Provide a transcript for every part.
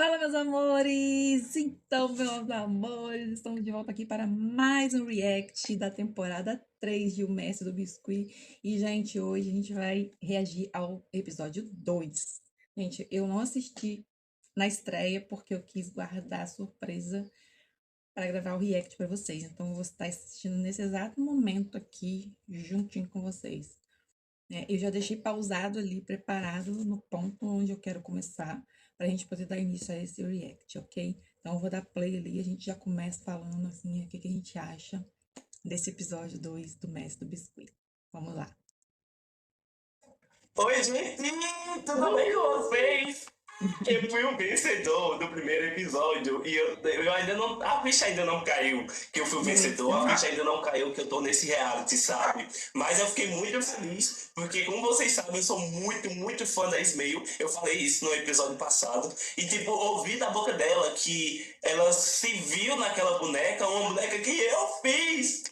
Fala, meus amores! Então, meus amores, estamos de volta aqui para mais um react da temporada 3 de O Mestre do Biscuit. E, gente, hoje a gente vai reagir ao episódio 2. Gente, eu não assisti na estreia porque eu quis guardar a surpresa para gravar o react para vocês. Então, eu vou estar assistindo nesse exato momento aqui, juntinho com vocês. Eu já deixei pausado ali, preparado no ponto onde eu quero começar, para a gente poder dar início a esse react, ok? Então eu vou dar play ali, a gente já começa falando assim, o que a gente acha desse episódio 2 do Mestre do Biscuit. Vamos lá. Oi, gente! Tudo bem com vocês? Eu fui o vencedor do primeiro episódio e eu ainda não. A ficha ainda não caiu que eu fui o vencedor, a ficha ainda não caiu que eu tô nesse reality, sabe? Mas eu fiquei muito feliz, porque como vocês sabem, eu sou muito fã da Ismael. Eu falei isso no episódio passado. E tipo, ouvi da boca dela que ela se viu naquela boneca, uma boneca que eu fiz!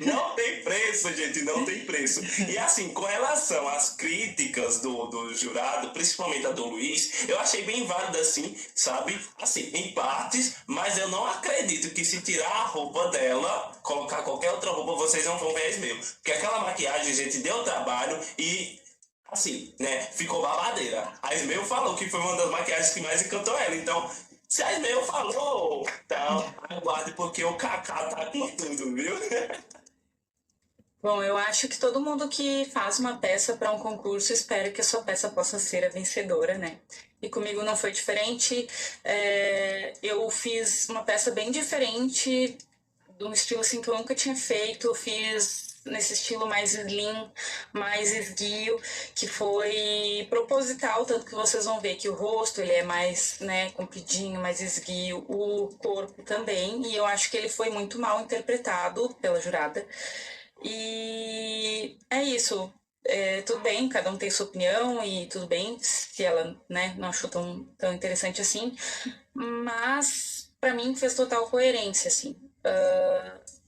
Não tem preço, gente, não tem preço. E assim, com relação às críticas do jurado, principalmente a do Luiz, eu achei bem válida, assim, sabe? Assim, em partes, mas eu não acredito que se tirar a roupa dela, colocar qualquer outra roupa, vocês não vão ver mesmo. Porque aquela maquiagem, gente, deu trabalho e assim, né, ficou babadeira. A Ismael falou que foi uma das maquiagens que mais encantou ela. Então, se a Ismael falou, então, aguarde porque o Kaká tá com tudo, viu? Bom, eu acho que todo mundo que faz uma peça para um concurso espera que a sua peça possa ser a vencedora, né? E comigo não foi diferente. Eu fiz uma peça bem diferente, de um estilo assim que eu nunca tinha feito. Eu fiz nesse estilo mais slim, mais esguio, que foi proposital, tanto que vocês vão ver que o rosto ele é mais, né, compridinho, mais esguio, o corpo também, e eu acho que ele foi muito mal interpretado pela jurada. E é isso. Tudo bem, cada um tem sua opinião e tudo bem se ela, né, não achou tão interessante assim. Mas para mim fez total coerência, assim.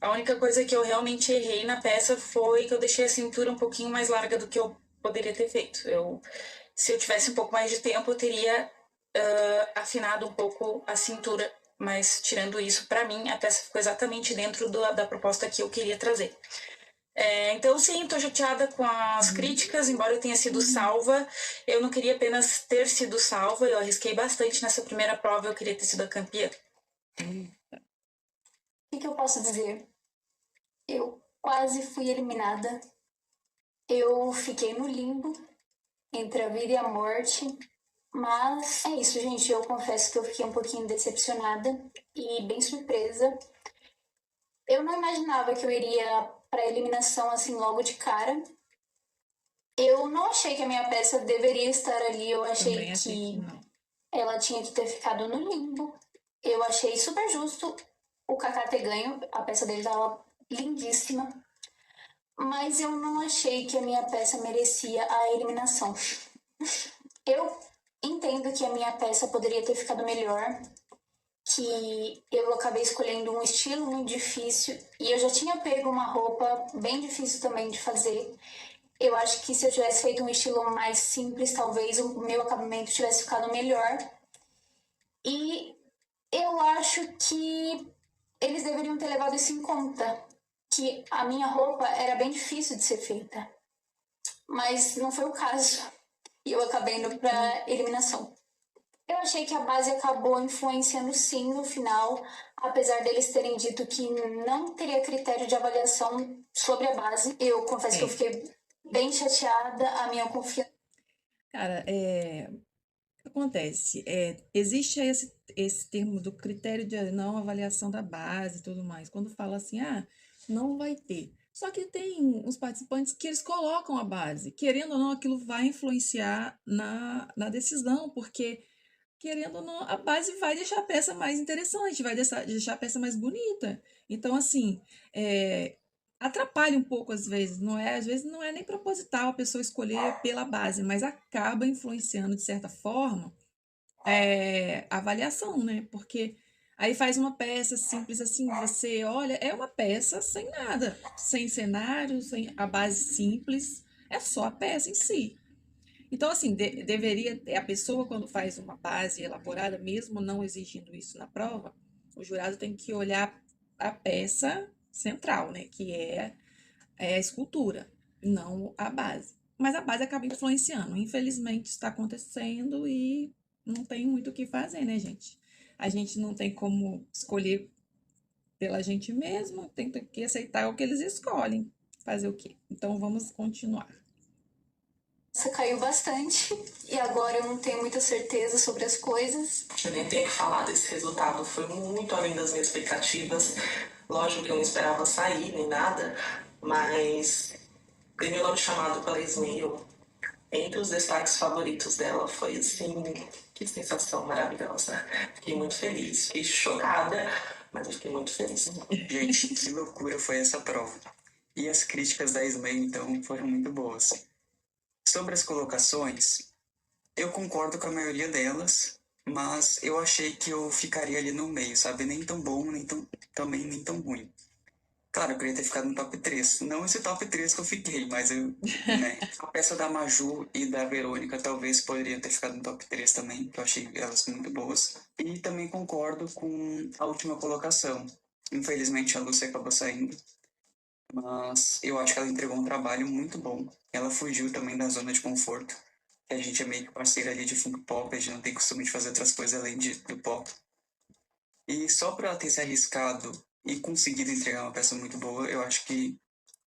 A única coisa que eu realmente errei na peça foi que eu deixei a cintura um pouquinho mais larga do que eu poderia ter feito. Se eu tivesse um pouco mais de tempo, eu teria afinado um pouco a cintura. Mas tirando isso, para mim, a peça ficou exatamente dentro da proposta que eu queria trazer. Então, sim, estou chateada com as críticas, embora eu tenha sido salva. Eu não queria apenas ter sido salva, eu arrisquei bastante nessa primeira prova, eu queria ter sido a campeã. O que eu posso dizer? Eu quase fui eliminada. Eu fiquei no limbo entre a vida e a morte. Mas é isso, gente. Eu confesso que eu fiquei um pouquinho decepcionada e bem surpresa. Eu não imaginava que eu iria para a eliminação assim logo de cara. Eu não achei que a minha peça deveria estar ali. Eu achei que ela tinha que ter ficado no limbo. Eu achei super justo o Kaká ter ganho. A peça dele estava lindíssima. Mas eu não achei que a minha peça merecia a eliminação. Eu entendo que a minha peça poderia ter ficado melhor, que eu acabei escolhendo um estilo muito difícil e eu já tinha pego uma roupa bem difícil também de fazer. Eu acho que se eu tivesse feito um estilo mais simples, talvez o meu acabamento tivesse ficado melhor. E eu acho que eles deveriam ter levado isso em conta, que a minha roupa era bem difícil de ser feita. Mas não foi o caso. E eu acabei indo para eliminação. Eu achei que a base acabou influenciando sim no final, apesar deles terem dito que não teria critério de avaliação sobre a base. Eu confesso que eu fiquei bem chateada, a minha confiança. Cara, o que acontece? Existe esse termo do critério de não avaliação da base e tudo mais. Quando fala assim, não vai ter. Só que tem uns participantes que eles colocam a base. Querendo ou não, aquilo vai influenciar na decisão, porque, querendo ou não, a base vai deixar a peça mais interessante, vai deixar a peça mais bonita. Então, assim, atrapalha um pouco às vezes, às vezes não é nem proposital a pessoa escolher pela base, mas acaba influenciando de certa forma a avaliação, né? Porque aí faz uma peça simples assim, você olha, é uma peça sem nada, sem cenário, sem a base simples, é só a peça em si. Então, assim, deveria, a pessoa, quando faz uma base elaborada, mesmo não exigindo isso na prova, o jurado tem que olhar a peça central, né? Que é a escultura, não a base. Mas a base acaba influenciando. Infelizmente, está acontecendo e não tem muito o que fazer, né, gente? A gente não tem como escolher pela gente mesmo, tem que aceitar o que eles escolhem. Fazer o quê? Então, vamos continuar. Você caiu bastante e agora eu não tenho muita certeza sobre as coisas. Eu nem tenho que falar desse resultado, foi muito além das minhas expectativas. Lógico que eu não esperava sair nem nada, mas ter meu nome chamado pela Ismael entre os destaques favoritos dela foi assim, que sensação maravilhosa. Fiquei muito feliz, fiquei chocada, mas eu fiquei muito feliz. Gente, que loucura foi essa prova. E as críticas da Ismael, então, foram muito boas. Sobre as colocações, eu concordo com a maioria delas, mas eu achei que eu ficaria ali no meio, sabe? Nem tão bom, também nem tão ruim. Claro, eu queria ter ficado no top 3. Não esse top 3 que eu fiquei, mas né? A peça da Maju e da Verônica talvez poderia ter ficado no top 3 também, que eu achei elas muito boas. E também concordo com a última colocação. Infelizmente a Lúcia acabou saindo, mas eu acho que ela entregou um trabalho muito bom. Ela fugiu também da zona de conforto, que a gente é meio que parceira ali de funk pop, a gente não tem costume de fazer outras coisas além do pop. E só por ela ter se arriscado e conseguido entregar uma peça muito boa, eu acho que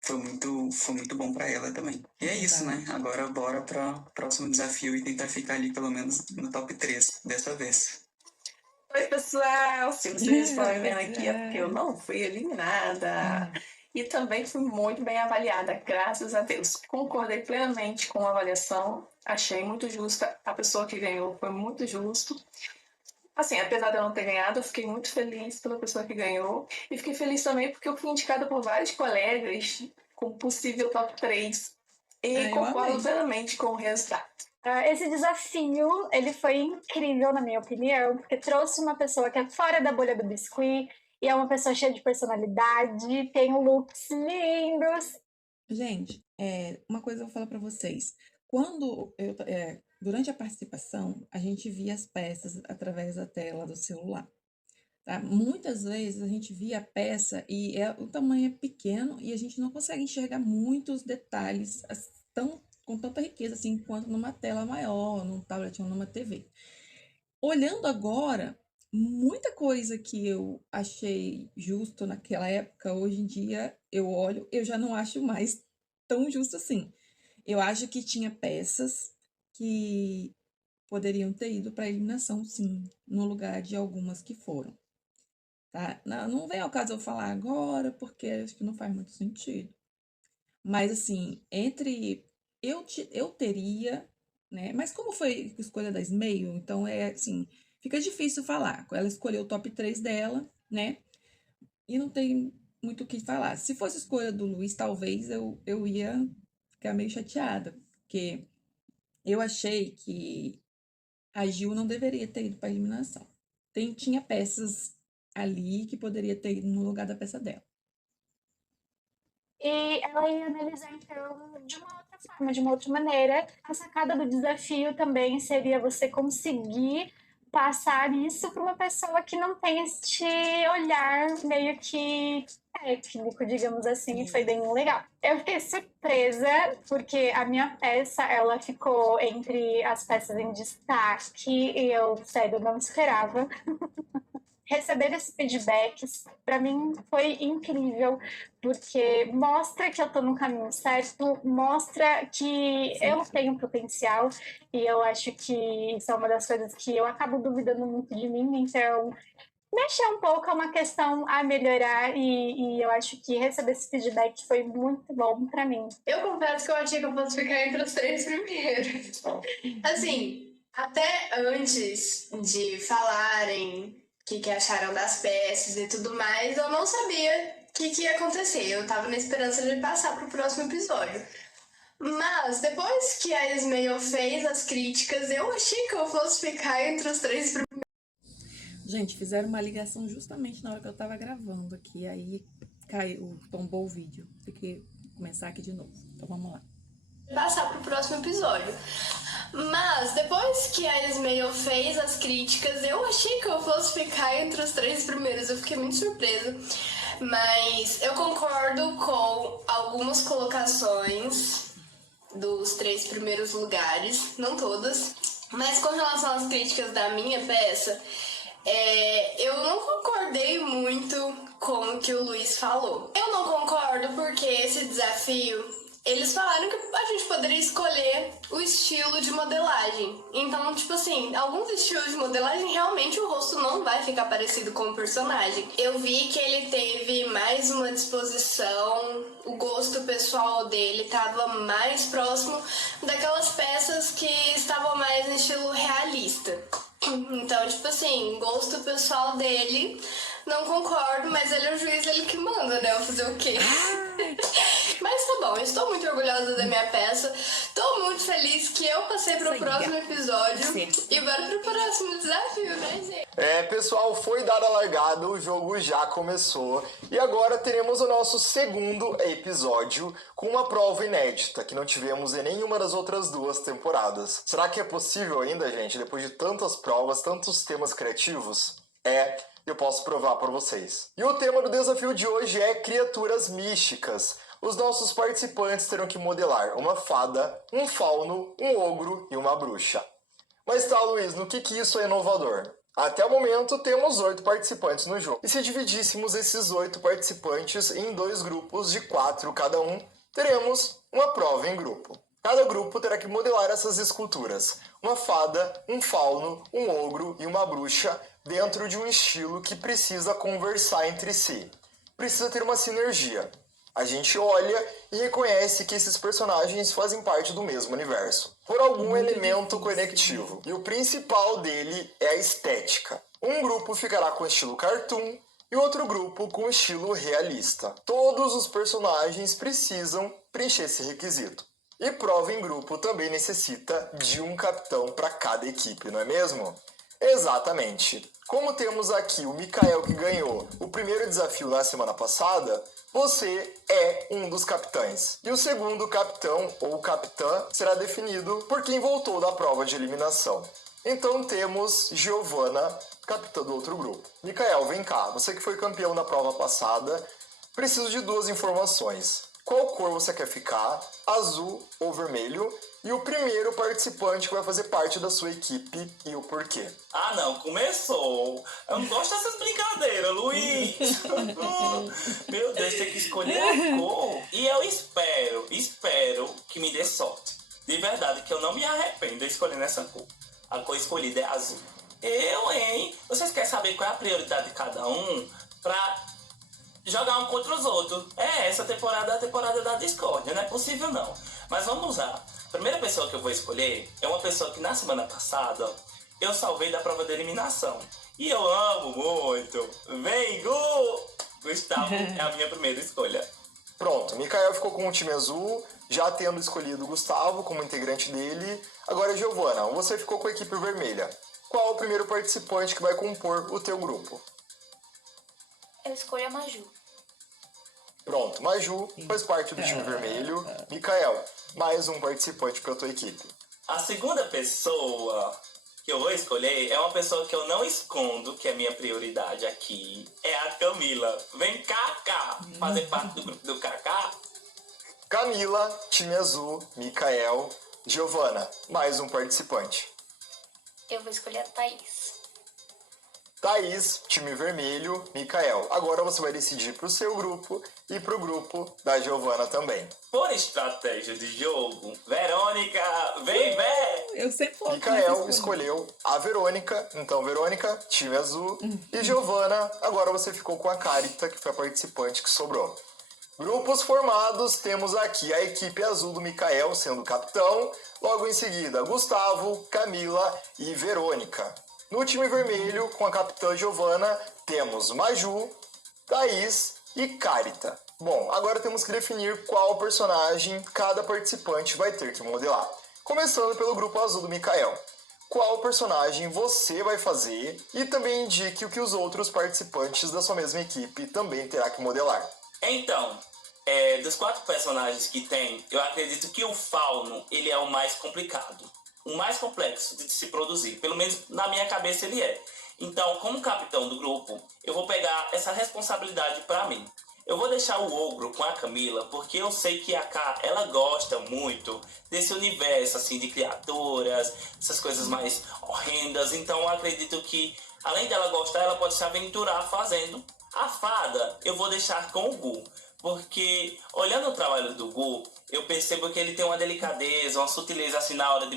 foi muito bom para ela também. E é isso, né? Agora bora para o próximo desafio e tentar ficar ali pelo menos no top 3 dessa vez. Oi, pessoal! Se vocês estão vendo aqui, é porque eu não fui eliminada. E também fui muito bem avaliada, graças a Deus. Concordei plenamente com a avaliação, achei muito justa. A pessoa que ganhou foi muito justo. Assim, apesar de eu não ter ganhado, eu fiquei muito feliz pela pessoa que ganhou. E fiquei feliz também porque eu fui indicada por vários colegas como possível top 3. E eu concordo amei. plenamente com o resultado. Esse desafio, ele foi incrível, na minha opinião, porque trouxe uma pessoa que é fora da bolha do biscuit e é uma pessoa cheia de personalidade, tem looks lindos. Gente, uma coisa eu vou falar para vocês. Quando durante a participação, a gente via as peças através da tela do celular. Tá? Muitas vezes a gente via a peça e o tamanho é pequeno e a gente não consegue enxergar muitos detalhes com tanta riqueza assim quanto numa tela maior, num tablet ou numa TV. Olhando agora, muita coisa que eu achei justo naquela época, hoje em dia eu olho, eu já não acho mais tão justo assim. Eu acho que tinha peças que poderiam ter ido para eliminação, sim, no lugar de algumas que foram. Tá? Não vem ao caso eu falar agora, porque acho que não faz muito sentido. Mas, assim, eu teria, né? Mas como foi a escolha da Smail, então assim, fica difícil falar. Ela escolheu o top 3 dela, né? E não tem muito o que falar. Se fosse a escolha do Luiz, talvez eu ia ficar meio chateada, porque eu achei que a Gil não deveria ter ido para a eliminação. Tinha peças ali que poderia ter ido no lugar da peça dela. E ela ia analisar, então, de uma outra forma, de uma outra maneira. A sacada do desafio também seria você conseguir passar isso para uma pessoa que não tem este olhar meio que técnico, digamos assim, e foi bem legal. Eu fiquei surpresa porque a minha peça, ela ficou entre as peças em destaque e eu, sério, não esperava. Receber esse feedback, para mim, foi incrível, porque mostra que eu tô no caminho certo, mostra que eu tenho potencial, e eu acho que isso é uma das coisas que eu acabo duvidando muito de mim, então mexer um pouco é uma questão a melhorar, e eu acho que receber esse feedback foi muito bom para mim. Eu confesso que eu achei que eu fosse ficar entre os 3 primeiros. Assim, até antes de falarem o que acharam das peças e tudo mais, eu não sabia o que ia acontecer. Eu tava na esperança de passar pro próximo episódio. Mas depois que a Ismael fez as críticas, eu achei que eu fosse ficar entre os 3 primeiros. Gente, fizeram uma ligação justamente na hora que eu tava gravando aqui, aí tombou o vídeo. Tem que começar aqui de novo. Então vamos lá. passar pro próximo episódio. Mas depois que a Ismael fez as críticas, eu achei que eu fosse ficar entre os 3 primeiros. Eu fiquei muito surpresa. Mas eu concordo com algumas colocações dos 3 primeiros lugares, não todas. Mas com relação às críticas da minha peça, eu não concordei muito com o que o Luiz falou. Eu não concordo porque esse desafio, eles falaram que a gente poderia escolher o estilo de modelagem. Então, tipo assim, alguns estilos de modelagem, realmente o rosto não vai ficar parecido com o personagem. Eu vi que ele teve mais uma disposição, o gosto pessoal dele estava mais próximo daquelas peças que estavam mais no estilo realista. Então, tipo assim, gosto pessoal dele, não concordo, mas ele é o juiz, ele que manda, né? Eu fazer o quê? Mas tá bom, eu estou muito orgulhosa da minha peça. Tô muito feliz que eu passei pro próximo episódio. E bora pro próximo desafio, né, gente? Pessoal, foi dada a largada, o jogo já começou. E agora teremos o nosso segundo episódio com uma prova inédita que não tivemos em nenhuma das outras 2 temporadas. Será que é possível ainda, gente, depois de tantas provas, tantos temas criativos? Eu posso provar para vocês. E o tema do desafio de hoje é criaturas místicas. Os nossos participantes terão que modelar uma fada, um fauno, um ogro e uma bruxa. Mas tá, Luiz, no que isso é inovador? Até o momento, temos 8 participantes no jogo. E se dividíssemos esses 8 participantes em 2 grupos de 4 cada um, teremos uma prova em grupo. Cada grupo terá que modelar essas esculturas. Uma fada, um fauno, um ogro e uma bruxa dentro de um estilo que precisa conversar entre si. Precisa ter uma sinergia. A gente olha e reconhece que esses personagens fazem parte do mesmo universo, por algum elemento conectivo. E o principal dele é a estética. Um grupo ficará com estilo cartoon e outro grupo com estilo realista. Todos os personagens precisam preencher esse requisito. E prova em grupo também necessita de um capitão para cada equipe, não é mesmo? Exatamente. Como temos aqui o Mikael que ganhou o primeiro desafio na semana passada, você é um dos capitães. E o segundo capitão ou capitã será definido por quem voltou da prova de eliminação. Então temos Giovana, capitã do outro grupo. Mikael, vem cá. Você que foi campeão na prova passada, preciso de 2 informações. Qual cor você quer ficar, azul ou vermelho, e o primeiro participante que vai fazer parte da sua equipe e o porquê. Ah, não, começou. Eu não gosto dessas brincadeiras, Luiz. Meu Deus, tem que escolher a cor. E eu espero que me dê sorte. De verdade, que eu não me arrependo de escolher essa cor. A cor escolhida é azul. Vocês querem saber qual é a prioridade de cada um pra jogar um contra os outros? Essa temporada é a temporada da discórdia, não é possível não. Mas vamos lá. A primeira pessoa que eu vou escolher é uma pessoa que na semana passada eu salvei da prova de eliminação. E eu amo muito. Vem, Gu! Gustavo é a minha primeira escolha. Pronto, Mikael ficou com o time azul, já tendo escolhido o Gustavo como integrante dele. Agora, Giovana, você ficou com a equipe vermelha. Qual é o primeiro participante que vai compor o teu grupo? Eu escolho a Maju. Pronto, Maju faz parte do time vermelho. Mikael, mais um participante para a tua equipe. A segunda pessoa que eu vou escolher é uma pessoa que eu não escondo, que é minha prioridade aqui. É a Camila. Vem cá, fazer parte do grupo do Kaká. Camila, time azul, Mikael, Giovana, mais um participante. Eu vou escolher a Thaís. Thaís, time vermelho, Mikael. Agora você vai decidir pro seu grupo e pro grupo da Giovana também. Por estratégia de jogo, Verônica, vem! Eu sempre falo. Mikael escolheu a Verônica. Então, Verônica, time azul. E Giovana, agora você ficou com a Carita, que foi a participante que sobrou. Grupos formados, temos aqui a equipe azul do Mikael sendo capitão. Logo em seguida, Gustavo, Camila e Verônica. No time vermelho, com a capitã Giovana, temos Maju, Thaís e Carita. Bom, agora temos que definir qual personagem cada participante vai ter que modelar. Começando pelo grupo azul do Mikael. Qual personagem você vai fazer e também indique o que os outros participantes da sua mesma equipe também terá que modelar. Então, Dos 4 personagens que tem, eu acredito que o Fauno, ele é o mais complicado. O mais complexo de se produzir. Pelo menos na minha cabeça ele é. Então, como capitão do grupo, eu vou pegar essa responsabilidade pra mim. Eu vou deixar o Ogro com a Camila, porque eu sei que a Ká, ela gosta muito desse universo, assim, de criaturas, essas coisas mais horrendas. Então, eu acredito que, além dela gostar, ela pode se aventurar fazendo. A Fada, eu vou deixar com o Gu, porque, olhando o trabalho do Gu, eu percebo que ele tem uma delicadeza, uma sutileza, assim, na hora de...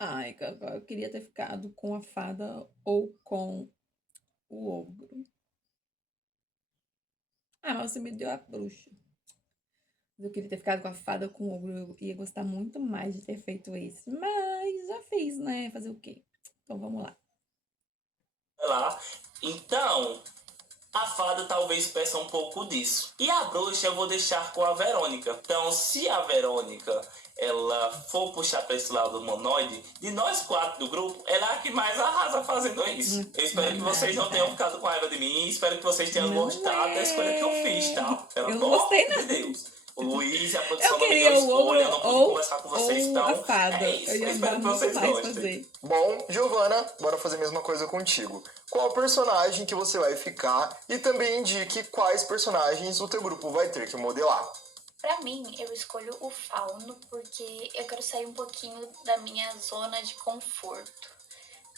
Ai, eu queria ter ficado com a Fada ou com o Ogro. Ah, mas você me deu a bruxa. Eu queria ter ficado com a Fada ou com o Ogro. Eu ia gostar muito mais de ter feito esse. Mas já fiz, né? Fazer o quê? Então vamos lá. Então, a Fada talvez peça um pouco disso. E a bruxa eu vou deixar com a Verônica. Então, se a Verônica ela for puxar para esse lado humanoide, de nós 4 do grupo, ela é a que mais arrasa fazendo isso. Eu espero que vocês não tenham ficado com raiva de mim. Espero que vocês tenham gostado da escolha que eu fiz, tá? Eu não gostei, não. De Deus. O Luiz e a produção Eu não me queria deu o Ogro escolha, eu não pude conversar com vocês, ou então a Fada. é isso. Eu ia espero amar que muito vocês mais gostem. fazer. Bom, Giovana, bora fazer a mesma coisa contigo. Qual personagem que você vai ficar e também indique quais personagens o teu grupo vai ter que modelar. Pra mim, eu escolho o Fauno porque eu quero sair um pouquinho da minha zona de conforto.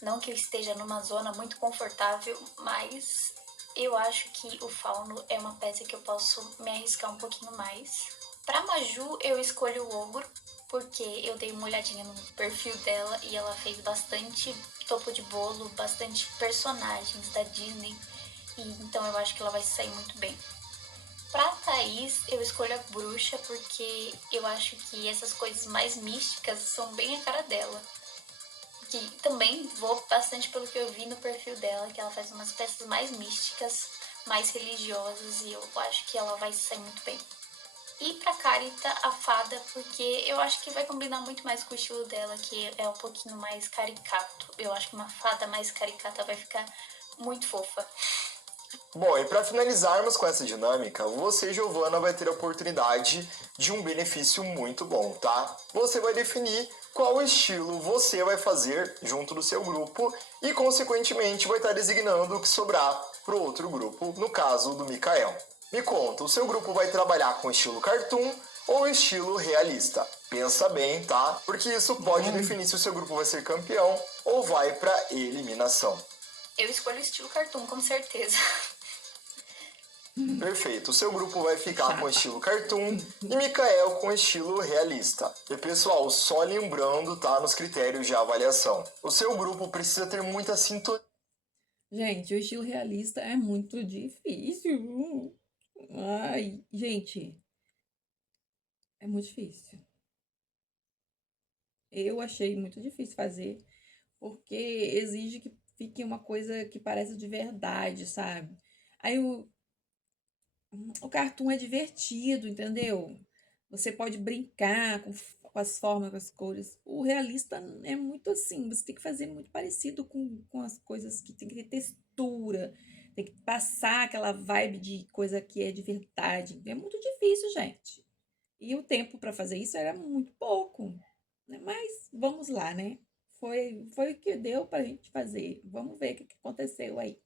Não que eu esteja numa zona muito confortável, mas eu acho que o Fauno é uma peça que eu posso me arriscar um pouquinho mais. Pra Maju, eu escolho o Ogro, porque eu dei uma olhadinha no perfil dela e ela fez bastante topo de bolo, bastante personagens da Disney, e então eu acho que ela vai se sair muito bem. Pra Thaís, eu escolho a bruxa porque eu acho que essas coisas mais místicas são bem a cara dela. Que também vou bastante pelo que eu vi no perfil dela, que ela faz umas peças mais místicas, mais religiosas, e eu acho que ela vai se sair muito bem. E pra Carita, a Fada, porque eu acho que vai combinar muito mais com o estilo dela, que é um pouquinho mais caricato. Eu acho que uma fada mais caricata vai ficar muito fofa. Bom, e para finalizarmos com essa dinâmica, você, Giovana, vai ter a oportunidade de um benefício muito bom, tá? Você vai definir qual estilo você vai fazer junto do seu grupo e, consequentemente, vai estar designando o que sobrar para o outro grupo, no caso do Mikael. Me conta, o seu grupo vai trabalhar com estilo cartoon ou estilo realista? Pensa bem, tá? Porque isso pode definir se o seu grupo vai ser campeão ou vai para eliminação. Eu escolho o estilo cartoon, com certeza. Perfeito, o seu grupo vai ficar com estilo cartoon e Mikael com estilo realista. E pessoal, só lembrando, tá, nos critérios de avaliação, o seu grupo precisa ter muita sintonia. Gente, o estilo realista é muito difícil. Ai, gente, é muito difícil. Eu achei muito difícil fazer, porque exige que fique uma coisa que pareça de verdade, sabe? Aí o cartoon é divertido, entendeu? Você pode brincar com as formas, com as cores. O realista é muito assim, você tem que fazer muito parecido com as coisas que tem que ter textura, tem que passar aquela vibe de coisa que é de verdade. É muito difícil, gente. E o tempo para fazer isso era muito pouco, né? Mas vamos lá, né? Foi o que deu pra gente fazer. Vamos ver o que aconteceu aí.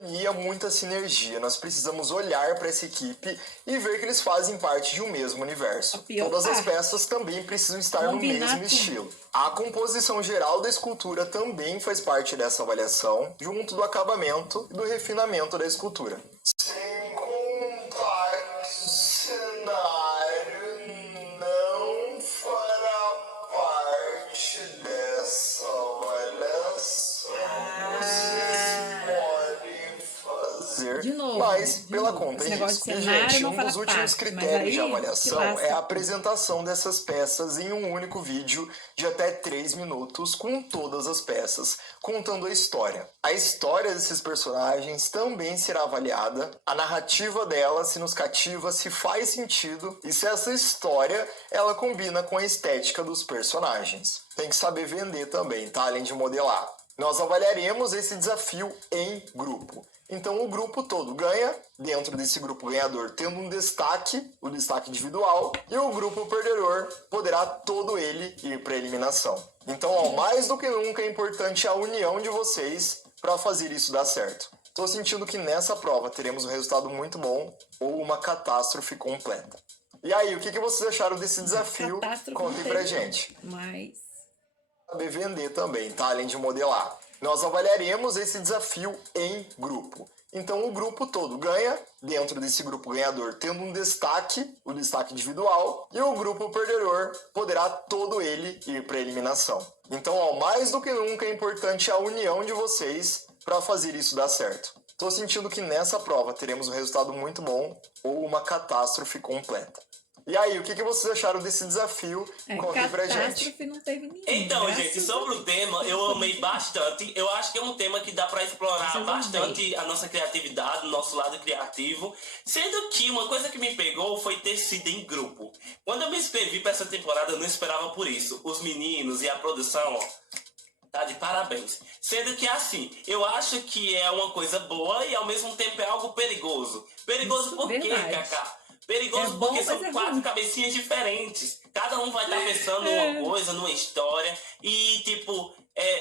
E é muita sinergia, nós precisamos olhar para essa equipe e ver que eles fazem parte de um mesmo universo. Todas as peças também precisam estar no mesmo estilo. A composição geral da escultura também faz parte dessa avaliação, junto do acabamento e do refinamento da escultura. Sem contar que o cenário não fará parte dessa avaliação. De novo, mas pela conta e risco. E, gente, um dos últimos critérios de avaliação é a apresentação dessas peças em um único vídeo de até 3 minutos, com todas as peças, contando a história. A história desses personagens também será avaliada, a narrativa dela, se nos cativa, se faz sentido e se essa história ela combina com a estética dos personagens. Tem que saber vender também, tá? Além de modelar. Nós avaliaremos esse desafio em grupo. Então o grupo todo ganha, dentro desse grupo ganhador tendo um destaque, o destaque individual, e o grupo perdedor poderá todo ele ir para a eliminação. Então, ó, mais do que nunca é importante a união de vocês para fazer isso dar certo. Estou sentindo que nessa prova teremos um resultado muito bom ou uma catástrofe completa. E aí, o que vocês acharam desse desafio? Contem pra gente. Mas Saber vender também, tá? Além de modelar. Nós avaliaremos esse desafio em grupo. Então o grupo todo ganha, dentro desse grupo ganhador tendo um destaque, o destaque individual, e o grupo perdedor poderá todo ele ir para a eliminação. Então, ó, mais do que nunca é importante a união de vocês para fazer isso dar certo. Estou sentindo que nessa prova teremos um resultado muito bom ou uma catástrofe completa. E aí, o que vocês acharam desse desafio? Contem pra gente. Catástrofe não teve nenhum. Então, graças gente, a sobre o tema, eu amei bastante. Eu acho que é um tema que dá pra explorar Vocês bastante a nossa criatividade, o nosso lado criativo. Sendo que uma coisa que me pegou foi ter sido em grupo. Quando eu me inscrevi pra essa temporada, eu não esperava por isso. Os meninos e a produção, ó, tá de parabéns. Sendo que assim, eu acho que é uma coisa boa e ao mesmo tempo é algo perigoso. Perigoso por quê, Verdade. Cacá? Perigoso É bom, porque são mas é quatro ruim. cabecinhas diferentes. Cada um vai estar pensando numa coisa, numa história. E, tipo,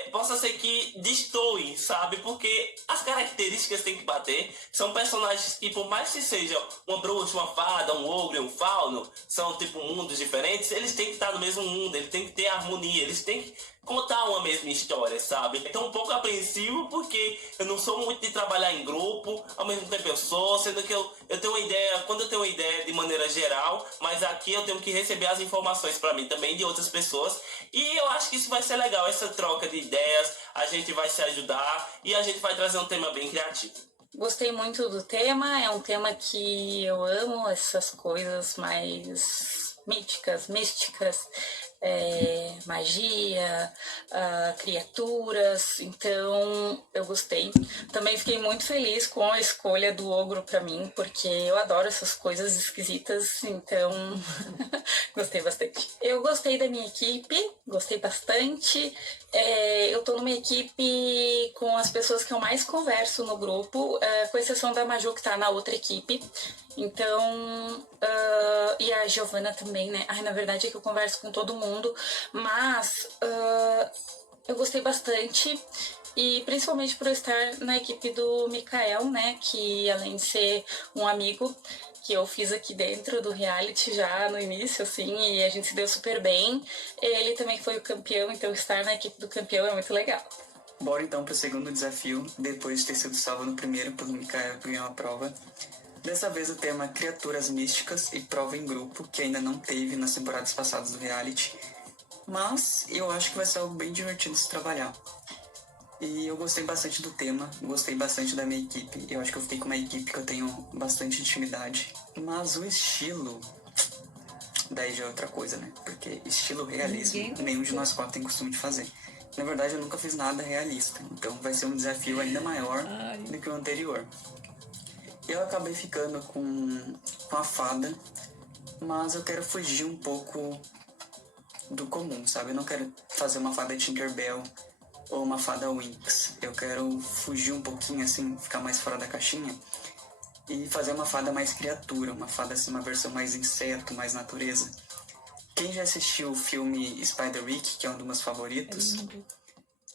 possa ser que destoe, sabe? Porque as características têm que bater. São personagens que, por mais que sejam uma bruxa, uma fada, um ogro e um fauno, são, tipo, mundos diferentes, eles têm que estar no mesmo mundo, eles têm que ter harmonia, eles têm que contar uma mesma história, sabe? Então um pouco apreensivo porque eu não sou muito de trabalhar em grupo, ao mesmo tempo eu sou, sendo que eu tenho uma ideia, quando eu tenho uma ideia de maneira geral, mas aqui eu tenho que receber as informações para mim também de outras pessoas, e eu acho que isso vai ser legal, essa troca de ideias, a gente vai se ajudar e a gente vai trazer um tema bem criativo. Gostei muito do tema, é um tema que eu amo, essas coisas mais místicas, magia, criaturas, então eu gostei. Também fiquei muito feliz com a escolha do ogro pra mim, porque eu adoro essas coisas esquisitas, então gostei bastante. Eu gostei da minha equipe, gostei bastante. Eu tô numa equipe com as pessoas que eu mais converso no grupo, com exceção da Maju, que tá na outra equipe. Então, e a Giovana também, né? Na verdade é que eu converso com todo mundo, mas eu gostei bastante, e principalmente por eu estar na equipe do Mikael, né? Que além de ser um amigo que eu fiz aqui dentro do reality já no início, assim, e a gente se deu super bem. Ele também foi o campeão, então estar na equipe do campeão é muito legal. Bora então pro segundo desafio, depois de ter sido salvo no primeiro pelo Mikael que ganhou a prova. Dessa vez o tema é Criaturas Místicas e prova em grupo, que ainda não teve nas temporadas passadas do reality. Mas eu acho que vai ser algo bem divertido de se trabalhar. E eu gostei bastante do tema, gostei bastante da minha equipe. Eu acho que eu fiquei com uma equipe que eu tenho bastante intimidade. Mas o estilo, daí já é outra coisa, né? Porque estilo realismo, nenhum de nós quatro tem costume de fazer. Na verdade, eu nunca fiz nada realista, então vai ser um desafio ainda maior do que o anterior. Eu acabei ficando com a fada, mas eu quero fugir um pouco do comum, sabe? Eu não quero fazer uma fada Tinkerbell ou uma fada Winx. Eu quero fugir um pouquinho, assim, ficar mais fora da caixinha e fazer uma fada mais criatura, uma fada, assim, uma versão mais inseto, mais natureza. Quem já assistiu o filme Spider-Rick, que é um dos meus favoritos,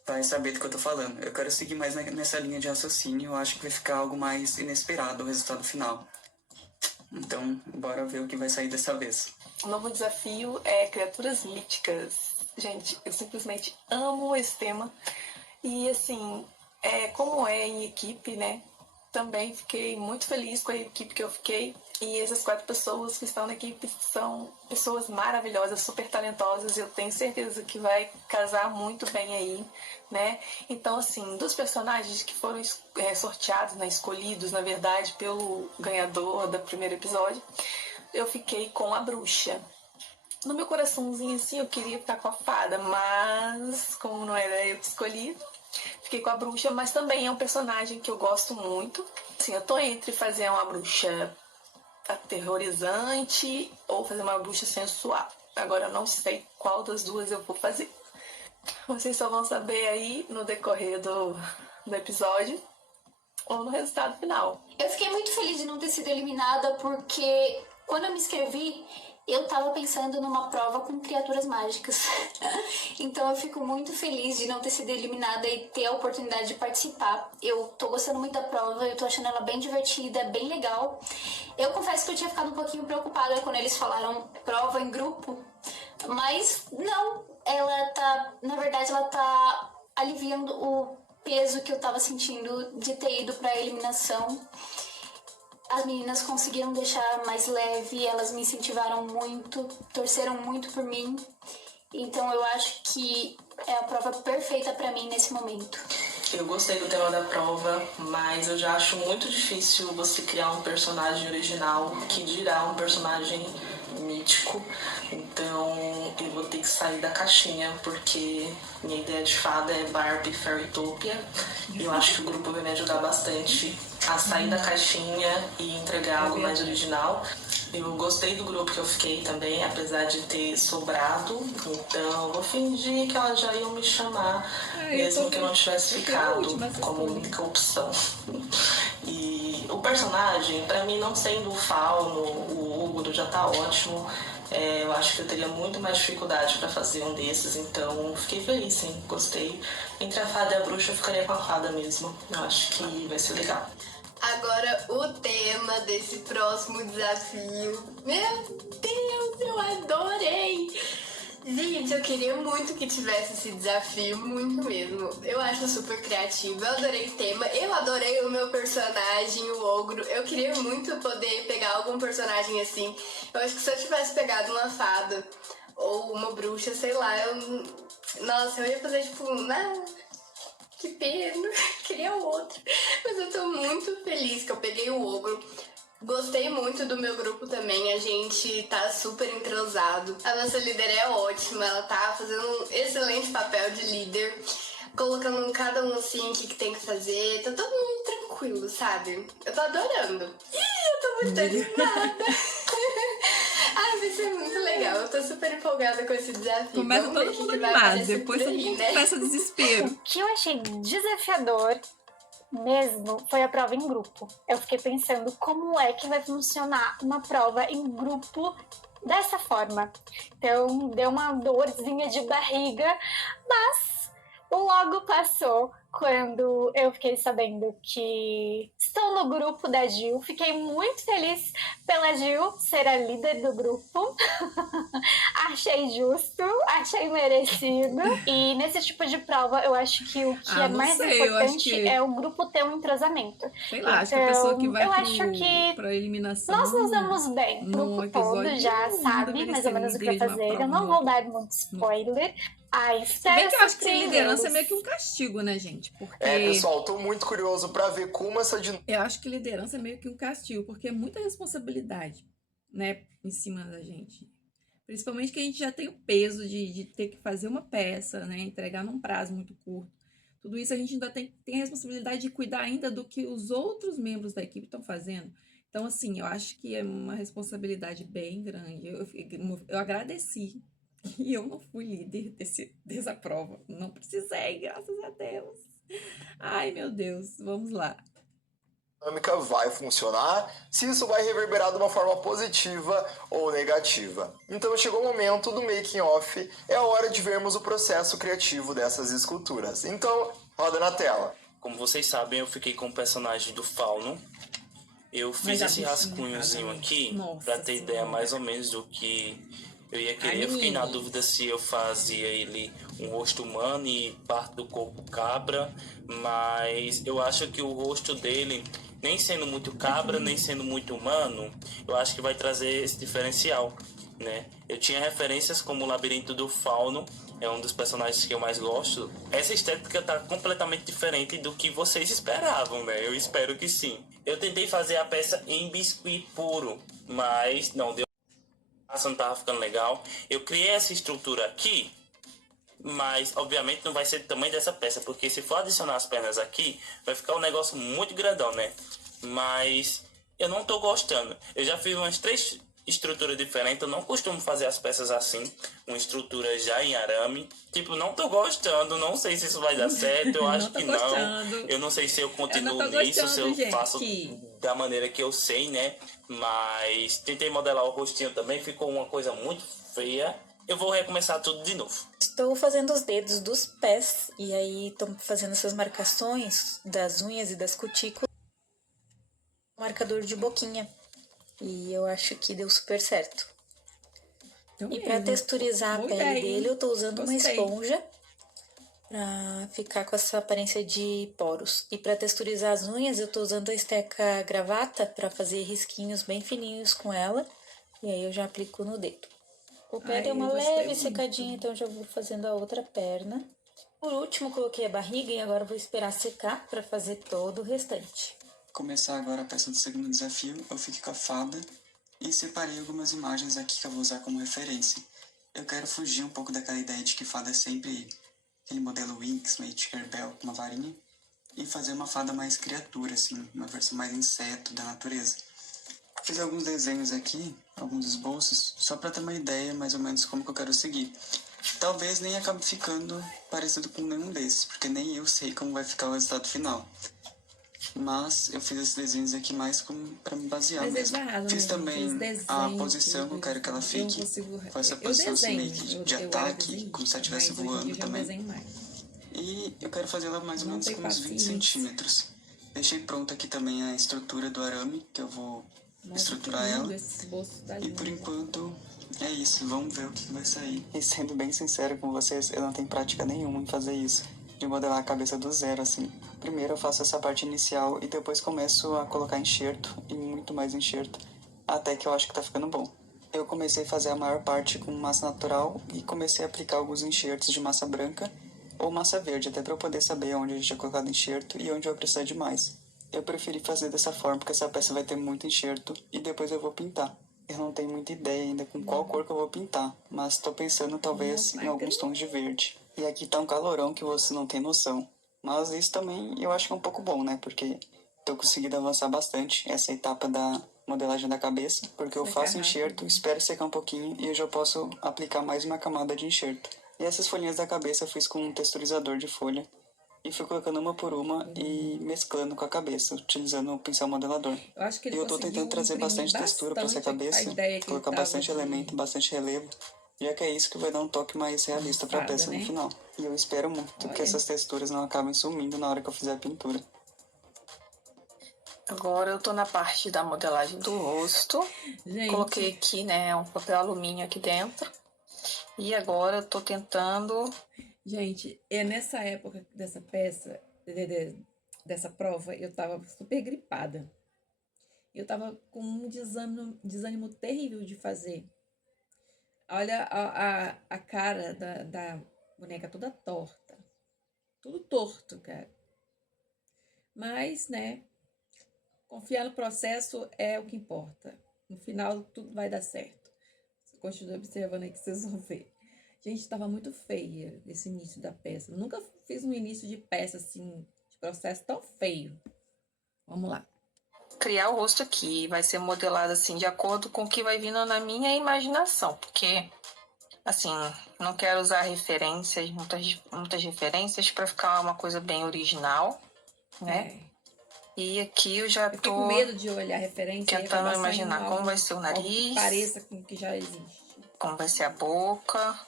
vai saber do que eu tô falando. Eu quero seguir mais nessa linha de raciocínio. Eu acho que vai ficar algo mais inesperado o resultado final. Então, bora ver o que vai sair dessa vez. O novo desafio é Criaturas Míticas. Gente, eu simplesmente amo esse tema. E assim, como é em equipe, né? Também fiquei muito feliz com a equipe que eu fiquei. E essas 4 pessoas que estão na equipe são pessoas maravilhosas, super talentosas. Eu tenho certeza que vai casar muito bem aí, né? Então, assim, dos personagens que foram sorteados, né, escolhidos, na verdade, pelo ganhador do primeiro episódio, eu fiquei com a bruxa. No meu coraçãozinho, assim, eu queria ficar com a fada, mas como não era eu que escolhi, fiquei com a bruxa. Mas também é um personagem que eu gosto muito. Assim, eu tô entre fazer uma bruxa aterrorizante ou fazer uma bruxa sensual. Agora eu não sei qual das duas eu vou fazer. Vocês só vão saber aí no decorrer do episódio ou no resultado final. Eu fiquei muito feliz de não ter sido eliminada porque quando eu me inscrevi, eu tava pensando numa prova com criaturas mágicas. Então eu fico muito feliz de não ter sido eliminada e ter a oportunidade de participar. Eu tô gostando muito da prova, eu tô achando ela bem divertida, bem legal. Eu confesso que eu tinha ficado um pouquinho preocupada quando eles falaram prova em grupo, mas não, na verdade ela tá aliviando o peso que eu tava sentindo de ter ido pra eliminação. As meninas conseguiram deixar mais leve, elas me incentivaram muito, torceram muito por mim. Então eu acho que é a prova perfeita pra mim nesse momento. Eu gostei do tema da prova, mas eu já acho muito difícil você criar um personagem original, que dirá um personagem mítico. Então eu vou ter que sair da caixinha, porque minha ideia de fada é Barbie Fairytopia. E eu acho que o grupo vai me ajudar bastante a sair da caixinha e entregar algo mais original. Eu gostei do grupo que eu fiquei também, apesar de ter sobrado. Então eu vou fingir que elas já iam me chamar, mesmo que eu não tivesse ficado como única opção. E o personagem, pra mim, não sendo o Fauno, o Ogro já tá ótimo. Eu acho que eu teria muito mais dificuldade pra fazer um desses, então fiquei feliz, sim, gostei. Entre a fada e a bruxa, eu ficaria com a fada mesmo. Eu acho que vai ser legal. Agora, o tema desse próximo desafio. Meu Deus, eu adorei! Gente, eu queria muito que tivesse esse desafio, muito mesmo. Eu acho super criativo, eu adorei o tema, eu adorei o meu personagem, o Ogro. Eu queria muito poder pegar algum personagem assim. Eu acho que se eu tivesse pegado uma fada ou uma bruxa, sei lá, nossa, eu ia fazer tipo, que pena, queria outro. Mas eu tô muito feliz que eu peguei o Ogro. Gostei muito do meu grupo também, a gente tá super entrosado. A nossa líder é ótima, ela tá fazendo um excelente papel de líder, colocando cada um assim o que tem que fazer. Tá todo mundo tranquilo, sabe? Eu tô adorando. Eu tô muito animada. Ai, vai ser muito legal. Eu tô super empolgada com esse desafio. Começa Vamos ver todo o que mundo que vai animado, aparecer depois por todo aí, mundo né? começa desespero. O que eu achei desafiador mesmo foi a prova em grupo. Eu fiquei pensando como é que vai funcionar uma prova em grupo dessa forma. Então deu uma dorzinha de barriga, mas logo passou quando eu fiquei sabendo que estou no grupo da Gil. Fiquei muito feliz pela Gil ser a líder do grupo. Achei justo, achei merecido. E nesse tipo de prova, eu acho que o que é não mais sei, eu acho importante que- é o grupo ter um entrosamento. Sei lá, acho que a pessoa que vai eu acho que pra eliminação... nós nos damos bem. O num grupo todo episódio, já não sabe deveria mais ser ou menos o que líder vai de uma fazer. prova Eu não nova. vou dar muito spoiler. Ai, Se espero bem que eu acho que a liderança é surpreendê-los. meio que um castigo, né, gente? Porque Pessoal, tô muito curioso pra ver como essa dinâmica. eu acho que liderança é meio que um castigo, porque é muita responsabilidade, né, em cima da gente. Principalmente que a gente já tem o peso de ter que fazer uma peça, né, entregar num prazo muito curto. Tudo isso a gente ainda tem a responsabilidade de cuidar ainda do que os outros membros da equipe estão fazendo. Então, assim, eu acho que é uma responsabilidade bem grande. Eu agradeci que eu não fui líder dessa prova. Não precisei, graças a Deus. Ai, meu Deus, vamos lá. dinâmica vai funcionar, se isso vai reverberar de uma forma positiva ou negativa. Então chegou o momento do making off, é a hora de vermos o processo criativo dessas esculturas. Então, roda na tela. Como vocês sabem, eu fiquei com o personagem do Fauno. Eu fiz a esse bichinha, rascunhozinho cara, aqui nossa pra ter ideia senhora. mais ou menos do que eu ia A querer. Eu fiquei na menina. dúvida se eu fazia ele um rosto humano e parte do corpo cabra, mas eu acho que o rosto dele, nem sendo muito cabra, nem sendo muito humano, eu acho que vai trazer esse diferencial, né? Eu tinha referências como o Labirinto do Fauno, é um dos personagens que eu mais gosto. Essa estética tá completamente diferente do que vocês esperavam, né? Eu espero que sim. Eu tentei fazer a peça em biscuit puro, mas não deu. Não tava ficando legal. Eu criei essa estrutura aqui, mas obviamente não vai ser do tamanho dessa peça, porque se for adicionar as pernas aqui, vai ficar um negócio muito grandão, né? Mas eu não tô gostando. Eu já fiz umas estrutura diferente. Eu não costumo fazer as peças assim, uma estrutura já em arame. Tipo, não tô gostando, não sei se isso vai dar certo, eu acho Não tô que gostando. não. Eu não sei se eu Eu não continuo tô nisso, se eu gostando, faço gente. da maneira que eu sei, né? Mas tentei modelar o rostinho também, ficou uma coisa muito feia. Eu vou recomeçar tudo de novo. Estou fazendo os dedos dos pés e aí estou fazendo essas marcações das unhas e das cutículas. Marcador de boquinha. E eu acho que deu super certo. Então E para mesmo. texturizar a Boa pele ideia, hein? dele, eu tô usando uma Gostei. esponja pra ficar com essa aparência de poros. E para texturizar as unhas, eu tô usando a esteca gravata para fazer risquinhos bem fininhos com ela. E aí eu já aplico no dedo. O pé Ai, deu uma eu gostei leve muito. secadinha, então eu já vou fazendo a outra perna. Por último, coloquei a barriga e agora vou esperar secar para fazer todo o restante. Começar agora a peça do segundo desafio, eu fiquei com a fada e separei algumas imagens aqui que eu vou usar como referência. Eu quero fugir um pouco daquela ideia de que fada é sempre aquele modelo Winx, meio Tinkerbell com uma varinha, e fazer uma fada mais criatura, assim, uma versão mais inseto da natureza. Fiz alguns desenhos aqui, alguns esboços, só para ter uma ideia mais ou menos como que eu quero seguir. Talvez nem acabe ficando parecido com nenhum desses, porque nem eu sei como vai ficar o resultado final. Mas eu fiz esses desenhos aqui mais para me basear Mas eles mesmo. arrasam, Fiz né, gente? Os também a desenhos, posição que eu quero que ela eu fique. consigo. Com essa Eu posição assim, meio desenho. que de Eu era ataque, desenhista, como se ela mas estivesse hoje em dia voando eu já não também. desenho mais. E eu quero fazer ela mais ou Não menos tenho com uns 20 paciência. centímetros. Deixei pronta aqui também a estrutura do arame, que eu vou Nossa, que estruturar lindo ela. esse esboço, tá E lindo. por enquanto é isso, vamos ver o que vai sair. E sendo bem sincero com vocês, eu não tenho prática nenhuma em fazer isso, de modelar a cabeça do zero assim. Primeiro eu faço essa parte inicial e depois começo a colocar enxerto e muito mais enxerto, até que eu acho que tá ficando bom. Eu comecei a fazer a maior parte com massa natural e comecei a aplicar alguns enxertos de massa branca ou massa verde, até para eu poder saber onde a gente tinha colocado enxerto e onde eu precisar de mais. Eu preferi fazer dessa forma porque essa peça vai ter muito enxerto e depois eu vou pintar. Eu não tenho muita ideia ainda com qual cor que eu vou pintar, mas tô pensando talvez em alguns tons de verde. E aqui tá um calorão que você não tem noção. Mas isso também eu acho que é um pouco bom, né? Porque tô conseguindo avançar bastante essa etapa da modelagem da cabeça, porque eu faço enxerto, espero secar um pouquinho e eu já posso aplicar mais uma camada de enxerto. E essas folhinhas da cabeça eu fiz com um texturizador de folha e fui colocando uma por uma e mesclando com a cabeça, utilizando o pincel modelador. Eu acho que ele E eu tô conseguiu tentando trazer imprimir bastante textura para essa bastante a cabeça, ideia que ele colocar tava bastante de elemento, bastante relevo, já que é isso que vai dar um toque mais realista para a fada, peça né? no final. E eu espero muito que Olha. essas texturas não acabem sumindo na hora que eu fizer a pintura. Agora eu tô na parte da modelagem do rosto. Gente, Coloquei aqui, né, um papel alumínio aqui dentro. E agora eu tô tentando... gente, nessa época dessa peça, dessa prova, eu tava super gripada. Eu tava com um desânimo terrível de fazer. Olha a cara da boneca toda torta. Tudo torto, cara. Mas, né, confiar no processo é o que importa. No final, tudo vai dar certo. Você continua observando aí que vocês vão ver. Gente, tava muito feia esse início da peça. Eu nunca fiz um início de peça, assim, de processo tão feio. Vamos lá. criar o rosto aqui. Vai ser modelado assim de acordo com o que vai vindo na minha imaginação. Porque, assim, não quero usar referências, muitas referências para ficar uma coisa bem original, né? E aqui eu já Eu fiquei tô com medo de olhar a referência e tentando acabar imaginar saindo como algo- vai ser o algo que nariz, pareça com o que já existe. como vai ser a boca.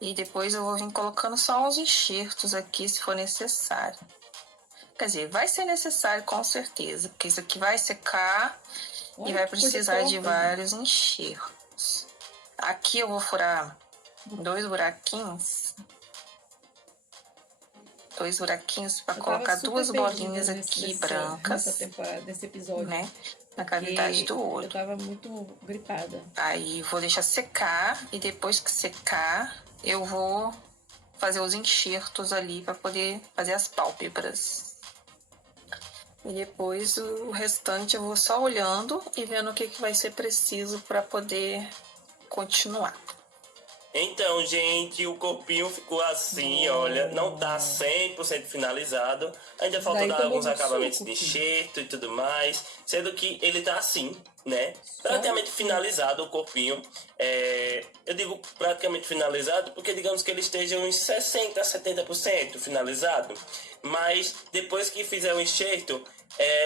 E depois eu vou vir colocando só uns enxertos aqui, se for necessário. Quer dizer, vai ser necessário com certeza, porque isso aqui vai secar Olha e vai que coisa precisar de torta, vários enxertos. Aqui eu vou furar 2 buraquinhos. 2 buraquinhos para Eu tava colocar super 2 perdida bolinhas aqui nessa brancas, temporada, nesse episódio. né? Na cavidade do Eu olho. tava muito gripada. Aí vou deixar secar e depois que secar, eu vou fazer os enxertos ali para poder fazer as pálpebras. E depois o restante eu vou só olhando e vendo o que vai ser preciso para poder continuar. Então, gente, o corpinho ficou assim, olha, não tá 100% finalizado. Ainda falta Daí dar tomou alguns muito acabamentos suco, de filho. enxerto e tudo mais. Sendo que ele tá assim, né? Praticamente finalizado o corpinho. Eu digo praticamente finalizado porque digamos que ele esteja uns 60% a 70% finalizado. Mas depois que fizer o enxerto,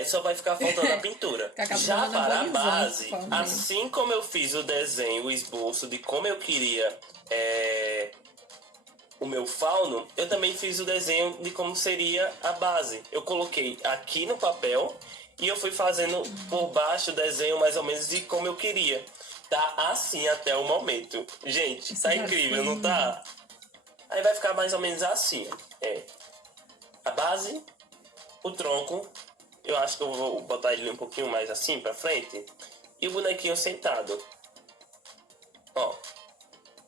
só vai ficar faltando a pintura. Já para a base, assim como eu fiz o desenho, o esboço de como eu queria o meu fauno, eu também fiz o desenho de como seria a base. Eu coloquei aqui no papel e eu fui fazendo por baixo o desenho mais ou menos de como eu queria. Tá assim até o momento. Gente, tá incrível, não tá? Aí vai ficar mais ou menos assim. A base, o tronco, eu acho que eu vou botar ele um pouquinho mais assim pra frente, e o bonequinho sentado. Ó.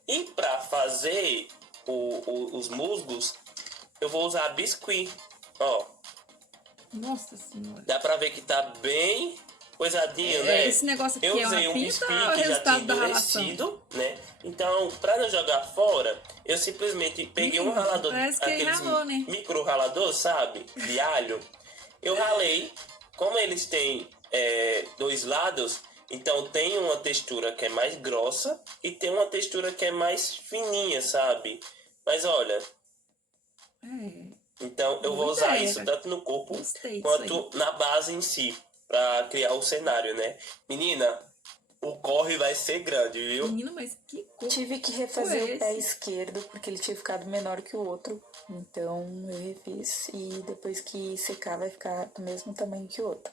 E pra fazer os musgos, eu vou usar biscuit. Ó. Nossa senhora. Dá pra ver que tá bem coisadinho, né? Esse negócio aqui eu é usei uma um pinta biscuit ou é o que já tinha resultado da relação? endurecido, né? Então, pra não jogar fora, eu simplesmente peguei um ralador, Parece que aqueles ralou, né? micro ralador, sabe? De alho. Eu ralei. Como eles têm dois lados, então tem uma textura que é mais grossa e tem uma textura que é mais fininha, sabe? Mas olha, então eu vou usar isso tanto no corpo quanto na base em si, pra criar o cenário, né? Menina, o corre vai ser grande, viu? Menina, mas que cor? Tive que refazer o pé esquerdo porque ele tinha ficado menor que o outro. Então eu refiz e depois que secar vai ficar do mesmo tamanho que o outro.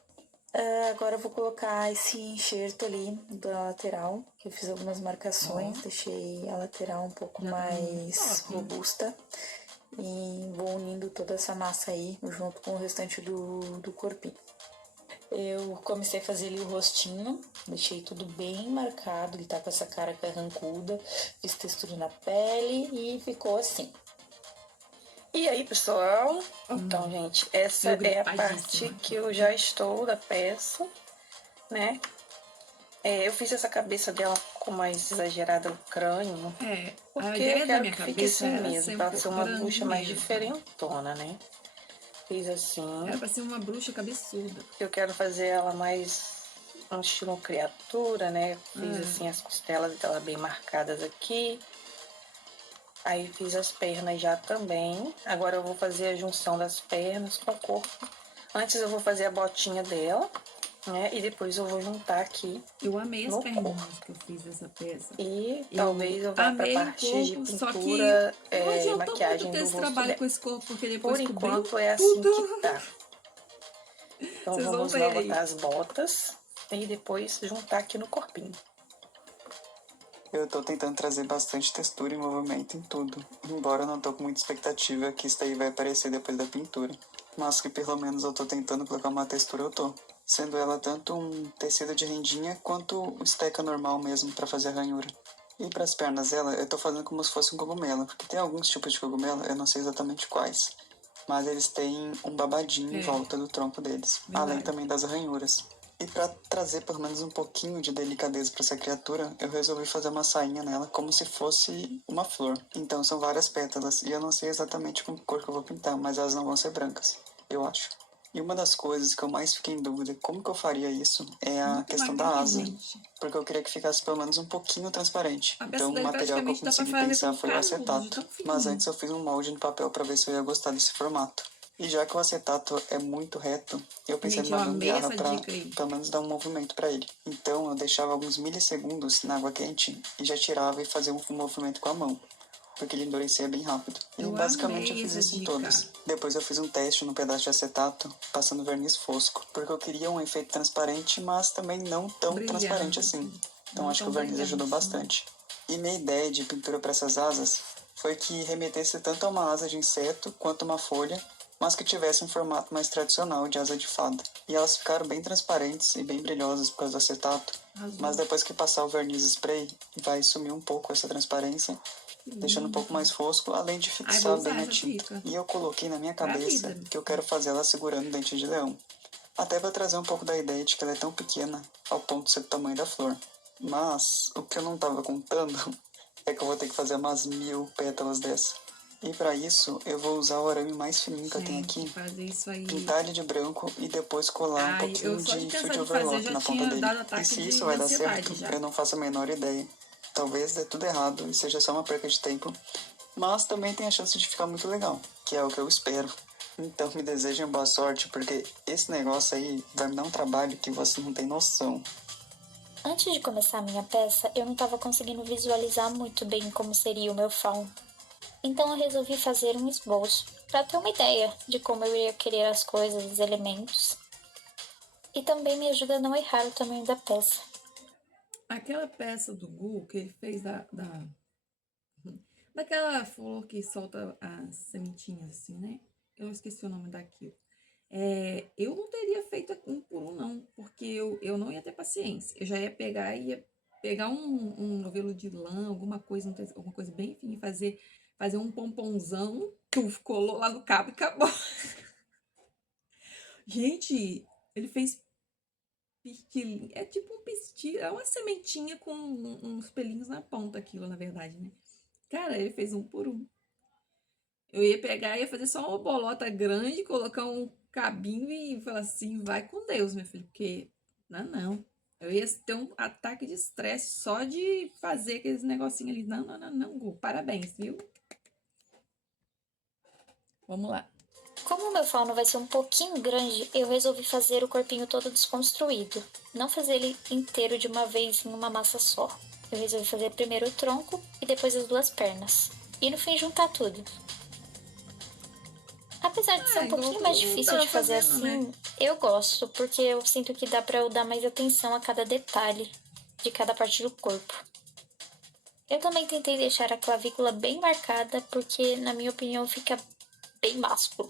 Agora eu vou colocar esse enxerto ali da lateral, que eu fiz algumas marcações, deixei a lateral um pouco mais robusta. E vou unindo toda essa massa aí junto com o restante do corpinho. Eu comecei a fazer ali o rostinho, deixei tudo bem marcado, ele tá com essa cara carrancuda, fiz textura na pele e ficou assim. E aí, pessoal? Então, gente, essa é a parte que eu já estou da peça, né? Eu fiz essa cabeça dela um pouco mais exagerada no crânio. A Porque ideia eu da quero minha que fique cabeça assim era mesmo, ser um pra pouco ser uma grande bucha mais mesmo. diferentona, né? Fiz assim. Era pra ser uma bruxa cabeçuda. Eu quero fazer ela mais um estilo criatura, né? Fiz assim as costelas dela bem marcadas aqui. Aí fiz as pernas já também. Agora eu vou fazer a junção das pernas com o corpo. Antes eu vou fazer a botinha dela, né? E depois eu vou juntar aqui. Eu amei as perninhas que eu fiz dessa peça. E talvez eu vá pra parte de só que pintura, não adiantou maquiagem muito ter do esse rosto trabalho dela. com esse corpo, porque depois Por cobriu enquanto é assim tudo. que tá. Então Vocês vão vamos ver lá aí. botar as botas e depois juntar aqui no corpinho. Eu tô tentando trazer bastante textura e movimento em tudo, embora eu não tô com muita expectativa que isso daí vai aparecer depois da pintura. Mas que pelo menos eu tô tentando colocar uma textura, eu tô. Sendo ela tanto um tecido de rendinha quanto o esteca normal mesmo pra fazer a ranhura. E pras pernas dela, eu tô fazendo como se fosse um cogumelo, porque tem alguns tipos de cogumelo, eu não sei exatamente quais, mas eles têm um babadinho em volta do tronco deles, além também das ranhuras. E pra trazer pelo menos um pouquinho de delicadeza pra essa criatura, eu resolvi fazer uma sainha nela como se fosse uma flor. Então são várias pétalas, e eu não sei exatamente com que cor que eu vou pintar, mas elas não vão ser brancas, eu acho. E uma das coisas que eu mais fiquei em dúvida como que eu faria isso é a questão da asa. Porque eu queria que ficasse pelo menos um pouquinho transparente. Então o material que eu consegui pensar foi o acetato. Mas antes eu fiz um molde no papel para ver se eu ia gostar desse formato. E já que o acetato é muito reto, eu pensei numa gambiarra para pelo menos dar um movimento para ele. Então eu deixava alguns milissegundos na água quente e já tirava e fazia um movimento com a mão, porque ele endurecia bem rápido. E basicamente eu fiz isso em todos. Depois eu fiz um teste no pedaço de acetato, passando verniz fosco, porque eu queria um efeito transparente, mas também não tão transparente assim. Então acho que o verniz ajudou bastante. E minha ideia de pintura para essas asas foi que remetesse tanto a uma asa de inseto quanto uma folha, mas que tivesse um formato mais tradicional de asa de fada. E elas ficaram bem transparentes e bem brilhosas por causa do acetato, mas depois que passar o verniz spray, vai sumir um pouco essa transparência, deixando um pouco mais fosco, além de fixar bem a tinta. E eu coloquei na minha cabeça que eu quero fazer ela segurando o dente de leão. Até para trazer um pouco da ideia de que ela é tão pequena ao ponto de ser do tamanho da flor. Mas o que eu não estava contando é que eu vou ter que fazer umas 1000 pétalas dessa. E para isso, eu vou usar o arame mais fininho que eu tenho aqui, fazer isso aí. pintar ele de branco e depois colar um pouquinho eu só de de pensar fio de em fazer overlock já na ponta tinha dele. dado E ataque se de isso vai dar ansiedade certo, já. eu não faço a menor ideia. Talvez dê tudo errado e seja só uma perca de tempo, mas também tem a chance de ficar muito legal, que é o que eu espero. Então me desejem boa sorte, porque esse negócio aí vai me dar um trabalho que você não tem noção. Antes de começar a minha peça, eu não estava conseguindo visualizar muito bem como seria o meu fauno. Então eu resolvi fazer um esboço, para ter uma ideia de como eu iria querer as coisas, os elementos. E também me ajuda a não errar o tamanho da peça. Aquela peça do Gu que ele fez daquela flor que solta as sementinhas assim, né? Eu esqueci o nome daquilo. Eu não teria feito um por um, não, porque eu não ia ter paciência. Eu já ia pegar um novelo de lã, alguma coisa bem fininha, fazer um pomponzão, colou lá no cabo e acabou. Gente, ele fez pistil, é tipo um pistil, é uma sementinha com uns pelinhos na ponta, aquilo, na verdade, né? Cara, ele fez um por um. Eu ia pegar, ia fazer só uma bolota grande, colocar um cabinho e falar assim, vai com Deus, meu filho, porque não. Eu ia ter um ataque de estresse só de fazer aqueles negocinhos ali. Não, Gu, parabéns, viu? Vamos lá. Como o meu fauno vai ser um pouquinho grande, eu resolvi fazer o corpinho todo desconstruído. Não fazer ele inteiro de uma vez em uma massa só. Eu resolvi fazer primeiro o tronco e depois as duas pernas. E no fim juntar tudo. Apesar de ser um pouquinho mais difícil de fazer assim, né? Eu gosto, porque eu sinto que dá pra eu dar mais atenção a cada detalhe de cada parte do corpo. Eu também tentei deixar a clavícula bem marcada, porque na minha opinião fica bem másculo.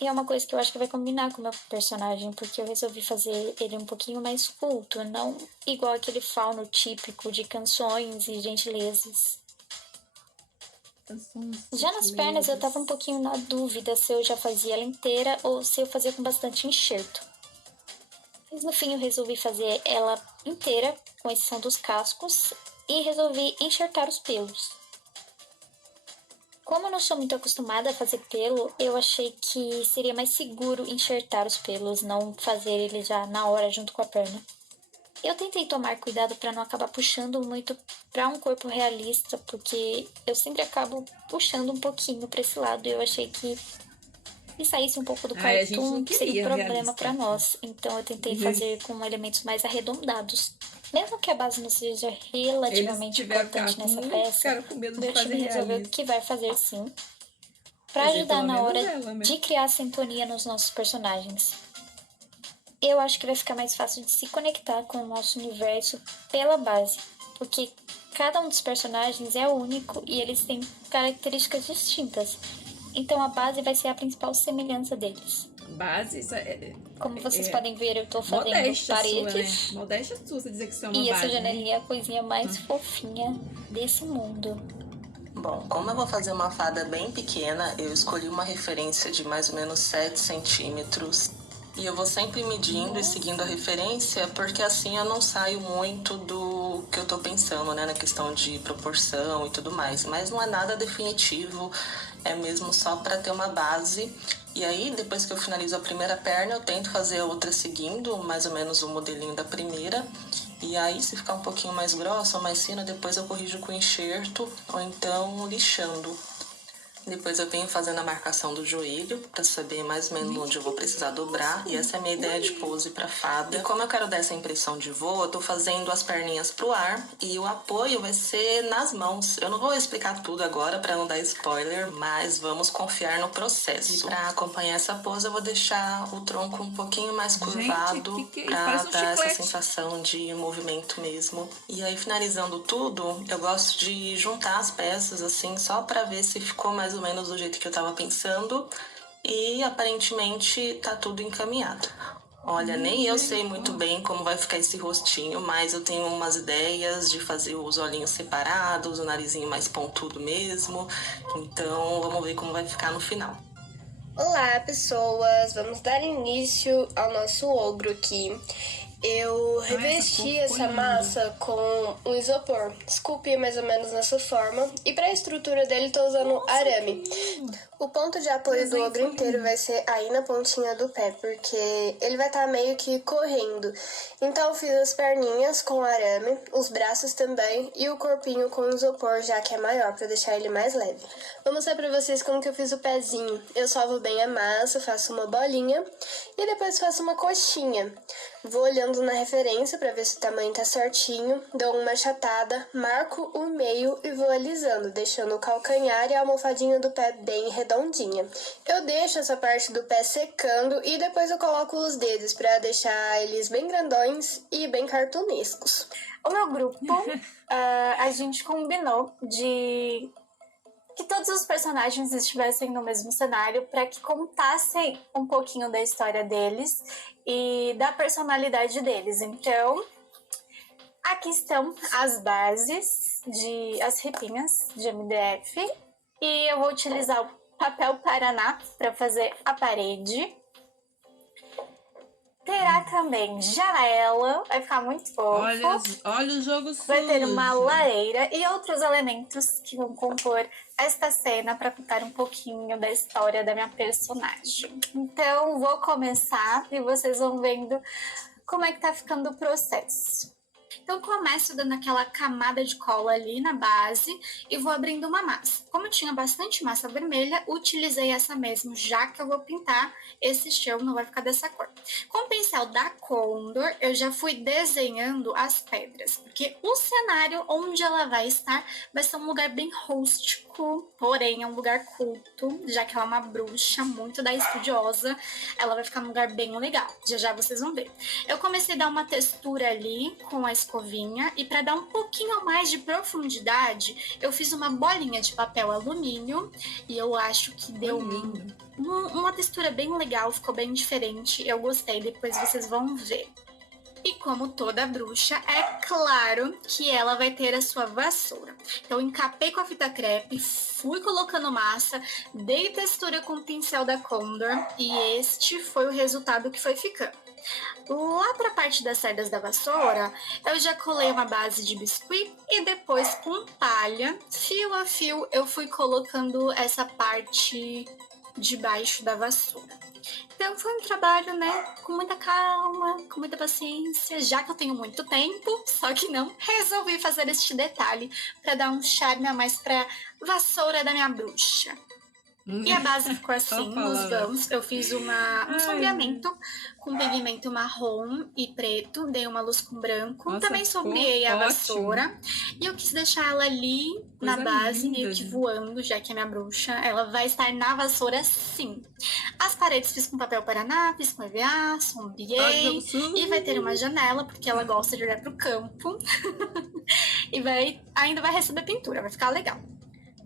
E é uma coisa que eu acho que vai combinar com o meu personagem, porque eu resolvi fazer ele um pouquinho mais culto, não igual aquele fauno típico de canções e gentilezas. Já nas pernas eu tava um pouquinho na dúvida se eu já fazia ela inteira ou se eu fazia com bastante enxerto. Mas no fim eu resolvi fazer ela inteira, com exceção dos cascos, e resolvi enxertar os pelos. Como eu não sou muito acostumada a fazer pelo, eu achei que seria mais seguro enxertar os pelos, não fazer ele já na hora junto com a perna. Eu tentei tomar cuidado para não acabar puxando muito para um corpo realista, porque eu sempre acabo puxando um pouquinho para esse lado e eu achei que se saísse um pouco do cartoon seria um problema para nós. Então eu tentei fazer com elementos mais arredondados. Mesmo que a base não seja relativamente importante nessa peça, meu time resolveu que vai fazer sim, para ajudar na hora de criar sintonia nos nossos personagens. Eu acho que vai ficar mais fácil de se conectar com o nosso universo pela base, porque cada um dos personagens é único e eles têm características distintas. Então a base vai ser a principal semelhança deles. Base, isso como vocês podem ver, eu tô fazendo paredes. Sua, né? Modéstia sua, você dizer que isso é uma e base, essa janelinha né? é a coisinha mais fofinha desse mundo. Bom, como eu vou fazer uma fada bem pequena, eu escolhi uma referência de mais ou menos 7 centímetros. E eu vou sempre medindo e seguindo a referência, porque assim eu não saio muito do que eu tô pensando, né, na questão de proporção e tudo mais. Mas não é nada definitivo, é mesmo só para ter uma base. E aí, depois que eu finalizo a primeira perna, eu tento fazer a outra seguindo mais ou menos o modelinho da primeira. E aí, se ficar um pouquinho mais grossa ou mais fina, depois eu corrijo com enxerto ou então lixando. Depois eu venho fazendo a marcação do joelho para saber mais ou menos onde eu vou precisar dobrar. E essa é a minha ideia de pose para fada. E como eu quero dar essa impressão de voo, eu tô fazendo as perninhas pro ar e o apoio vai ser nas mãos. Eu não vou explicar tudo agora para não dar spoiler, mas vamos confiar no processo. E para acompanhar essa pose eu vou deixar o tronco um pouquinho mais curvado para dar essa sensação de movimento mesmo. E aí, finalizando tudo, eu gosto de juntar as peças assim só para ver se ficou mais ou menos do jeito que eu tava pensando, e aparentemente tá tudo encaminhado. Olha, nem eu sei muito bem como vai ficar esse rostinho, mas eu tenho umas ideias de fazer os olhinhos separados, o narizinho mais pontudo mesmo, então vamos ver como vai ficar no final. Olá, pessoas! Vamos dar início ao nosso ogro aqui. eu essa revesti cor ficou essa linda. massa com um isopor. Esculpi mais ou menos nessa forma. E para a estrutura dele, tô usando arame. O ponto de apoio do ogro inteiro vai ser aí na pontinha do pé, porque ele vai estar meio que correndo. Então eu fiz as perninhas com arame, os braços também e o corpinho com isopor, já que é maior, para deixar ele mais leve. Vou mostrar pra vocês como que eu fiz o pezinho. Eu sovo bem a massa, faço uma bolinha e depois faço uma coxinha. Vou olhando na referência para ver se o tamanho tá certinho, dou uma achatada, marco o meio e vou alisando, deixando o calcanhar e a almofadinha do pé bem redondinha. Eu deixo essa parte do pé secando e depois eu coloco os dedos para deixar eles bem grandões e bem cartunescos. O meu grupo, a gente combinou de que todos os personagens estivessem no mesmo cenário para que contassem um pouquinho da história deles e da personalidade deles. Então, aqui estão as bases, as ripinhas de MDF, e eu vou utilizar o papel Paraná para fazer a parede. Terá também janela, vai ficar muito fofo. Olha o jogo sujo. Vai ter uma lareira e outros elementos que vão compor esta cena para contar um pouquinho da história da minha personagem. Então, vou começar e vocês vão vendo como é que tá ficando o processo. Então, começo dando aquela camada de cola ali na base e vou abrindo uma massa. Como eu tinha bastante massa vermelha, utilizei essa mesmo, já que eu vou pintar esse chão, não vai ficar dessa cor. Com o pincel da Condor, eu já fui desenhando as pedras, porque o cenário onde ela vai estar vai ser um lugar bem rústico, porém é um lugar culto, já que ela é uma bruxa muito da estudiosa, ela vai ficar num lugar bem legal. Já já vocês vão ver. Eu comecei a dar uma textura ali com a escovinha e para dar um pouquinho mais de profundidade, eu fiz uma bolinha de papel alumínio e eu acho que deu uma textura bem legal, ficou bem diferente. Eu gostei, depois vocês vão ver. E como toda bruxa, é claro que ela vai ter a sua vassoura. Então, encapei com a fita crepe, fui colocando massa, dei textura com o pincel da Condor e este foi o resultado que foi ficando. Lá para a parte das cerdas da vassoura, eu já colei uma base de biscuit e depois com palha, fio a fio, eu fui colocando essa parte de baixo da vassoura. Então foi um trabalho, né, com muita calma, com muita paciência, já que eu tenho muito tempo, só que não, resolvi fazer este detalhe para dar um charme a mais para vassoura da minha bruxa. E a base ficou assim, nos vãos. Eu fiz um sombreamento com pigmento marrom e preto. Dei uma luz com branco. Nossa, também sombreei a vassoura. E eu quis deixar ela ali na base, meio que voando, já que é minha bruxa. Ela vai estar na vassoura sim. As paredes fiz com papel Paraná, fiz com EVA, sombreei. E vai ter uma janela, porque ela gosta de olhar pro campo. E ainda vai receber pintura, vai ficar legal.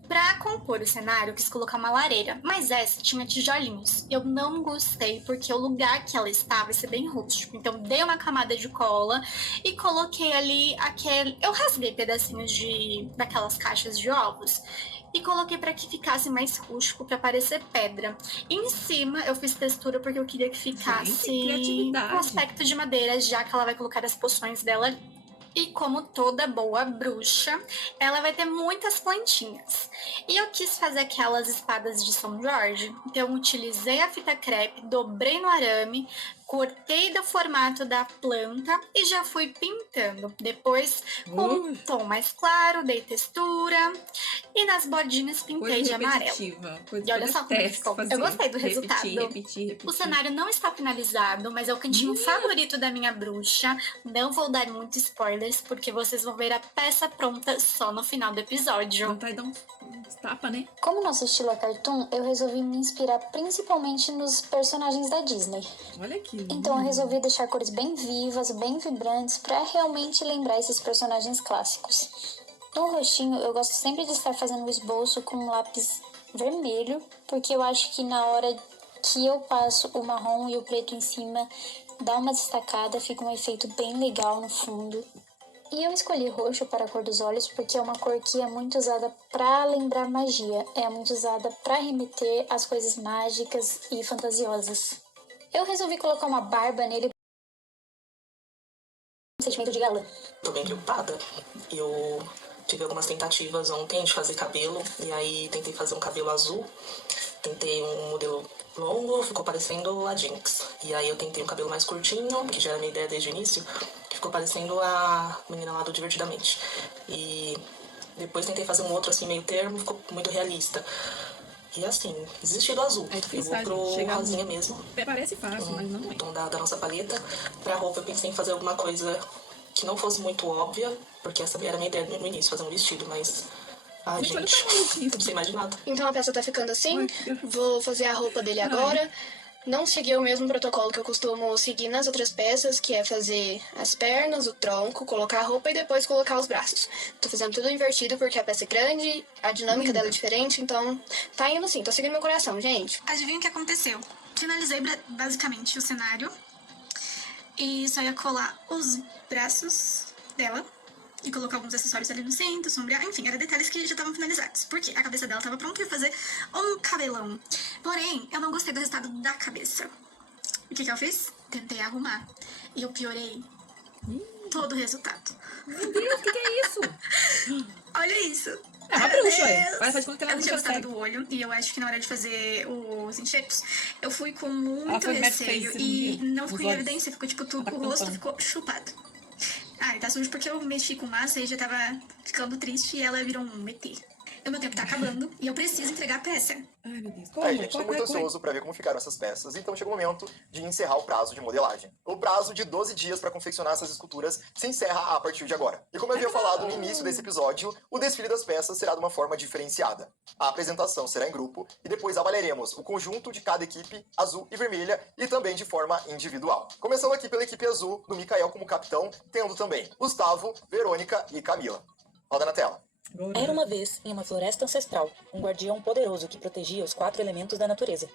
Pra compor o cenário, eu quis colocar uma lareira, mas essa tinha tijolinhos. Eu não gostei, porque o lugar que ela está vai ser bem rústico. Então, dei uma camada de cola e coloquei ali eu rasguei pedacinhos daquelas caixas de ovos e coloquei para que ficasse mais rústico, para parecer pedra. E em cima, eu fiz textura porque eu queria que ficasse com aspecto de madeira, já que ela vai colocar as poções dela ali. E como toda boa bruxa, ela vai ter muitas plantinhas. E eu quis fazer aquelas espadas de São Jorge. Então, utilizei a fita crepe, dobrei no arame, cortei do formato da planta e já fui pintando. Depois, com um tom mais claro, dei textura. E nas bordinhas pintei de amarelo. E olha só como ficou. Eu gostei do resultado. Repetir. O cenário não está finalizado, mas é o cantinho favorito da minha bruxa. Não vou dar muitos spoilers, porque vocês vão ver a peça pronta só no final do episódio. Vontade de dar uns tapa, né? Como nosso estilo é cartoon, eu resolvi me inspirar principalmente nos personagens da Disney. Olha aqui. Então eu resolvi deixar cores bem vivas, bem vibrantes, para realmente lembrar esses personagens clássicos. No rostinho, eu gosto sempre de estar fazendo o esboço com um lápis vermelho, porque eu acho que na hora que eu passo o marrom e o preto em cima, dá uma destacada, fica um efeito bem legal no fundo. E eu escolhi roxo para a cor dos olhos porque é uma cor que é muito usada para lembrar magia, é muito usada para remeter às coisas mágicas e fantasiosas. Eu resolvi colocar uma barba nele sentimento de galã. Tô bem preocupada. Eu tive algumas tentativas ontem de fazer cabelo, e aí tentei fazer um cabelo azul, tentei um modelo longo, ficou parecendo a Jinx. E aí eu tentei um cabelo mais curtinho, que já era minha ideia desde o início, que ficou parecendo a menina lá do Divertidamente. E depois tentei fazer um outro assim meio termo, ficou muito realista. E assim, desisti do azul. É Eu difícil, vou tá, gente? pro Chegar rosinha no... mesmo. Parece fácil, mas não é. O tom da nossa paleta. Pra roupa eu pensei em fazer alguma coisa que não fosse muito óbvia, porque essa era a minha ideia no início, fazer um vestido, mas... Ai, Gente, olha o gente, tamanho disso. não sei mais de nada. Então a peça tá ficando assim. Vou fazer a roupa dele Ai. agora. Não segui o mesmo protocolo que eu costumo seguir nas outras peças, que é fazer as pernas, o tronco, colocar a roupa e depois colocar os braços. Tô fazendo tudo invertido porque a peça é grande, a dinâmica dela é diferente, então tá indo assim, tô seguindo meu coração, gente. Adivinha o que aconteceu? Finalizei basicamente o cenário e só ia colar os braços dela e colocar alguns acessórios ali no centro, sombrear, enfim, eram detalhes que já estavam finalizados. Porque a cabeça dela estava pronta, eu ia fazer um cabelão. Porém, eu não gostei do resultado da cabeça. O que eu fiz? Tentei arrumar. E eu piorei todo o resultado. Meu Deus, o que é isso? Olha isso. É uma bruxa, ué. Faz conta que ela Eu não tinha bruxa gostado cega. do olho, e eu acho que na hora de fazer os enxertos, eu fui com Ela muito foi médica, receio fez e cirurgia não nos ficou em olhos. evidência, ficou tipo tudo, Ela tá o rosto tampando. ficou chupado. Ah, e tá sujo porque eu mexi com massa e já tava ficando triste e ela virou um ET. O meu tempo tá acabando e eu preciso entregar a peça. Ai, meu Deus. Aí, gente, tô muito ansioso pra ver como ficaram essas peças, então chega o momento de encerrar o prazo de modelagem. O prazo de 12 dias para confeccionar essas esculturas se encerra a partir de agora. E como eu havia falado no início desse episódio, o desfile das peças será de uma forma diferenciada. A apresentação será em grupo e depois avaliaremos o conjunto de cada equipe, azul e vermelha, e também de forma individual. Começando aqui pela equipe azul, do Mikael como capitão, tendo também Gustavo, Verônica e Camila. Roda na tela. Era uma vez, em uma floresta ancestral, um guardião poderoso que protegia os 4 elementos da natureza: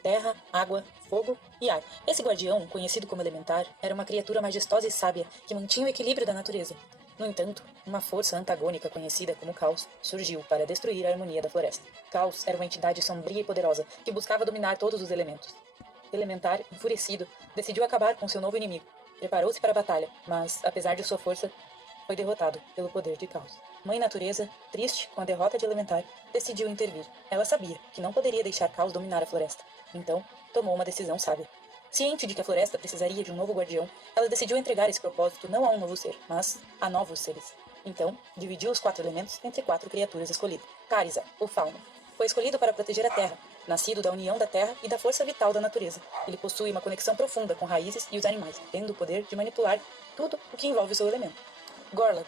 terra, água, fogo e ar. Esse guardião, conhecido como Elementar, era uma criatura majestosa e sábia que mantinha o equilíbrio da natureza. No entanto, uma força antagônica conhecida como Caos surgiu para destruir a harmonia da floresta. Caos era uma entidade sombria e poderosa que buscava dominar todos os elementos. Elementar, enfurecido, decidiu acabar com seu novo inimigo. Preparou-se para a batalha, mas, apesar de sua força, foi derrotado pelo poder de Caos. Mãe Natureza, triste com a derrota de Elementar, decidiu intervir. Ela sabia que não poderia deixar Caos dominar a floresta. Então, tomou uma decisão sábia. Ciente de que a floresta precisaria de um novo guardião, ela decidiu entregar esse propósito não a um novo ser, mas a novos seres. Então, dividiu os 4 elementos entre 4 criaturas escolhidas. Kariza, o Fauno, foi escolhido para proteger a Terra, nascido da união da Terra e da força vital da natureza. Ele possui uma conexão profunda com raízes e os animais, tendo o poder de manipular tudo o que envolve o seu elemento. Gorlag,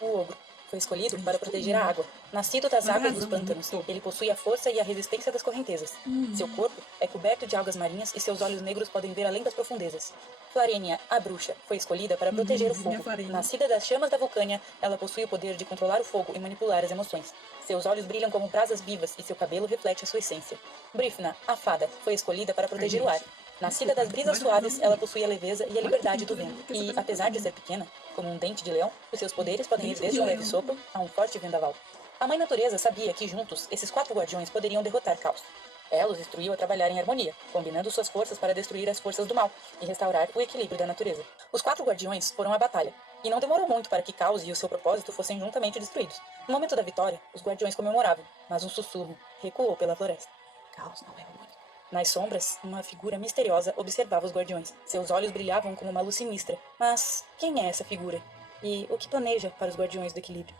o Ogro, foi escolhido para proteger a água. Nascido das águas dos pântanos, ele possui a força e a resistência das correntezas. Seu corpo é coberto de algas marinhas e seus olhos negros podem ver além das profundezas. Flarenia, a bruxa, foi escolhida para proteger o fogo. Nascida das chamas da Vulcânia, ela possui o poder de controlar o fogo e manipular as emoções. Seus olhos brilham como brasas vivas e seu cabelo reflete a sua essência. Brifna, a fada, foi escolhida para proteger o ar. Nascida das brisas suaves, ela possui a leveza e a liberdade do vento. E, apesar de ser pequena, como um dente de leão, os seus poderes podem ir desde um leve sopro a um forte vendaval. A Mãe Natureza sabia que, juntos, esses 4 guardiões poderiam derrotar Caos. Ela os instruiu a trabalhar em harmonia, combinando suas forças para destruir as forças do mal e restaurar o equilíbrio da natureza. Os 4 guardiões foram à batalha, e não demorou muito para que Caos e o seu propósito fossem juntamente destruídos. No momento da vitória, os guardiões comemoravam, mas um sussurro recuou pela floresta. Caos não é humano. Nas sombras, uma figura misteriosa observava os guardiões. Seus olhos brilhavam como uma luz sinistra. Mas quem é essa figura? E o que planeja para os guardiões do equilíbrio?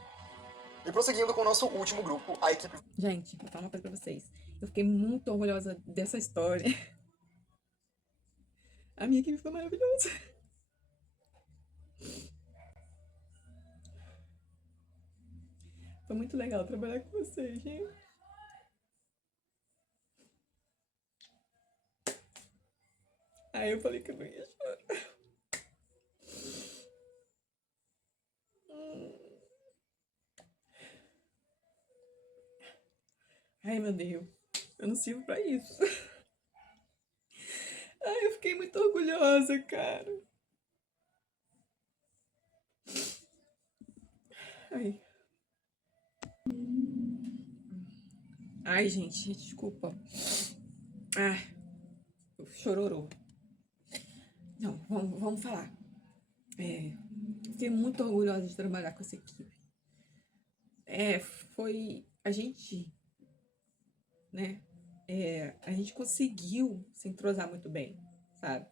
E prosseguindo com o nosso último grupo, a equipe... Gente, vou falar uma coisa pra vocês. Eu fiquei muito orgulhosa dessa história. A minha equipe ficou maravilhosa. Foi muito legal trabalhar com vocês, gente. Aí eu falei que eu não ia chorar. Ai, meu Deus. Eu não sirvo pra isso. Ai, eu fiquei muito orgulhosa, cara. Ai. Ai, gente, desculpa. Chororô. Não, vamos falar. Fiquei muito orgulhosa de trabalhar com essa equipe. Foi a gente, né? A gente conseguiu se entrosar muito bem, sabe?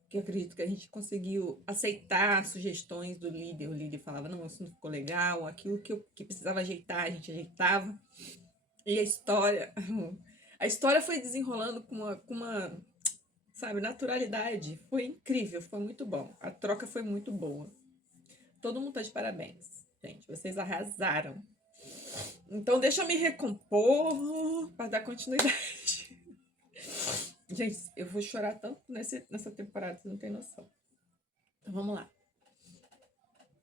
Porque eu acredito que a gente conseguiu aceitar sugestões do líder. O líder falava, não, isso não ficou legal, aquilo que precisava ajeitar, a gente ajeitava. E a história foi desenrolando com uma, sabe, naturalidade. Foi incrível, foi muito bom. A troca foi muito boa. Todo mundo tá de parabéns, gente. Vocês arrasaram. Então, deixa eu me recompor para dar continuidade. Gente, eu vou chorar tanto nessa temporada, você não tem noção. Então, vamos lá.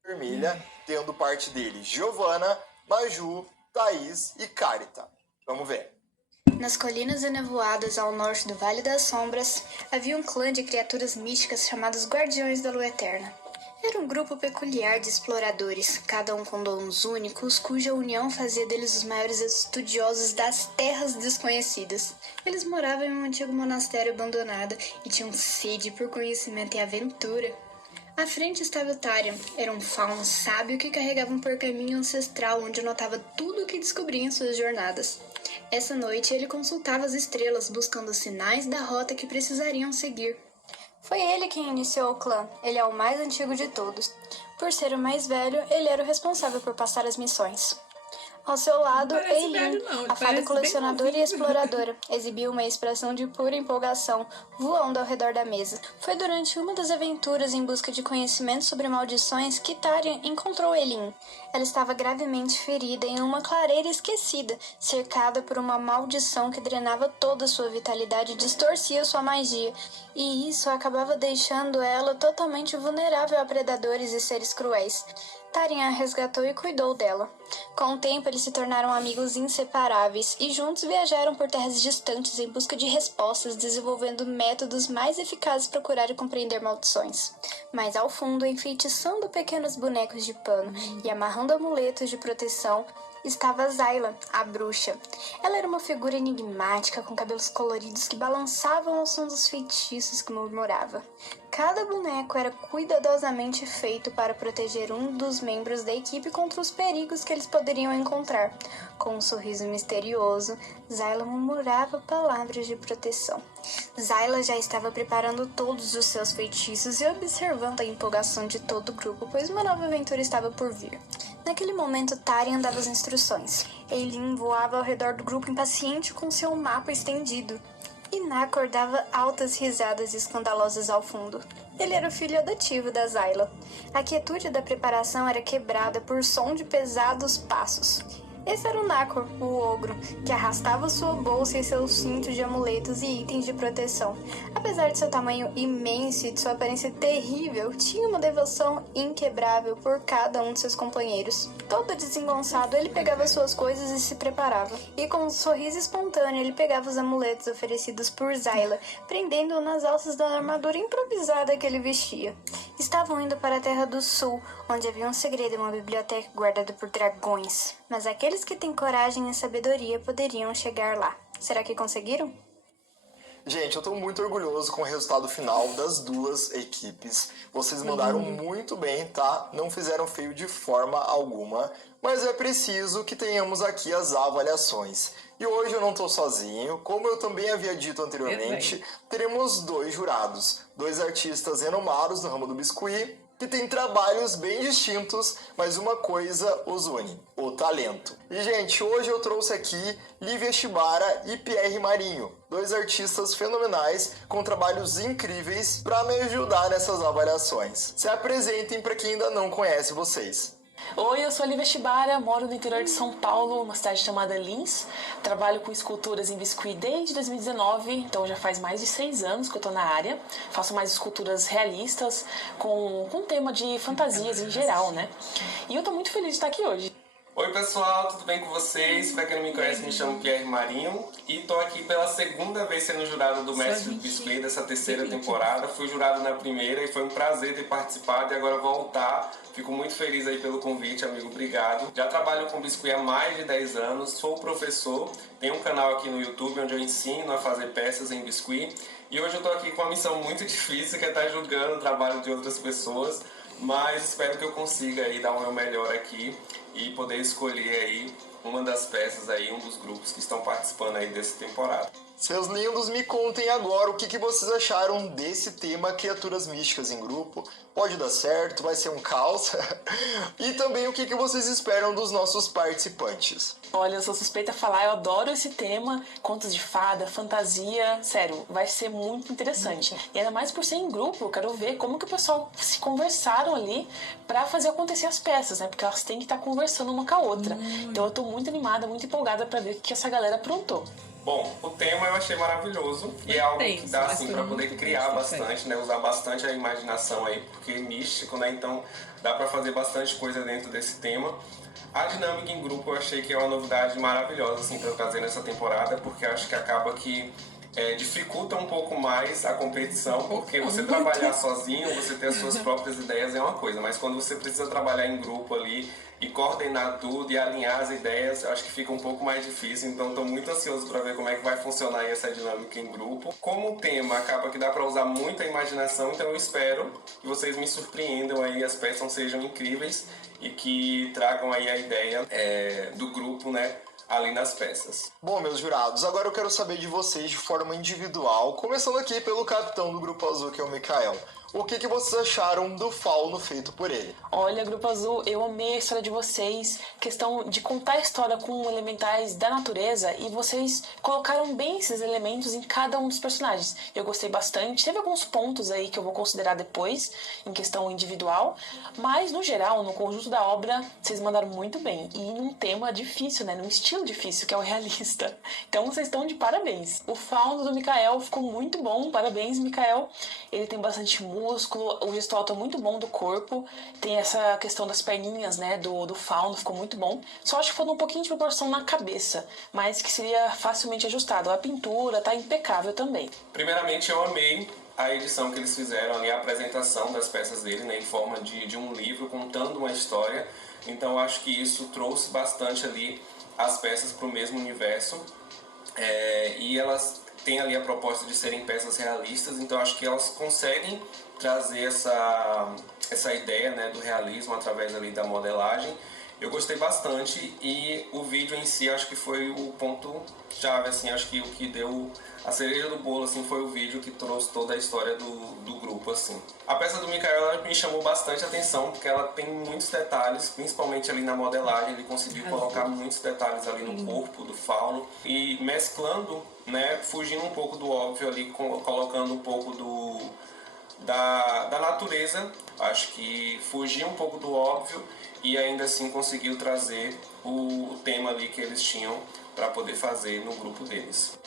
Vermelha, tendo parte dele Giovanna, Maju, Thaís e Carita. Vamos ver. Nas colinas enevoadas ao norte do Vale das Sombras, havia um clã de criaturas místicas chamados Guardiões da Lua Eterna. Era um grupo peculiar de exploradores, cada um com dons únicos, cuja união fazia deles os maiores estudiosos das terras desconhecidas. Eles moravam em um antigo monastério abandonado e tinham sede por conhecimento e aventura. À frente estava o Tarion, era um fauno sábio que carregava um pergaminho ancestral onde anotava tudo o que descobria em suas jornadas. Essa noite ele consultava as estrelas buscando sinais da rota que precisariam seguir. Foi ele quem iniciou o clã, ele é o mais antigo de todos. Por ser o mais velho, ele era o responsável por passar as missões. Ao seu lado, Eileen, a fada colecionadora e exploradora, exibiu uma expressão de pura empolgação, voando ao redor da mesa. Foi durante uma das aventuras em busca de conhecimento sobre maldições que Tarion encontrou Eileen. Ela estava gravemente ferida em uma clareira esquecida, cercada por uma maldição que drenava toda sua vitalidade e distorcia sua magia, e isso acabava deixando ela totalmente vulnerável a predadores e seres cruéis. Tarion a resgatou e cuidou dela. Com o tempo, eles se tornaram amigos inseparáveis e juntos viajaram por terras distantes em busca de respostas, desenvolvendo métodos mais eficazes para curar e compreender maldições. Mas ao fundo, enfeitiçando pequenos bonecos de pano e amarrando amuletos de proteção, estava Zyla, a bruxa. Ela era uma figura enigmática com cabelos coloridos que balançavam ao som dos feitiços que murmurava. Cada boneco era cuidadosamente feito para proteger um dos membros da equipe contra os perigos que eles poderiam encontrar. Com um sorriso misterioso, Zyla murmurava palavras de proteção. Zyla já estava preparando todos os seus feitiços e observando a empolgação de todo o grupo, pois uma nova aventura estava por vir. Naquele momento, Tarion dava as instruções. Eileen voava ao redor do grupo impaciente com seu mapa estendido. E Nakor dava altas risadas escandalosas ao fundo. Ele era o filho adotivo da Zyla. A quietude da preparação era quebrada por som de pesados passos. Esse era o Nakor, o ogro, que arrastava sua bolsa e seu cinto de amuletos e itens de proteção. Apesar de seu tamanho imenso e de sua aparência terrível, tinha uma devoção inquebrável por cada um de seus companheiros. Todo desengonçado, ele pegava suas coisas e se preparava. E com um sorriso espontâneo, ele pegava os amuletos oferecidos por Zyla, prendendo-o nas alças da armadura improvisada que ele vestia. Estavam indo para a Terra do Sul, onde havia um segredo em uma biblioteca guardada por dragões. Mas aqueles que têm coragem e sabedoria poderiam chegar lá. Será que conseguiram? Gente, eu tô muito orgulhoso com o resultado final das duas equipes. Vocês mandaram muito bem, tá? Não fizeram feio de forma alguma. Mas é preciso que tenhamos aqui as avaliações. E hoje eu não tô sozinho. Como eu também havia dito anteriormente, teremos 2 jurados. 2 artistas renomados no ramo do biscuit, que têm trabalhos bem distintos, mas uma coisa os une: o talento. E, gente, hoje eu trouxe aqui Lívia Shibara e Pierre Marinho, 2 artistas fenomenais com trabalhos incríveis para me ajudar nessas avaliações. Se apresentem para quem ainda não conhece vocês. Oi, eu sou a Lívia Shibara, moro no interior de São Paulo, uma cidade chamada Lins. Trabalho com esculturas em biscuit desde 2019, então já faz mais de 6 anos que eu tô na área. Faço mais esculturas realistas, com tema de fantasias em geral, né? E eu tô muito feliz de estar aqui hoje. Oi pessoal, tudo bem com vocês? Pra quem não me conhece, me chamo Pierre Marinho e tô aqui pela segunda vez sendo jurado do Mestre do Biscuit dessa terceira temporada. Fui jurado na primeira e foi um prazer ter participado e agora voltar. Fico muito feliz aí pelo convite, amigo, obrigado. Já trabalho com biscuit há mais de 10 anos, sou professor, tenho um canal aqui no YouTube onde eu ensino a fazer peças em biscuit. E hoje eu tô aqui com uma missão muito difícil, que é estar julgando o trabalho de outras pessoas. mas espero que eu consiga aí dar o meu melhor aqui e poder escolher aí uma das peças aí, um dos grupos que estão participando aí dessa temporada. Seus lindos, me contem agora o que vocês acharam desse tema criaturas místicas em grupo. Pode dar certo, vai ser um caos. E também o que vocês esperam dos nossos participantes. Olha, eu sou suspeita a falar, eu adoro esse tema, contos de fada, fantasia, sério, vai ser muito interessante. E ainda mais por ser em grupo, eu quero ver como que o pessoal se conversaram ali pra fazer acontecer as peças, né? Porque elas têm que estar conversando uma com a outra. Então eu tô muito animada, muito empolgada pra ver o que essa galera aprontou. Bom, o tema eu achei maravilhoso e é algo que dá assim para poder criar bastante, né? Usar bastante a imaginação aí, porque é místico, né? Então dá para fazer bastante coisa dentro desse tema. A dinâmica em grupo eu achei que é uma novidade maravilhosa assim para trazer nessa temporada, porque acho que acaba que dificulta um pouco mais a competição, porque você trabalhar sozinho, você ter as suas próprias ideias é uma coisa, mas quando você precisa trabalhar em grupo ali e coordenar tudo e alinhar as ideias, eu acho que fica um pouco mais difícil, então estou muito ansioso para ver como é que vai funcionar aí essa dinâmica em grupo. Como o tema acaba que dá para usar muita imaginação, então eu espero que vocês me surpreendam aí, as peças sejam incríveis e que tragam aí a ideia do grupo, né, ali nas peças. Bom, meus jurados, agora eu quero saber de vocês de forma individual, começando aqui pelo capitão do Grupo Azul, que é o Mikael. O que vocês acharam do fauno feito por ele? Olha, Grupo Azul, eu amei a história de vocês, questão de contar a história com elementais da natureza, e vocês colocaram bem esses elementos em cada um dos personagens. Eu gostei bastante, teve alguns pontos aí que eu vou considerar depois, em questão individual, mas no geral, no conjunto da obra, vocês mandaram muito bem, e em um tema difícil, né, num estilo difícil, que é o realista. Então vocês estão de parabéns. O fauno do Mikael ficou muito bom, parabéns, Mikael. Ele tem bastante músculo, o gestual tá muito bom do corpo, tem essa questão das perninhas, né, do fauno, ficou muito bom. Só acho que faltou um pouquinho de proporção na cabeça, mas que seria facilmente ajustado. A pintura tá impecável também. Primeiramente, eu amei a edição que eles fizeram ali, a apresentação das peças dele, né, em forma de um livro contando uma história. Então, acho que isso trouxe bastante ali as peças para o mesmo universo. E elas têm ali a proposta de serem peças realistas, então acho que elas conseguem trazer essa ideia, né, do realismo através ali da modelagem. Eu gostei bastante e o vídeo em si acho que foi o ponto chave, assim, acho que o que deu a cereja do bolo, assim, foi o vídeo que trouxe toda a história do grupo, assim. A peça do Mikael, ela me chamou bastante atenção, porque ela tem muitos detalhes, principalmente ali na modelagem, ele conseguiu colocar muitos detalhes ali no corpo do fauno e mesclando, né, fugindo um pouco do óbvio ali, colocando um pouco da natureza. Acho que fugiu um pouco do óbvio e ainda assim conseguiu trazer o tema ali que eles tinham para poder fazer no grupo deles.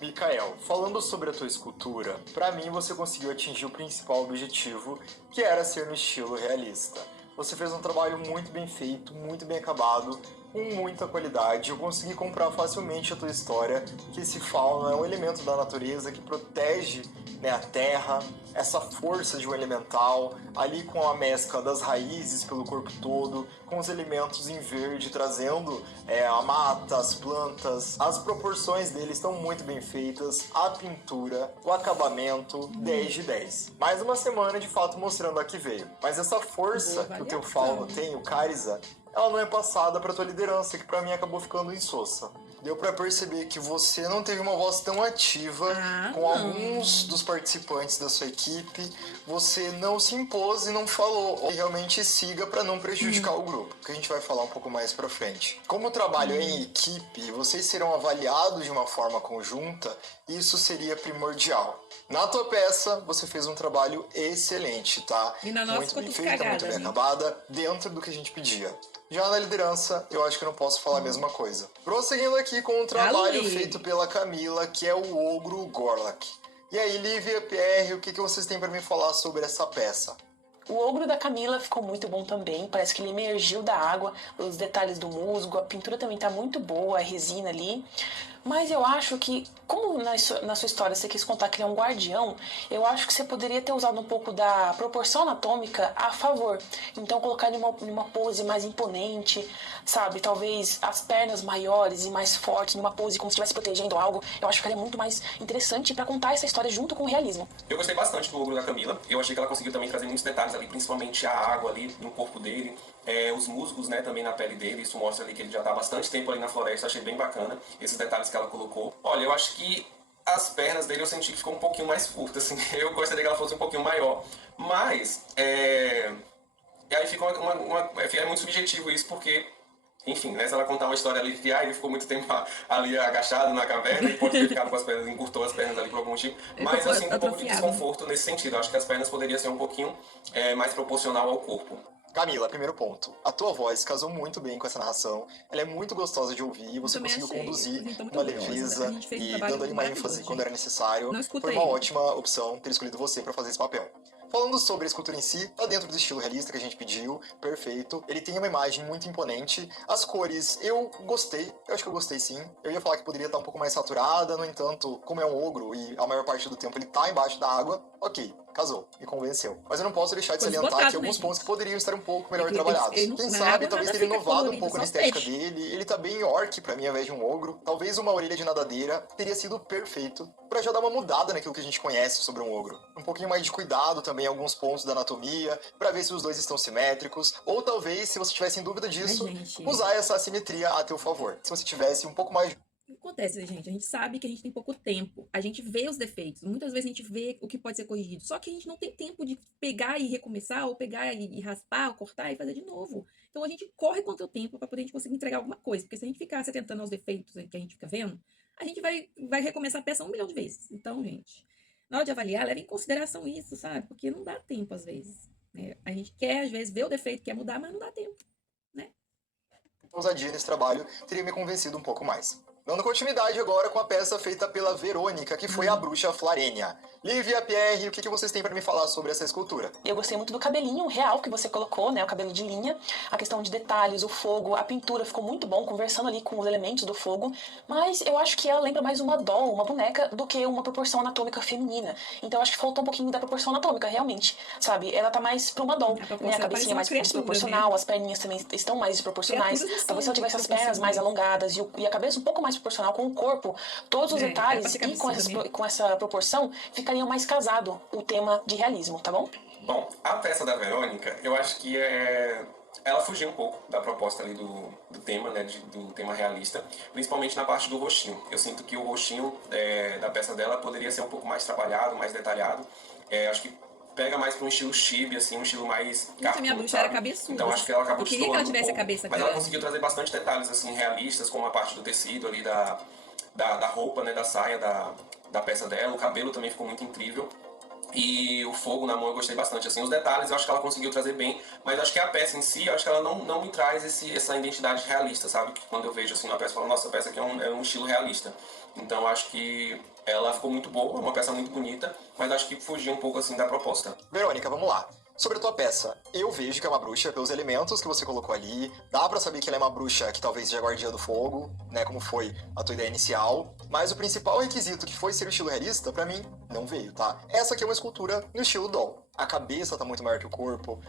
Mikael, falando sobre a tua escultura, pra mim você conseguiu atingir o principal objetivo, que era ser no estilo realista. Você fez um trabalho muito bem feito, muito bem acabado, com muita qualidade. Eu consegui comprar facilmente a tua história, que esse fauno é um elemento da natureza que protege, né, a terra, essa força de um elemental, ali com a mescla das raízes pelo corpo todo, com os elementos em verde, trazendo a mata, as plantas. As proporções dele estão muito bem feitas, a pintura, o acabamento, 10 de 10. Mais uma semana, de fato, mostrando a que veio. Mas essa força que o teu fauno tem, o Cariza, ela não é passada para tua liderança, que para mim acabou ficando insossa. Deu para perceber que você não teve uma voz tão ativa com alguns dos participantes da sua equipe. Você não se impôs e não falou. E realmente siga para não prejudicar o grupo, que a gente vai falar um pouco mais para frente. Como o trabalho é em equipe, vocês serão avaliados de uma forma conjunta, isso seria primordial. Na tua peça, você fez um trabalho excelente, tá? E na nossa muito bem ficou feita, cagada, muito bem né? acabada, dentro do que a gente pedia. Já na liderança, eu acho que eu não posso falar a mesma coisa. Prosseguindo aqui com um trabalho feito pela Camila, que é o Ogro Gorlak. E aí, Lívia, Pierre, o que vocês têm para me falar sobre essa peça? O ogro da Camila ficou muito bom também, parece que ele emergiu da água, os detalhes do musgo, a pintura também tá muito boa, a resina ali. Mas eu acho que, como na sua história você quis contar que ele é um guardião, eu acho que você poderia ter usado um pouco da proporção anatômica a favor. Então colocar ele numa pose mais imponente, sabe? Talvez as pernas maiores e mais fortes, numa pose como se estivesse protegendo algo. Eu acho que ficaria muito mais interessante pra contar essa história junto com o realismo. Eu gostei bastante do ogro da Camila. Eu achei que ela conseguiu também trazer muitos detalhes ali, principalmente a água ali no corpo dele, os musgos, né, também na pele dele. Isso mostra ali que ele já tá há bastante tempo ali na floresta. Achei bem bacana esses detalhes que ela colocou. Olha, eu acho que as pernas dele eu senti que ficou um pouquinho mais curta, assim. Eu gostaria que ela fosse um pouquinho maior. Mas, e aí fica é muito subjetivo isso, porque, enfim, né, se ela contar uma história ali que ele ficou muito tempo ali agachado na caverna e pode ter ficado com as pernas, encurtou as pernas ali por algum motivo. Mas eu sinto um pouco de desconforto nesse sentido. Eu acho que as pernas poderiam ser um pouquinho mais proporcional ao corpo. Camila, primeiro ponto. A tua voz casou muito bem com essa narração. Ela é muito gostosa de ouvir. Você conseguiu conduzir uma leveza e dando ali uma ênfase quando era necessário. Foi uma ótima opção ter escolhido você para fazer esse papel. Falando sobre a escultura em si, tá dentro do estilo realista que a gente pediu, perfeito. Ele tem uma imagem muito imponente. As cores, eu gostei, eu acho que eu gostei sim. Eu ia falar que poderia estar um pouco mais saturada, no entanto, como é um ogro e a maior parte do tempo ele tá embaixo da água, ok, casou, me convenceu. Mas eu não posso deixar de salientar que alguns pontos que poderiam estar um pouco melhor trabalhados. Quem sabe, talvez teria inovado um pouco na estética dele. Ele tá bem orc pra mim, ao invés de um ogro. Talvez uma orelha de nadadeira teria sido perfeito pra já dar uma mudada naquilo que a gente conhece sobre um ogro. Um pouquinho mais de cuidado também em alguns pontos da anatomia, pra ver se os dois estão simétricos. Ou talvez, se você tivesse em dúvida disso, usar essa assimetria a teu favor. Se você tivesse um pouco mais... O que acontece, gente? A gente sabe que a gente tem pouco tempo. A gente vê os defeitos. Muitas vezes a gente vê o que pode ser corrigido. Só que a gente não tem tempo de pegar e recomeçar, ou pegar e raspar, ou cortar e fazer de novo. Então a gente corre contra o tempo para poder a gente conseguir entregar alguma coisa. Porque se a gente ficar se atentando aos defeitos que a gente fica vendo, a gente vai recomeçar a peça 1 milhão de vezes. Então, gente, na hora de avaliar, leve em consideração isso, sabe? Porque não dá tempo às vezes, né? A gente quer, às vezes, ver o defeito, quer mudar, mas não dá tempo, né? A ousadia nesse trabalho teria me convencido um pouco mais. Dando continuidade agora com a peça feita pela Verônica, que foi a bruxa Flarênia. Lívia, Pierre, o que vocês têm para me falar sobre essa escultura? Eu gostei muito do cabelinho real que você colocou, né? O cabelo de linha, a questão de detalhes, o fogo, a pintura ficou muito bom, conversando ali com os elementos do fogo. Mas eu acho que ela lembra mais uma doll, uma boneca, do que uma proporção anatômica feminina. Então eu acho que faltou um pouquinho da proporção anatômica, realmente. Sabe? Ela tá mais pra uma doll, né? A cabecinha mais desproporcional, né? As perninhas também estão mais desproporcionais. Talvez se ela tivesse as pernas mais alongadas e a cabeça um pouco mais proporcional com o corpo, todos os detalhes e com essa proporção, ficariam mais casado o tema de realismo, tá bom? Bom, a peça da Verônica, eu acho que ela fugiu um pouco da proposta ali do tema, né, do tema realista, principalmente na parte do rostinho. Eu sinto que o rostinho da peça dela poderia ser um pouco mais trabalhado, mais detalhado. Acho que pega mais para um estilo chibi, assim, um estilo mais cartoon, minha bruxa era cabeçuda. Então acho que ela acabou destoando que ela tivesse a cabeça mas ela conseguiu trazer bastante detalhes, assim, realistas, como a parte do tecido ali, da roupa, né, da saia da peça dela. O cabelo também ficou muito incrível. E o fogo na mão eu gostei bastante. Assim, os detalhes eu acho que ela conseguiu trazer bem, mas acho que a peça em si, eu acho que ela não me traz essa identidade realista, sabe? Quando eu vejo assim uma peça, eu falo, nossa, a peça aqui é um estilo realista. Então eu acho que ela ficou muito boa, uma peça muito bonita, mas acho que fugiu um pouco assim da proposta. Verônica, vamos lá. Sobre a tua peça, eu vejo que é uma bruxa pelos elementos que você colocou ali. Dá pra saber que ela é uma bruxa que talvez seja guardiã do fogo, né, como foi a tua ideia inicial. Mas o principal requisito, que foi ser o estilo realista, pra mim, não veio, tá? Essa aqui é uma escultura no estilo doll. A cabeça tá muito maior que o corpo,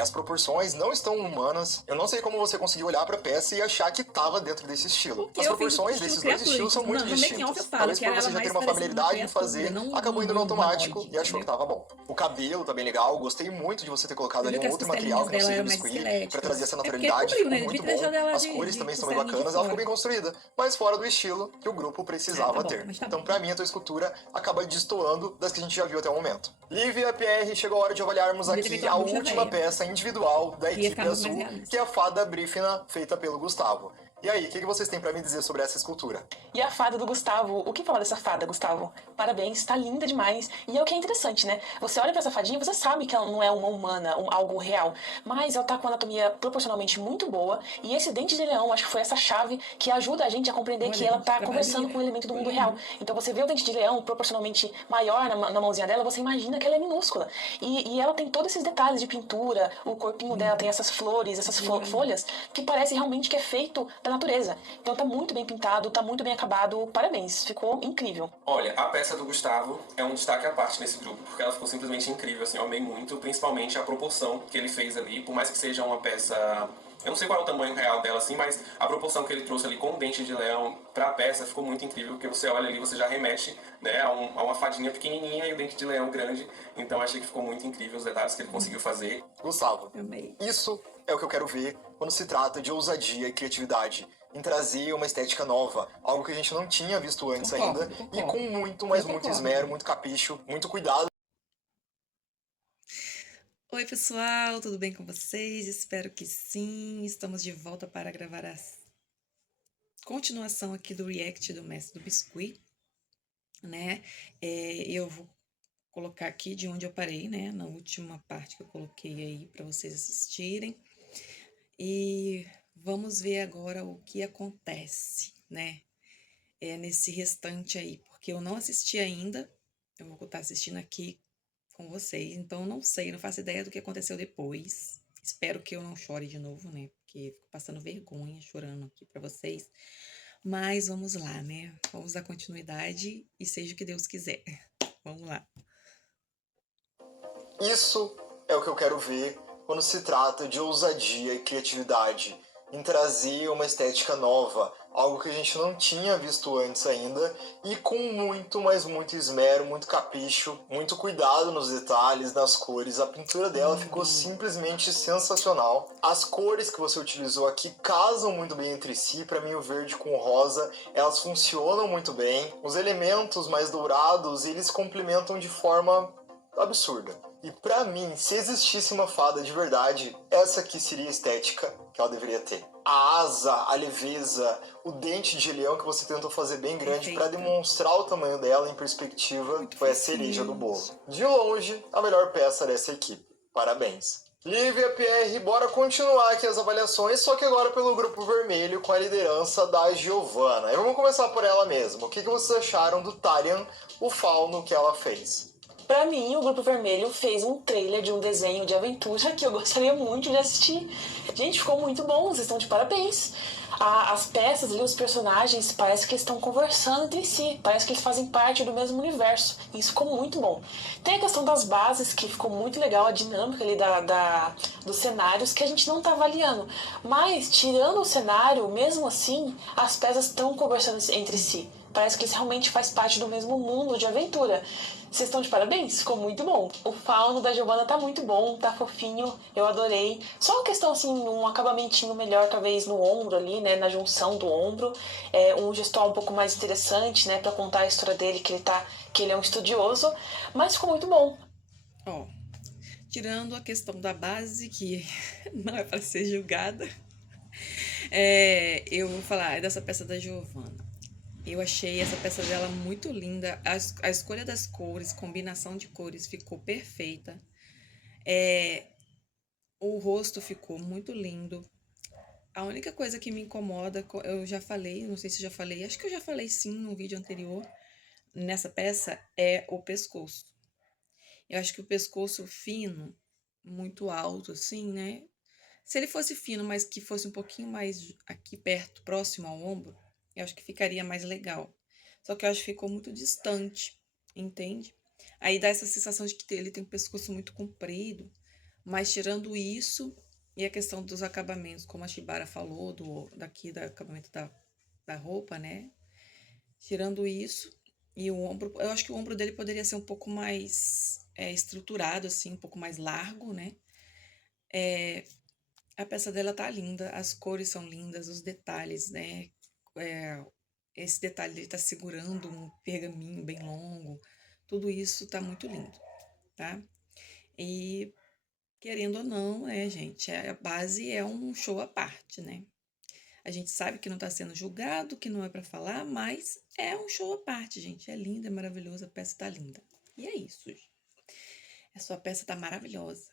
as proporções não estão humanas. Eu não sei como você conseguiu olhar pra peça e achar que tava dentro desse estilo. As proporções desses dois estilos são muito distintas. Talvez por você já ter uma familiaridade em fazer, acabou indo no automático e achou que tava bom. O cabelo tá bem legal, gostei muito de você ter colocado ali um outro material que não seja biscuit, pra trazer essa naturalidade, ficou muito bom. As cores também estão bem bacanas, ela ficou bem construída, mas fora do estilo que o grupo precisava ter. Então pra mim a tua escultura acaba destoando das que a gente já viu até o momento. Lívia, Pierre, chegou a hora de avaliarmos aqui a última peça individual da equipe azul, que é a fada Brífina, feita pelo Gustavo. E aí, o que vocês têm pra me dizer sobre essa escultura? E a fada do Gustavo, o que falar dessa fada, Gustavo? Parabéns, tá linda demais. E é o que é interessante, né? Você olha pra essa fadinha, você sabe que ela não é uma humana, algo real. Mas ela tá com uma anatomia proporcionalmente muito boa. E esse dente de leão, acho que foi essa chave que ajuda a gente a compreender que ela tá conversando com um elemento do mundo real. Então você vê o dente de leão proporcionalmente maior na mãozinha dela, você imagina que ela é minúscula. E ela tem todos esses detalhes de pintura, o corpinho dela tem essas flores, essas folhas, que parece realmente que é feito da natureza. Então tá muito bem pintado, tá muito bem acabado. Parabéns, ficou incrível. Olha, a peça do Gustavo é um destaque à parte nesse grupo, porque ela ficou simplesmente incrível, assim, eu amei muito, principalmente a proporção que ele fez ali, por mais que seja uma peça... Eu não sei qual é o tamanho real dela, assim, mas a proporção que ele trouxe ali com o dente de leão pra peça ficou muito incrível, porque você olha ali, você já remete, né, a uma fadinha pequenininha e o dente de leão grande. Então achei que ficou muito incrível os detalhes que ele conseguiu fazer. Gustavo, isso é o que eu quero ver quando se trata de ousadia e criatividade, em trazer uma estética nova, algo que a gente não tinha visto antes ainda, e com muito, mas muito esmero, muito capricho, muito cuidado. Oi, pessoal, tudo bem com vocês? Espero que sim. Estamos de volta para gravar a continuação aqui do react do Mestre do Biscuit, né? Eu vou colocar aqui de onde eu parei, né? Na última parte que eu coloquei aí para vocês assistirem. E vamos ver agora o que acontece, né? Nesse restante aí, porque eu não assisti ainda. Eu vou estar assistindo aqui com vocês, então eu não sei, não faço ideia do que aconteceu depois. Espero que eu não chore de novo, né? Porque fico passando vergonha chorando aqui pra vocês. Mas vamos lá, né? Vamos dar continuidade e seja o que Deus quiser. Vamos lá. Isso é o que eu quero ver quando se trata de ousadia e criatividade, em trazer uma estética nova, algo que a gente não tinha visto antes ainda, e com muito, mas muito esmero, muito capricho, muito cuidado nos detalhes, nas cores. A pintura dela ficou simplesmente sensacional. As cores que você utilizou aqui casam muito bem entre si. Para mim, o verde com o rosa, elas funcionam muito bem. Os elementos mais dourados, eles complementam de forma absurda. E pra mim, se existisse uma fada de verdade, essa aqui seria a estética que ela deveria ter. A asa, a leveza, o dente de leão que você tentou fazer bem grande para demonstrar o tamanho dela em perspectiva, foi a cereja do bolo. De longe, a melhor peça dessa equipe. Parabéns. Lívia, Pierre, bora continuar aqui as avaliações, só que agora pelo grupo vermelho com a liderança da Giovanna. E vamos começar por ela mesma. O que vocês acharam do Tarian, o fauno que ela fez? Pra mim, o Grupo Vermelho fez um trailer de um desenho de aventura que eu gostaria muito de assistir. Gente, ficou muito bom, vocês estão de parabéns. As peças ali, os personagens, parece que eles estão conversando entre si, parece que eles fazem parte do mesmo universo. Isso ficou muito bom. Tem a questão das bases, que ficou muito legal, a dinâmica ali dos cenários, que a gente não tá avaliando. Mas, tirando o cenário, mesmo assim, as peças estão conversando entre si. Parece que eles realmente fazem parte do mesmo mundo de aventura. Vocês estão de parabéns? Ficou muito bom. O fauno da Giovanna tá muito bom, tá fofinho, eu adorei. Só uma questão, assim, um acabamentinho melhor, talvez, no ombro ali, né, na junção do ombro. Um gestual um pouco mais interessante, né, pra contar a história dele, que ele é um estudioso. Mas ficou muito bom. Ó, tirando a questão da base, que não é para ser julgada, eu vou falar dessa peça da Giovanna. Eu achei essa peça dela muito linda. A escolha das cores, combinação de cores ficou perfeita. O rosto ficou muito lindo. A única coisa que me incomoda, eu já falei, não sei se já falei, acho que eu já falei sim no vídeo anterior, nessa peça, é o pescoço. Eu acho que o pescoço fino, muito alto assim, né? Se ele fosse fino, mas que fosse um pouquinho mais aqui perto, próximo ao ombro, eu acho que ficaria mais legal. Só que eu acho que ficou muito distante, entende? Aí dá essa sensação de que ele tem um pescoço muito comprido. Mas tirando isso, e a questão dos acabamentos, como a Shibara falou, do acabamento da roupa, né? Tirando isso, e o ombro, eu acho que o ombro dele poderia ser um pouco mais estruturado, assim, um pouco mais largo, né? A peça dela tá linda, as cores são lindas, os detalhes, né? Esse detalhe dele tá segurando um pergaminho bem longo, tudo isso tá muito lindo, tá? E querendo ou não, gente, a base é um show à parte, né? A gente sabe que não tá sendo julgado, que não é pra falar, mas é um show à parte, gente. É linda, é maravilhosa, a peça tá linda. E é isso, gente. A sua peça tá maravilhosa.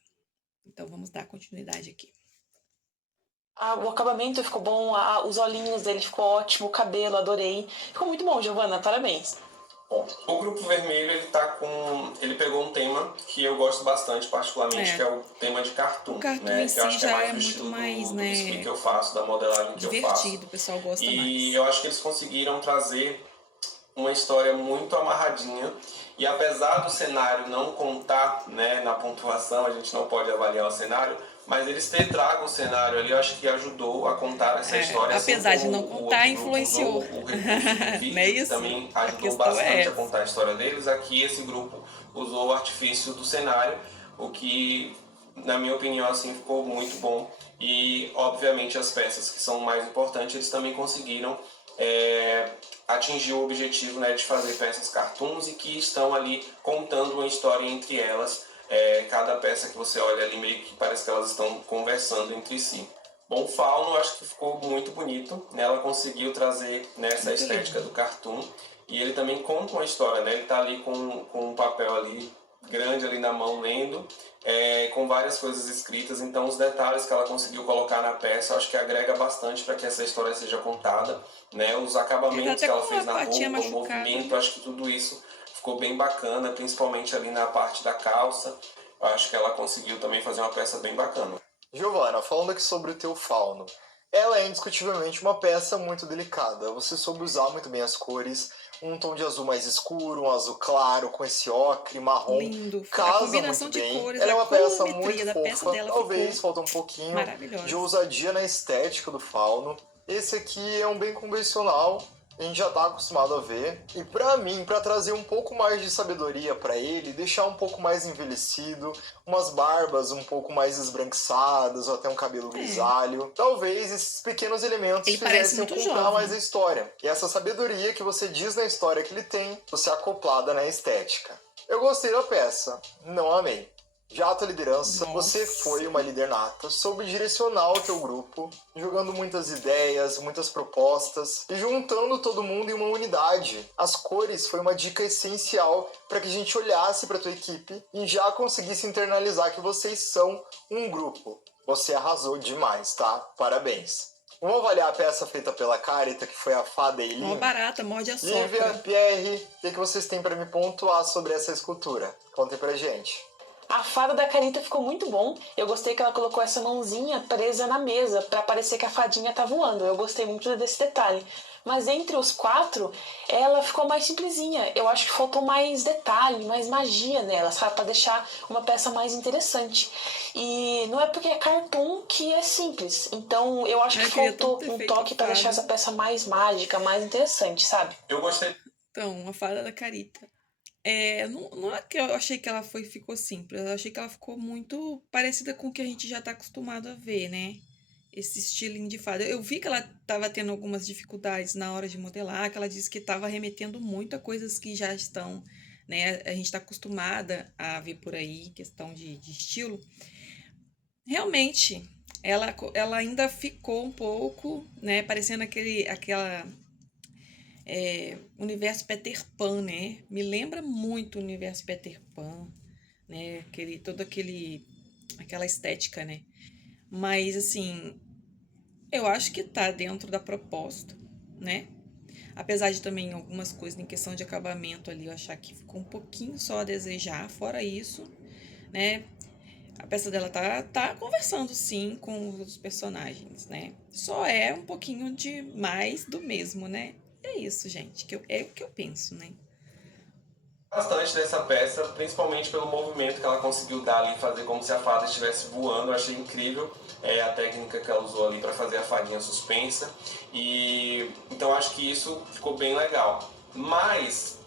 Então vamos dar continuidade aqui. O acabamento ficou bom, os olhinhos dele ficou ótimo, o cabelo, adorei. Ficou muito bom, Giovanna, parabéns. Bom, o Grupo Vermelho, ele pegou um tema que eu gosto bastante, particularmente, que é o tema de cartoon, O cartoon né? em Que eu acho si que é já mais é do muito estilo mais, do né, biscuit que eu faço, da modelagem que eu faço. divertido, o pessoal gosta mais. E eu acho que eles conseguiram trazer uma história muito amarradinha. E apesar do cenário não contar, né, na pontuação, a gente não pode avaliar o cenário, mas eles ter trago o cenário ali, eu acho que ajudou a contar essa história. Apesar assim de não como o contar, outro grupo influenciou. usou o recurso do vídeo, Não é que isso? também A ajudou questão é bastante a essa. contar a história deles. Aqui esse grupo usou o artifício do cenário, o que, na minha opinião, assim, ficou muito bom. E, obviamente, as peças que são mais importantes, eles também conseguiram atingir o objetivo, né, de fazer peças cartoons e que estão ali contando uma história entre elas. Cada peça que você olha ali meio que parece que elas estão conversando entre si. Bom, o Fauno eu acho que ficou muito bonito, né? Ela conseguiu trazer, né, essa estética do cartoon e ele também conta uma história, né? Ele tá ali com um papel ali grande ali na mão lendo, com várias coisas escritas, então os detalhes que ela conseguiu colocar na peça eu acho que agrega bastante para que essa história seja contada, né? Os acabamentos que ela fez na roupa, o movimento, acho que tudo isso ficou bem bacana, principalmente ali na parte da calça. Eu acho que ela conseguiu também fazer uma peça bem bacana. Giovana, falando aqui sobre o teu fauno, ela é indiscutivelmente uma peça muito delicada. Você soube usar muito bem as cores, um tom de azul mais escuro, um azul claro com esse ocre marrom. Lindo. A Casa combinação muito de bem. cores, Ela é a uma peça colorimetria muito da peça fofa. dela Talvez ficou falta um pouquinho maravilhosa. de ousadia na estética do fauno. Esse aqui é um bem convencional. A gente já tá acostumado a ver. E pra mim, pra trazer um pouco mais de sabedoria pra ele, deixar um pouco mais envelhecido, umas barbas um pouco mais esbranquiçadas, ou até um cabelo grisalho. Talvez esses pequenos elementos Ele parece fizessem eu muito comprar jovem. mais a história. E essa sabedoria que você diz na história que ele tem, você acoplada na estética. Eu gostei da peça, não amei. Já a tua liderança, você foi uma líder nata, soube direcionar o teu grupo, jogando muitas ideias, muitas propostas e juntando todo mundo em uma unidade. As cores foi uma dica essencial para que a gente olhasse para tua equipe e já conseguisse internalizar que vocês são um grupo. Você arrasou demais, tá? Parabéns. Vamos avaliar a peça feita pela Carita, que foi a fada Eileen. Uma barata, morde a Lívia, sopa. Pierre, o que vocês têm para me pontuar sobre essa escultura? Contem pra gente. A fada da Carita ficou muito bom. Eu gostei que ela colocou essa mãozinha presa na mesa para parecer que a fadinha tá voando. Eu gostei muito desse detalhe. Mas entre os 4, ela ficou mais simplesinha. Eu acho que faltou mais detalhe, mais magia nela, sabe? Para deixar uma peça mais interessante. E não é porque é cartoon que é simples. Então eu acho que faltou um toque para deixar essa peça mais mágica, mais interessante, sabe? Eu gostei. Então, a fada da Carita. Não é que eu achei que ela ficou simples, eu achei que ela ficou muito parecida com o que a gente já tá acostumado a ver, né? Esse estilinho de fada. Eu vi que ela tava tendo algumas dificuldades na hora de modelar, que ela disse que tava remetendo muito a coisas que já estão, né? A gente tá acostumada a ver por aí, questão de estilo. Realmente, ela ainda ficou um pouco, né? Parecendo aquela universo Peter Pan, né? Me lembra muito o universo Peter Pan, né? Aquela estética, né? Mas, assim, eu acho que tá dentro da proposta, né? Apesar de também algumas coisas em questão de acabamento ali, eu achar que ficou um pouquinho só a desejar. Fora isso, né? A peça dela tá conversando, sim, com os personagens, né? Só é um pouquinho de mais do mesmo, né? É isso, gente, é o que eu penso, né? Bastante dessa peça, principalmente pelo movimento que ela conseguiu dar ali, fazer como se a fada estivesse voando. Eu achei incrível a técnica que ela usou ali para fazer a fadinha suspensa. E então acho que isso ficou bem legal. Mas,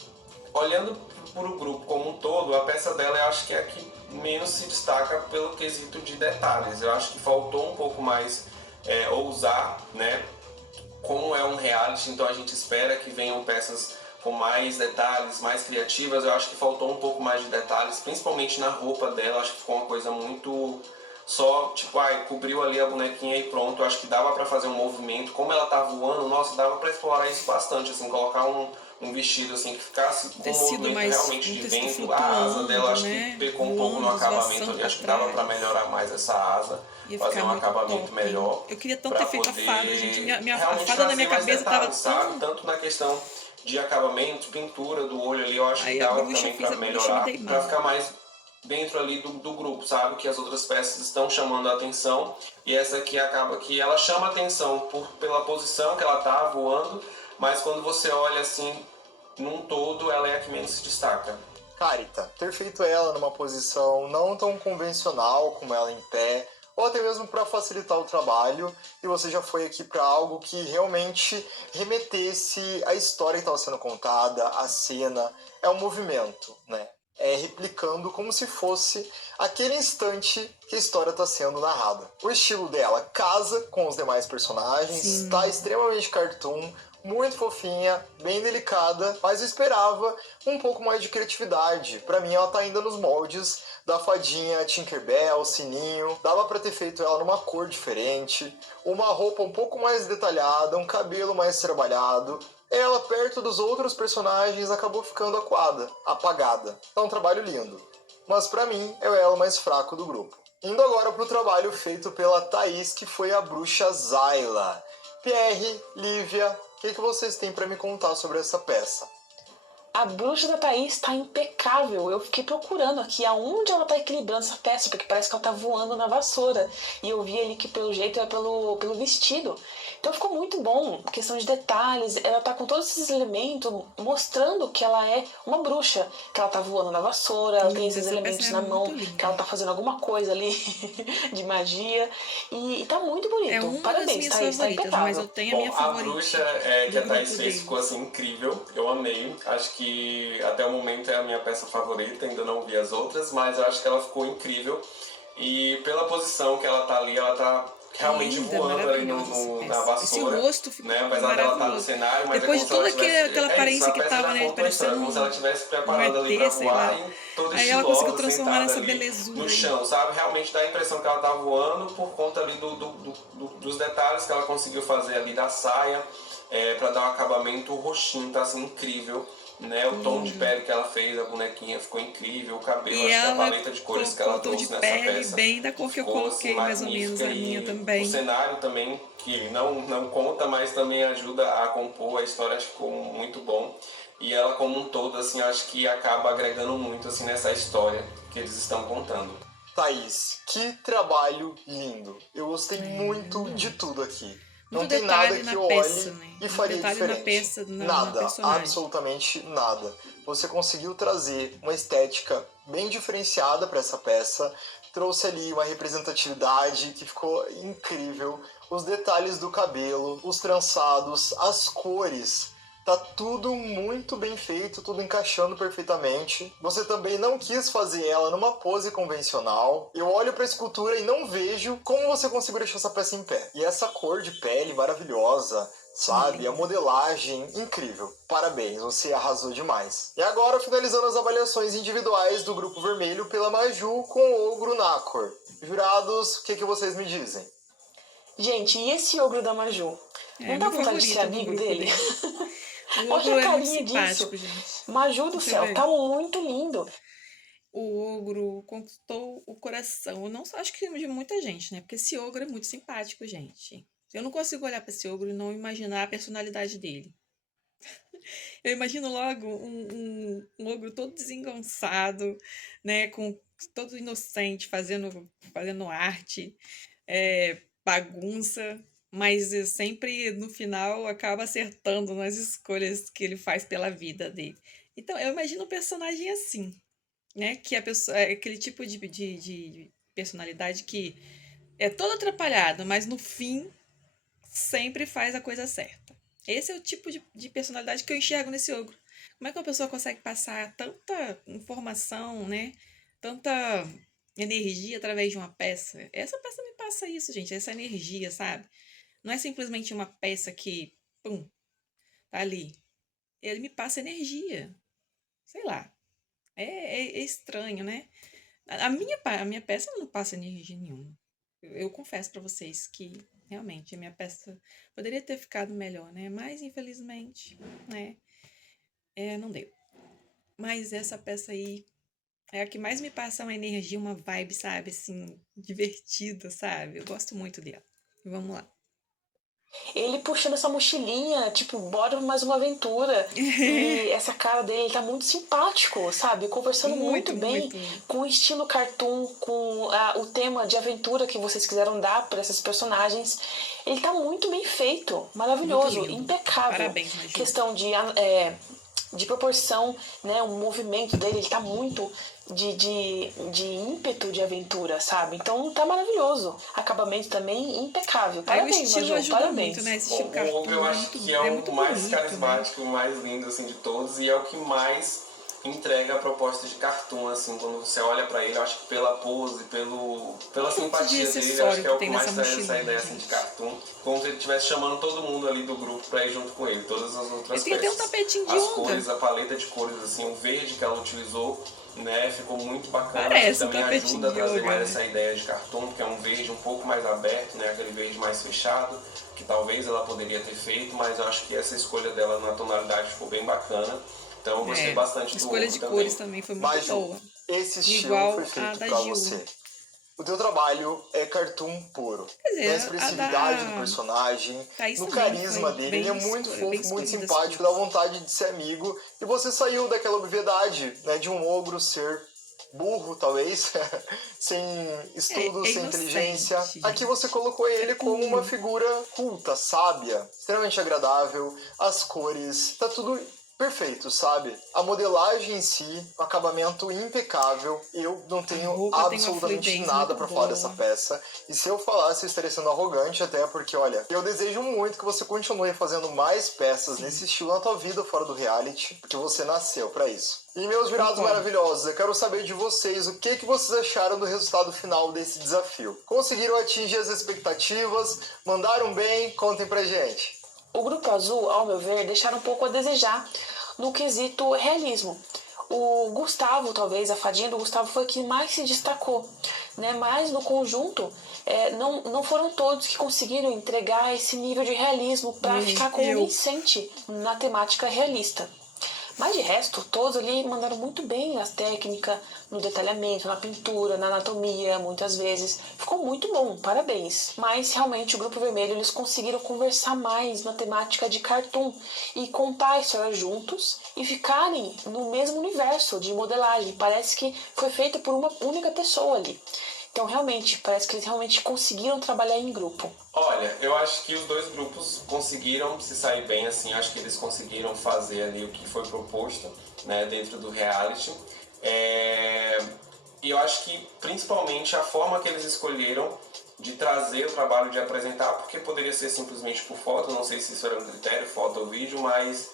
olhando para o grupo como um todo, a peça dela eu acho que é a que menos se destaca pelo quesito de detalhes. Eu acho que faltou um pouco mais ousar, né? Como é um reality, então a gente espera que venham peças com mais detalhes, mais criativas. Eu acho que faltou um pouco mais de detalhes, principalmente na roupa dela. Eu acho que ficou uma coisa muito só, tipo, cobriu ali a bonequinha e pronto. Eu acho que dava pra fazer um movimento. Como ela tá voando, nossa, dava pra explorar isso bastante, assim, colocar um vestido assim que ficasse com um movimento realmente de vento. A asa dela acho que pecou um pouco no acabamento ali. Acho que dava pra melhorar mais essa asa, fazer um acabamento melhor. Eu queria tanto ter feito a fada, gente. A fada trazer na minha mais cabeça detalhes, tava sabe? Tanto na questão de acabamento, pintura do olho ali, eu acho que Aí a dava bruxa, também fiz pra a bruxa, me melhorar, dei pra mal. ficar mais dentro ali do grupo, sabe? Que as outras peças estão chamando a atenção e essa aqui acaba que ela chama a atenção pela posição que ela tá voando, mas quando você olha assim, num todo, ela é a que menos se destaca. Carita, ter feito ela numa posição não tão convencional como ela em pé, ou até mesmo para facilitar o trabalho, e você já foi aqui para algo que realmente remetesse à história que estava sendo contada, a cena, é um movimento, né? É replicando como se fosse aquele instante que a história está sendo narrada. O estilo dela casa com os demais personagens, está extremamente cartoon, muito fofinha, bem delicada, mas eu esperava um pouco mais de criatividade. Pra mim ela tá ainda nos moldes da fadinha Tinkerbell, Sininho. Dava pra ter feito ela numa cor diferente, uma roupa um pouco mais detalhada, um cabelo mais trabalhado. Ela, perto dos outros personagens, acabou ficando acuada, apagada. É um trabalho lindo, mas pra mim é o elo mais fraco do grupo. Indo agora pro trabalho feito pela Thaís, que foi a bruxa Zayla. Pierre, Lívia, o que vocês têm pra me contar sobre essa peça? A bruxa da Thaís tá impecável. Eu fiquei procurando aqui aonde ela tá equilibrando essa peça, porque parece que ela tá voando na vassoura. E eu vi ali que pelo jeito é pelo vestido. Então ficou muito bom. Questão de detalhes, ela tá com todos esses elementos mostrando que ela é uma bruxa. Que ela tá voando na vassoura, ela tem esses elementos na mão, que ela tá fazendo alguma coisa ali de magia. E tá muito bonito. É uma Parabéns, das minhas Thaís, favoritas, tá mas impecável. eu tenho a minha favorita. A bruxa que a Thaís fez ficou assim incrível, eu amei. Acho que até o momento é a minha peça favorita, ainda não vi as outras, mas eu acho que ela ficou incrível. E pela posição que ela tá ali, ela tá realmente voando ali na vassoura. Esse rosto ficou né? Apesar dela estar no cenário, mas depois é de como toda se ela tivesse... aquela aparência que tava, né? Parecendo como se ela estivesse preparando ali pra voar e toda Aí ela conseguiu estilosa, transformar sentada nessa ali belezura no aí. chão, sabe? Realmente dá a impressão que ela tá voando por conta ali dos detalhes que ela conseguiu fazer ali da saia, pra dar um acabamento. O roxinho tá assim incrível, né? O tom de pele que ela fez, a bonequinha ficou incrível, o cabelo, E acho que a ela paleta de cores que ela colocou o tom de trouxe nessa pele peça bem da cor que eu ficou, coloquei, assim, mais ou menos, a magnífica. minha E também. o cenário também, que não conta, mas também ajuda a compor a história, acho que ficou muito bom. E ela como um todo, assim, acho que acaba agregando muito, assim, nessa história que eles estão contando. Thaís, que trabalho lindo. Eu gostei muito de tudo aqui. Não Muito tem nada detalhe que na eu peça, olhe né? e Muito faria detalhe na diferente. peça, na Nada, personagem. absolutamente nada. Você conseguiu trazer uma estética bem diferenciada para essa peça, trouxe ali uma representatividade que ficou incrível, os detalhes do cabelo, os trançados, as cores. Tá tudo muito bem feito, tudo encaixando perfeitamente. Você também não quis fazer ela numa pose convencional. Eu olho pra escultura e não vejo como você conseguiu deixar essa peça em pé. E essa cor de pele maravilhosa, sabe? A modelagem incrível. Parabéns, você arrasou demais. E agora, finalizando as avaliações individuais do Grupo Vermelho pela Maju com o Ogro Nakor. Jurados, o que vocês me dizem? Gente, e esse ogro da Maju? Não dá vontade de ser amigo dele? O Olha ogro a é muito carinha simpático, disso. gente. Maju do Deixa eu céu, ver. tá muito lindo. O ogro conquistou o coração. Eu não só acho que de muita gente, né? Porque esse ogro é muito simpático, gente. Eu não consigo olhar para esse ogro e não imaginar a personalidade dele. Eu imagino logo um ogro todo desengonçado, né? Todo inocente, fazendo arte, bagunça, mas sempre no final acaba acertando nas escolhas que ele faz pela vida dele. Então, eu imagino um personagem assim, né? Que a pessoa, é aquele tipo de personalidade que é todo atrapalhado, mas no fim sempre faz a coisa certa. Esse é o tipo de personalidade que eu enxergo nesse ogro. Como é que uma pessoa consegue passar tanta informação, né? Tanta energia através de uma peça? Essa peça me passa isso, gente. Essa energia, sabe? Não é simplesmente uma peça que, pum, tá ali. Ele me passa energia. Sei lá. É estranho, né? A minha peça não passa energia nenhuma. Eu confesso pra vocês que realmente a minha peça poderia ter ficado melhor, né? Mas infelizmente, né? Não deu. Mas essa peça aí é a que mais me passa uma energia, uma vibe, sabe? Assim, divertida, sabe? Eu gosto muito dela. Vamos lá. Ele puxando essa mochilinha, tipo, bora pra mais uma aventura. E essa cara dele, ele tá muito simpático, sabe? Conversando muito bem, com o estilo cartoon, com o tema de aventura que vocês quiseram dar pra esses personagens. Ele tá muito bem feito, maravilhoso, impecável. Parabéns, Maju. Questão de proporção, né? O movimento dele, ele tá muito de ímpeto de aventura, sabe? Então tá maravilhoso. Acabamento também impecável. Parabéns, Maju, parabéns. Muito, né? Esse estilo O Hugo eu acho que é o mais carismático, o mais lindo assim de todos e é o que mais entrega a proposta de cartoon, assim, quando você olha pra ele, eu acho que pela pose, pela simpatia dele, eu acho que é o que mais traz essa ideia assim, de cartoon, como se ele estivesse chamando todo mundo ali do grupo pra ir junto com ele, todas as outras Tem até um peças. tapetinho de As onda. cores, a paleta de cores, assim, o verde que ela utilizou, né, ficou muito bacana. Parece um também tapetinho ajuda a de trazer yoga, mais né? essa ideia de cartoon, porque é um verde um pouco mais aberto, né, aquele verde mais fechado, que talvez ela poderia ter feito, mas eu acho que essa escolha dela na tonalidade ficou bem bacana. Então eu gostei bastante do escolha de também. cores também foi muito Maju, boa. esse estilo Igual foi a feito da pra Gil. você. O teu trabalho é cartoon puro. Quer dizer, Na a expressividade da do personagem, Thaís no também carisma foi dele, bem ele é muito bem fofo, muito escolhida as simpático, dá vontade de ser amigo. E você saiu daquela obviedade, né, de um ogro ser burro, talvez, sem estudos, sem inocente, inteligência. gente. Aqui você colocou ele como uma figura culta, sábia, extremamente agradável, as cores, tá tudo perfeito, sabe? A modelagem em si, o acabamento impecável. Eu não tenho roupa tem uma absolutamente fluidez nada muito pra falar boa. dessa peça. E se eu falasse, eu estaria sendo arrogante, até porque, olha, eu desejo muito que você continue fazendo mais peças nesse estilo na tua vida fora do reality, porque você nasceu pra isso. E meus virados Concordo. maravilhosos, eu quero saber de vocês o que vocês acharam do resultado final desse desafio. Conseguiram atingir as expectativas? Mandaram bem? Contem pra gente. O Grupo Azul, ao meu ver, deixaram um pouco a desejar no quesito realismo. O Gustavo, talvez, a fadinha do Gustavo foi a que mais se destacou, né? Mas no conjunto, não foram todos que conseguiram entregar esse nível de realismo para ficar convincente na temática realista. Mas de resto, todos ali mandaram muito bem as técnicas, no detalhamento, na pintura, na anatomia, muitas vezes. Ficou muito bom, parabéns. Mas realmente o Grupo Vermelho, eles conseguiram conversar mais na temática de cartoon e contar a história juntos e ficarem no mesmo universo de modelagem. Parece que foi feita por uma única pessoa ali. Então, realmente, parece que eles realmente conseguiram trabalhar em grupo. Olha, eu acho que os dois grupos conseguiram se sair bem, assim, acho que eles conseguiram fazer ali o que foi proposto, né, dentro do reality. E eu acho que, principalmente, a forma que eles escolheram de trazer o trabalho, de apresentar, porque poderia ser simplesmente por foto, não sei se isso era um critério, foto ou vídeo, mas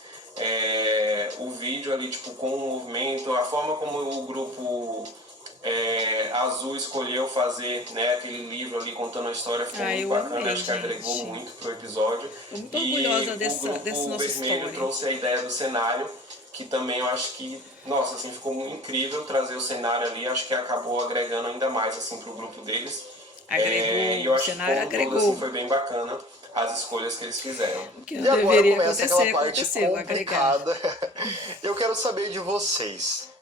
o vídeo ali, tipo, com o movimento, a forma como o grupo... Azul escolheu fazer, né, aquele livro ali contando a história, ficou muito bacana, amei, acho que agregou gente. muito pro episódio. Tô muito orgulhosa dessa o grupo nossa vermelho história. trouxe a ideia do cenário, que também eu acho que, nossa, assim, ficou muito incrível trazer o cenário ali, acho que acabou agregando ainda mais, assim, pro grupo deles. Agregou, e eu o acho que cenário como todo, agregou. assim, foi bem bacana as escolhas que eles fizeram. Que E não agora deveria começa aquela parte aconteceu, agregar. complicada. Eu quero saber de vocês.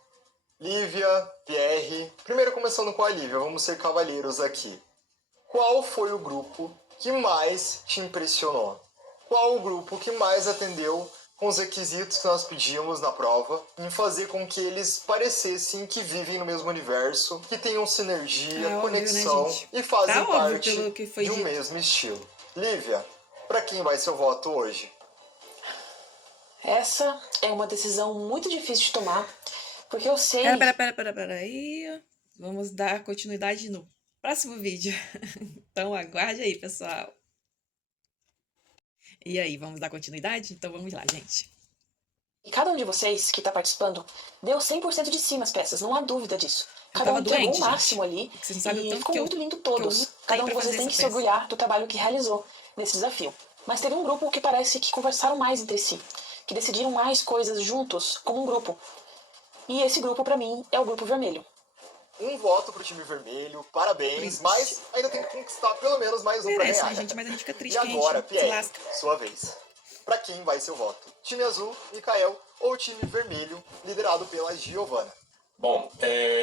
Lívia, Pierre. Primeiro começando com a Lívia, vamos ser cavalheiros aqui. Qual foi o grupo que mais te impressionou? Qual o grupo que mais atendeu com os requisitos que nós pedimos na prova, em fazer com que eles parecessem que vivem no mesmo universo, que tenham sinergia, conexão, óbvio, né, gente? e fazem Tá óbvio parte pelo que foi de um dito. mesmo estilo. Lívia, para quem vai seu voto hoje? Essa é uma decisão muito difícil de tomar, porque eu sei... Pera aí. Vamos dar continuidade no próximo vídeo. Então aguarde aí, pessoal. E aí, vamos dar continuidade? Então vamos lá, gente. E cada um de vocês que está participando deu 100% de si nas peças, não há dúvida disso. Eu Cada um tava entregou doente, o máximo gente. ali Vocês não sabem o e tanto ficou que eu- muito lindo que todos. eu lutei Cada um pra de vocês fazer tem essa que se peça. orgulhar do trabalho que realizou nesse desafio. Mas teve um grupo que parece que conversaram mais entre si, que decidiram mais coisas juntos, como um grupo. E esse grupo, pra mim, é o Grupo Vermelho. Um voto pro time vermelho, parabéns, mas ainda tem que conquistar pelo menos mais um pra Merece, ganhar. né, gente? Mas a gente fica triste E que a gente agora, se Pierre, lasca. sua vez. Pra quem vai seu voto? Time azul, Mikael, ou time vermelho, liderado pela Giovana? Bom,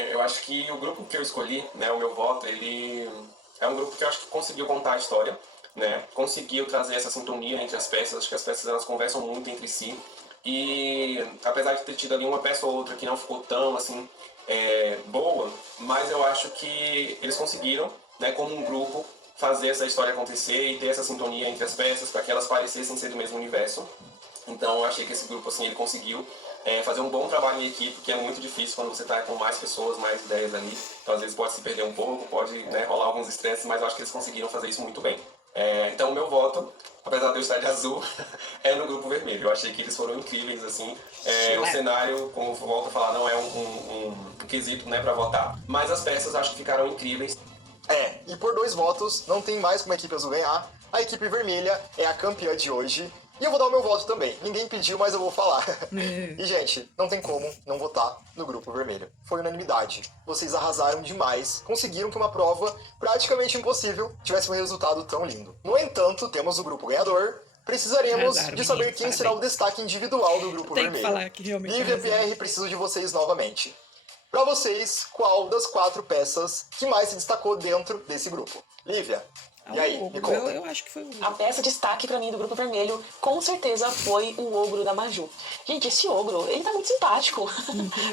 eu acho que o grupo que eu escolhi, né, o meu voto, ele é um grupo que eu acho que conseguiu contar a história. né? Conseguiu trazer essa sintonia entre as peças. Acho que as peças elas conversam muito entre si. E apesar de ter tido ali uma peça ou outra que não ficou tão assim boa, mas eu acho que eles conseguiram, né, como um grupo, fazer essa história acontecer e ter essa sintonia entre as peças para que elas parecessem ser do mesmo universo. Então eu achei que esse grupo assim, ele conseguiu fazer um bom trabalho em equipe, que é muito difícil quando você está com mais pessoas, mais ideias ali. Então às vezes pode se perder um pouco, pode, né, rolar alguns estresses, mas eu acho que eles conseguiram fazer isso muito bem. Então o meu voto, apesar de eu estar de azul, é no grupo vermelho. Eu achei que eles foram incríveis, assim. O cenário, como eu volto a falar, não é um quesito, né, para votar, mas as peças acho que ficaram incríveis. E por 2 votos, não tem mais como a equipe azul ganhar. A equipe vermelha é a campeã de hoje. E eu vou dar o meu voto também. Ninguém pediu, mas eu vou falar. E, gente, não tem como não votar no grupo vermelho. Foi unanimidade. Vocês arrasaram demais. Conseguiram que uma prova praticamente impossível tivesse um resultado tão lindo. No entanto, temos o grupo ganhador. Precisaremos de saber quem será o destaque individual do grupo vermelho. Tem que falar que realmente Lívia, Pierre, preciso de vocês novamente. Pra vocês, qual das 4 peças que mais se destacou dentro desse grupo? Lívia, e aí, me conta. Eu acho que foi o ogro. A peça destaque pra mim do grupo vermelho, com certeza, foi o ogro da Maju. Gente, esse ogro, ele tá muito simpático.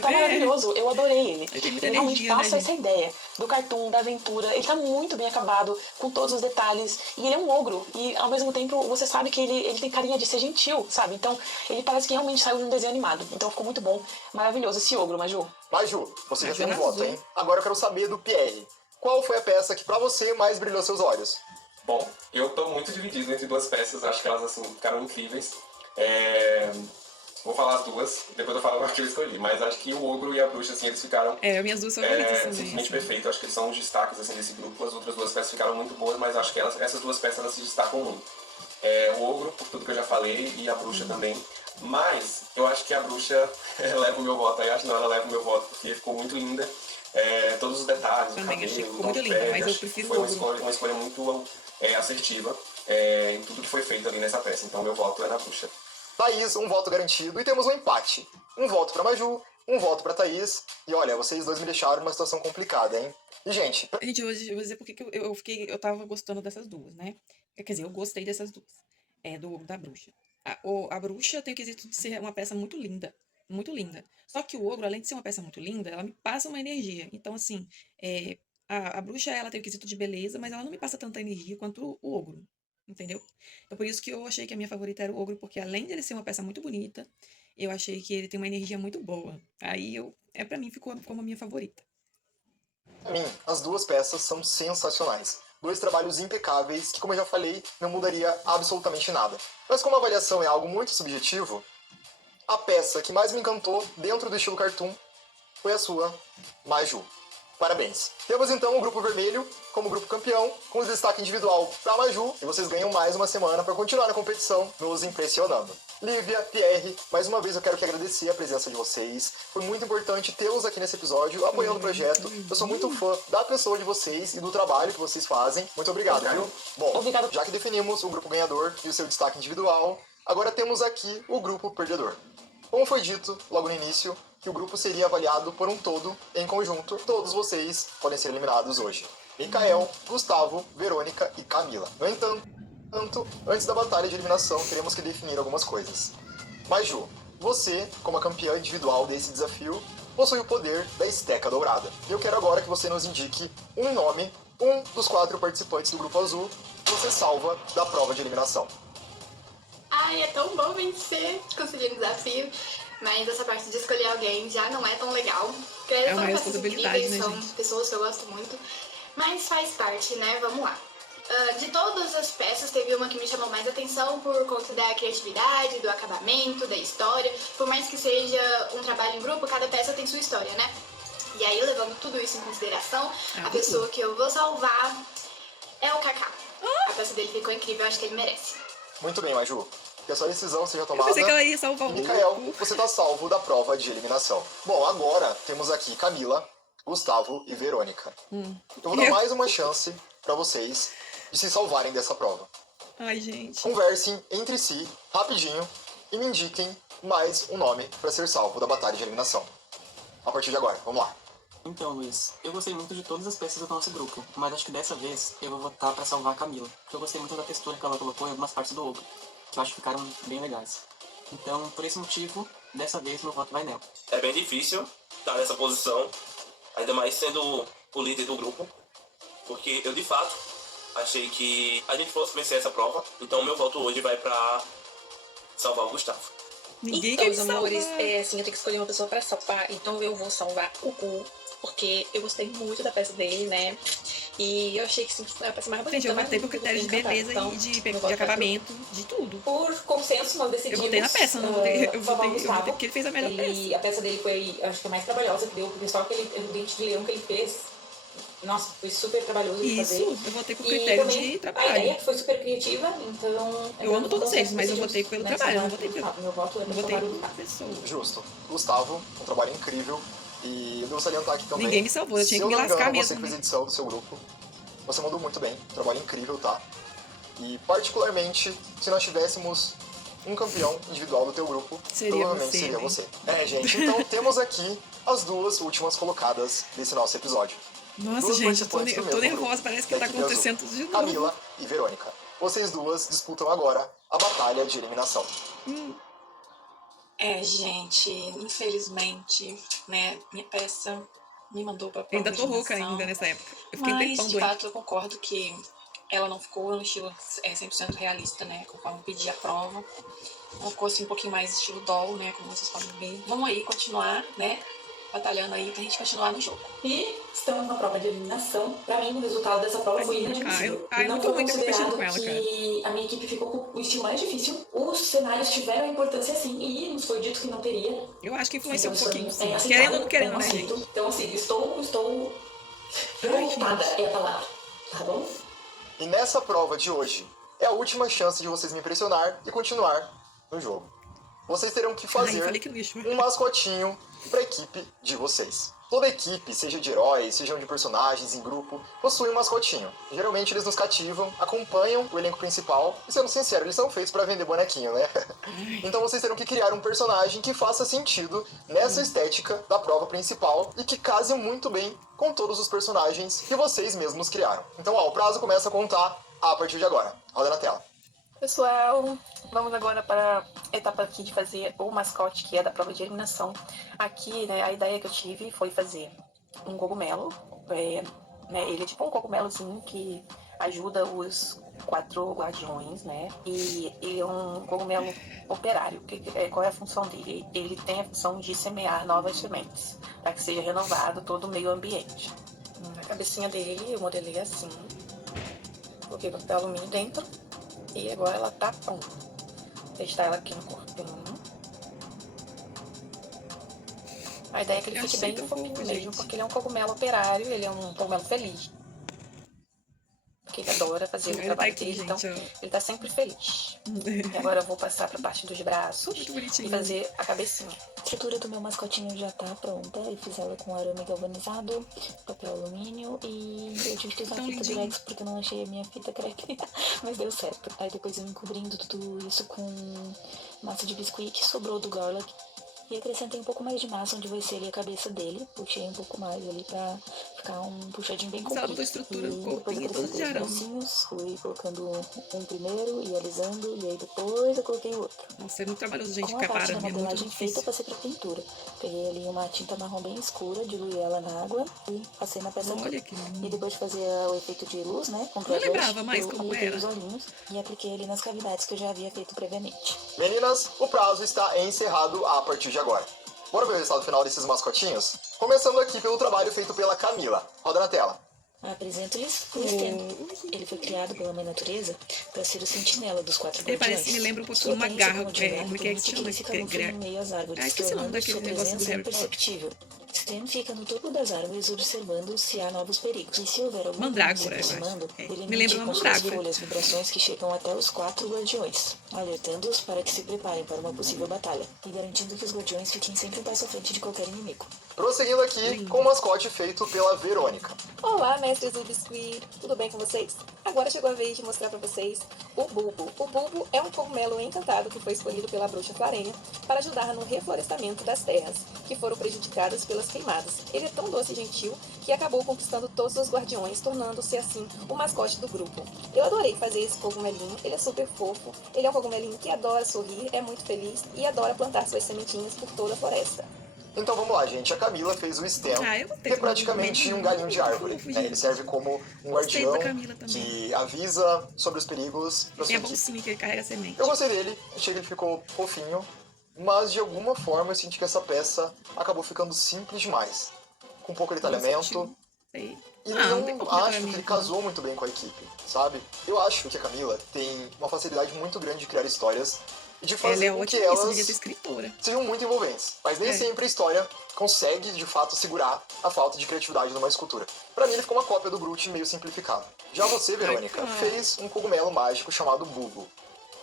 Tá maravilhoso, eu adorei ele. Ele realmente passa essa ideia do cartoon, da aventura. Ele tá muito bem acabado, com todos os detalhes. E ele é um ogro. E, ao mesmo tempo, você sabe que ele tem carinha de ser gentil, sabe? Então, ele parece que realmente saiu de um desenho animado. Então, ficou muito bom. Maravilhoso esse ogro, Maju. Maju, você já tem um voto, hein? Agora eu quero saber do Pierre. Qual foi a peça que pra você mais brilhou seus olhos? Bom, eu tô muito dividido entre 2 peças, acho que elas assim ficaram incríveis. Vou falar as duas, depois eu falo a que eu escolhi, mas acho que o ogro e a bruxa, assim, eles ficaram minhas duas favoritas também, simplesmente perfeitos. Acho que eles são os destaques assim, desse grupo. As outras 2 peças ficaram muito boas, mas acho que essas 2 peças elas se destacam muito. O ogro, por tudo que eu já falei, e a bruxa também. Mas eu acho que a bruxa leva o meu voto. Aí acho que não, ela leva o meu voto, porque ficou muito linda. Todos os detalhes, também o cabelo, achei que ficou o tom muito de linda, pele, mas eu acho que prefiro foi o ogro. uma escolha muito assertiva em tudo que foi feito ali nessa peça. Então meu voto é na bruxa. Thaís, um voto garantido. E temos um empate. Um voto pra Maju, um voto pra Thaís. E olha, vocês 2 me deixaram numa situação complicada, hein? E, gente... Gente, eu vou dizer porque que eu tava gostando dessas duas, né? Quer dizer, eu gostei dessas duas. Do ogro da bruxa. A bruxa tem o quesito de ser uma peça muito linda. Muito linda. Só que o ogro, além de ser uma peça muito linda, ela me passa uma energia. Então, assim, a bruxa, ela tem o quesito de beleza, mas ela não me passa tanta energia quanto o ogro. Entendeu? Então, por isso que eu achei que a minha favorita era o ogro, porque além de ele ser uma peça muito bonita, eu achei que ele tem uma energia muito boa. Aí, pra mim, ficou como a minha favorita. Pra mim, as 2 peças são sensacionais. 2 trabalhos impecáveis que, como eu já falei, não mudaria absolutamente nada. Mas como a avaliação é algo muito subjetivo, a peça que mais me encantou dentro do estilo cartoon foi a sua, Maju. Parabéns. Temos então o grupo vermelho como grupo campeão, com o destaque individual para Maju, e vocês ganham mais uma semana para continuar na competição, nos impressionando. Lívia, Pierre, mais uma vez eu quero agradecer a presença de vocês. Foi muito importante tê-los aqui nesse episódio, apoiando o projeto. Eu sou muito fã da pessoa de vocês e do trabalho que vocês fazem. Muito obrigado, viu? Bom, já que definimos o grupo ganhador e o seu destaque individual, agora temos aqui o grupo perdedor. Como foi dito logo no início, que o grupo seria avaliado por um todo, em conjunto, todos vocês podem ser eliminados hoje. Mikael, Gustavo, Verônica e Camila. No entanto, antes da batalha de eliminação, teremos que definir algumas coisas. Maju, você, como a campeã individual desse desafio, possui o poder da esteca dourada. E eu quero agora que você nos indique um nome, um dos 4 participantes do grupo azul, que você salva da prova de eliminação. Ai, é tão bom vencer, conseguir um desafio, mas essa parte de escolher alguém já não é tão legal. Porque É uma são peças responsabilidade, incríveis, né, são gente? pessoas que eu gosto muito, mas faz parte, né? Vamos lá. De todas as peças, teve uma que me chamou mais atenção por conta da criatividade, do acabamento, da história. Por mais que seja um trabalho em grupo, cada peça tem sua história, né? E aí, levando tudo isso em consideração, a pessoa que eu vou salvar é o Kaká. A peça dele ficou incrível, eu acho que ele merece. Muito bem, Maju. Que a sua decisão seja tomada. pensei que ela ia salvar o Mikael, você tá salvo da prova de eliminação. Bom, agora temos aqui Camila, Gustavo e Verônica. Eu vou dar mais uma chance pra vocês de se salvarem dessa prova. Ai, gente. Conversem entre si, rapidinho, e me indiquem mais um nome pra ser salvo da batalha de eliminação. A partir de agora, vamos lá. Então, Luiz, eu gostei muito de todas as peças do nosso grupo, mas acho que dessa vez eu vou votar pra salvar a Camila, porque eu gostei muito da textura que ela colocou em algumas partes do ogro, que eu acho que ficaram bem legais. Então, por esse motivo, dessa vez meu voto vai nela. É bem difícil estar nessa posição, ainda mais sendo o líder do grupo, porque eu de fato achei que a gente fosse vencer essa prova, então meu voto hoje vai pra salvar o Gustavo. Ninguém Então, quer meus me amores, salvar. assim, eu tenho que escolher uma pessoa pra salvar, então eu vou salvar o Gu, porque eu gostei muito da peça dele, né? E eu achei que sim, era a peça mais bonita. Gente, eu mais votei por bonita critério de do que beleza encantado. e de Então, meu voto vai pro- acabamento, de tudo. Por consenso, nós decidimos. Eu votei na peça, não votei, eu salvar o votei Gustavo. porque ele fez a melhor E a peça dele foi, acho que a mais trabalhosa que deu, porque só aquele dente de leão que ele fez. Nossa, foi super trabalhoso de fazer. Isso, eu votei por E critério também de a trabalho. ideia foi super criativa, então. Eu amo todos eles, mas eu decidimos, votei pelo né, trabalho, eu não salvar votei pelo... Meu voto é Eu pra votei salvar o pela Gustavo. pessoa. Justo. Gustavo, um trabalho incrível. E eu devo salientar aqui também. Ninguém me salvou, eu tinha se que me não lascar engano, mesmo, Você que fez né? a edição do seu grupo. Você mandou muito bem. Trabalho incrível, tá? E particularmente, se nós tivéssemos um campeão individual do teu grupo, Seria provavelmente você, seria né? você. É, gente, então temos aqui as duas últimas colocadas desse nosso episódio. Nossa, Duas gente, eu tô, participantes do eu tô mesmo nervosa, grupo, parece que da tá equipe azul, acontecendo tudo de novo. Camila e Verônica. Vocês duas disputam agora a batalha de eliminação. Gente, infelizmente, né, minha peça me mandou pra prova Ainda de tô rouca eliminação. ainda nessa época. Eu fiquei um Mas, tempão de doente. fato, eu concordo que ela não ficou no estilo 100% realista, né? Conforme pedi a prova. Ela ficou assim um pouquinho mais estilo doll, né? Como vocês podem ver. Vamos aí continuar, né? Batalhando aí pra gente continuar no jogo. E estamos na prova de eliminação. Pra mim, o resultado dessa prova foi inadmissível. eu Não não tô foi muito competindo considerado com ela, que a minha equipe ficou com o estilo mais difícil. Os cenários tiveram a importância sim, e nos foi dito que não teria. Eu acho que influenciou um Então, pouquinho, isso é sim. aceitável, Querendo ou não querendo, eu né, aceito. gente? Então, assim, estou revoltada é a palavra, tá bom? E nessa prova de hoje, é a última chance de vocês me impressionar e continuar no jogo. Vocês terão que fazer falei que lixo. um mascotinho para a equipe de vocês. Toda equipe, seja de heróis, sejam de personagens em grupo, possui um mascotinho. Geralmente eles nos cativam, acompanham o elenco principal e, sendo sincero, eles são feitos para vender bonequinho, né? Então vocês terão que criar um personagem que faça sentido nessa estética da prova principal e que case muito bem com todos os personagens que vocês mesmos criaram. Então, ó, o prazo começa a contar a partir de agora. Roda na tela. Pessoal, vamos agora para a etapa aqui de fazer o mascote, que é da prova de eliminação. Aqui, né, a ideia que eu tive foi fazer um cogumelo. Né, ele é tipo um cogumelozinho que ajuda os 4 guardiões, né? E ele é um cogumelo operário. Qual é a função dele? Ele tem a função de semear novas sementes, para que seja renovado todo o meio ambiente. A cabecinha dele eu modelei assim. Coloquei papel alumínio dentro. E agora ela tá pronta. Vou testar ela aqui no corpinho. A ideia é que ele fique bem fofinho mesmo, porque ele é um cogumelo operário, ele é um cogumelo feliz. Porque ele adora fazer o trabalho dele, então ele tá sempre feliz. E agora eu vou passar pra parte dos braços e fazer a cabecinha. A estrutura do meu mascotinho já tá pronta. Eu fiz ela com arame galvanizado, papel alumínio e eu tive que usar fita durex porque eu não achei a minha fita crepe, mas deu certo. Aí depois eu encobrindo tudo isso com massa de biscuit que sobrou do garlic e acrescentei um pouco mais de massa onde vai ser ali a cabeça dele. Puxei um pouco mais ali pra ficar um puxadinho bem comprido. Ela estrutura e o corpinho depois todo acrescentei de os arame. bracinhos, fui colocando um primeiro e alisando e aí depois eu coloquei o outro. Nossa, é muito trabalhoso, gente, Com a ficar parte da parando, é muito modelagem feita, difícil. eu passei pra pintura. Peguei ali uma tinta marrom bem escura, diluí ela na água e passei na peça Olha toda. que lindo. E depois de fazer o efeito de luz, né, com Não projétil, lembrava mais eu como apliquei era. os olhinhos e apliquei ali nas cavidades que eu já havia feito previamente. Meninas, o prazo está encerrado a partir de agora. Bora ver o resultado final desses mascotinhos? Começando aqui pelo trabalho feito pela Camila. Roda na tela. Apresento-lhes o Sten. Ele foi criado pela Mãe Natureza para ser o sentinela dos 4 Ele guardiões. parece, me lembra um pouquinho Sua uma aparência garra, como Jedi como é que permite chama? ele se camuflar em meio às árvores, Esqueci o nome tornando daquele sua negócio do presença Harry Potter. imperceptível. Sten fica no topo das árvores observando se há novos perigos. E se houver algum Mandrágora, se eu acho. aproximando, É. ele Me lembra emite uma com suas mandrágora. folhas vibrações que chegam até os 4 guardiões, alertando-os para que se preparem para uma possível batalha e garantindo que os guardiões fiquem sempre um passo à frente de qualquer inimigo. Prosseguindo aqui com o mascote feito pela Verônica. Olá, mestres do Biscuit! Tudo bem com vocês? Agora chegou a vez de mostrar pra vocês o bulbo. O bulbo é um cogumelo encantado que foi escolhido pela bruxa Flarênia para ajudar no reflorestamento das terras, que foram prejudicadas pelas queimadas. Ele é tão doce e gentil que acabou conquistando todos os guardiões, tornando-se assim o mascote do grupo. Eu adorei fazer esse cogumelinho, ele é super fofo, ele é um cogumelinho que adora sorrir, é muito feliz e adora plantar suas sementinhas por toda a floresta. Então vamos lá, gente. A Camila fez o stem, que é praticamente um galinho de árvore. Né? Ele serve como um guardião que avisa sobre os perigos da sua É equipe. bom sim que ele carrega semente. Eu gostei dele, achei que ele ficou fofinho, mas de alguma forma eu senti que essa peça acabou ficando simples demais. Com pouco detalhamento. E não acho que ele casou muito bem com a equipe, sabe? Eu acho que a Camila tem uma facilidade muito grande de criar histórias e de fazer com que elas sejam muito envolventes. Mas nem sempre a história consegue, de fato, segurar a falta de criatividade numa escultura. Pra mim, ele ficou uma cópia do Groot meio simplificado. Já você, Verônica, fez um cogumelo mágico chamado Bulbo.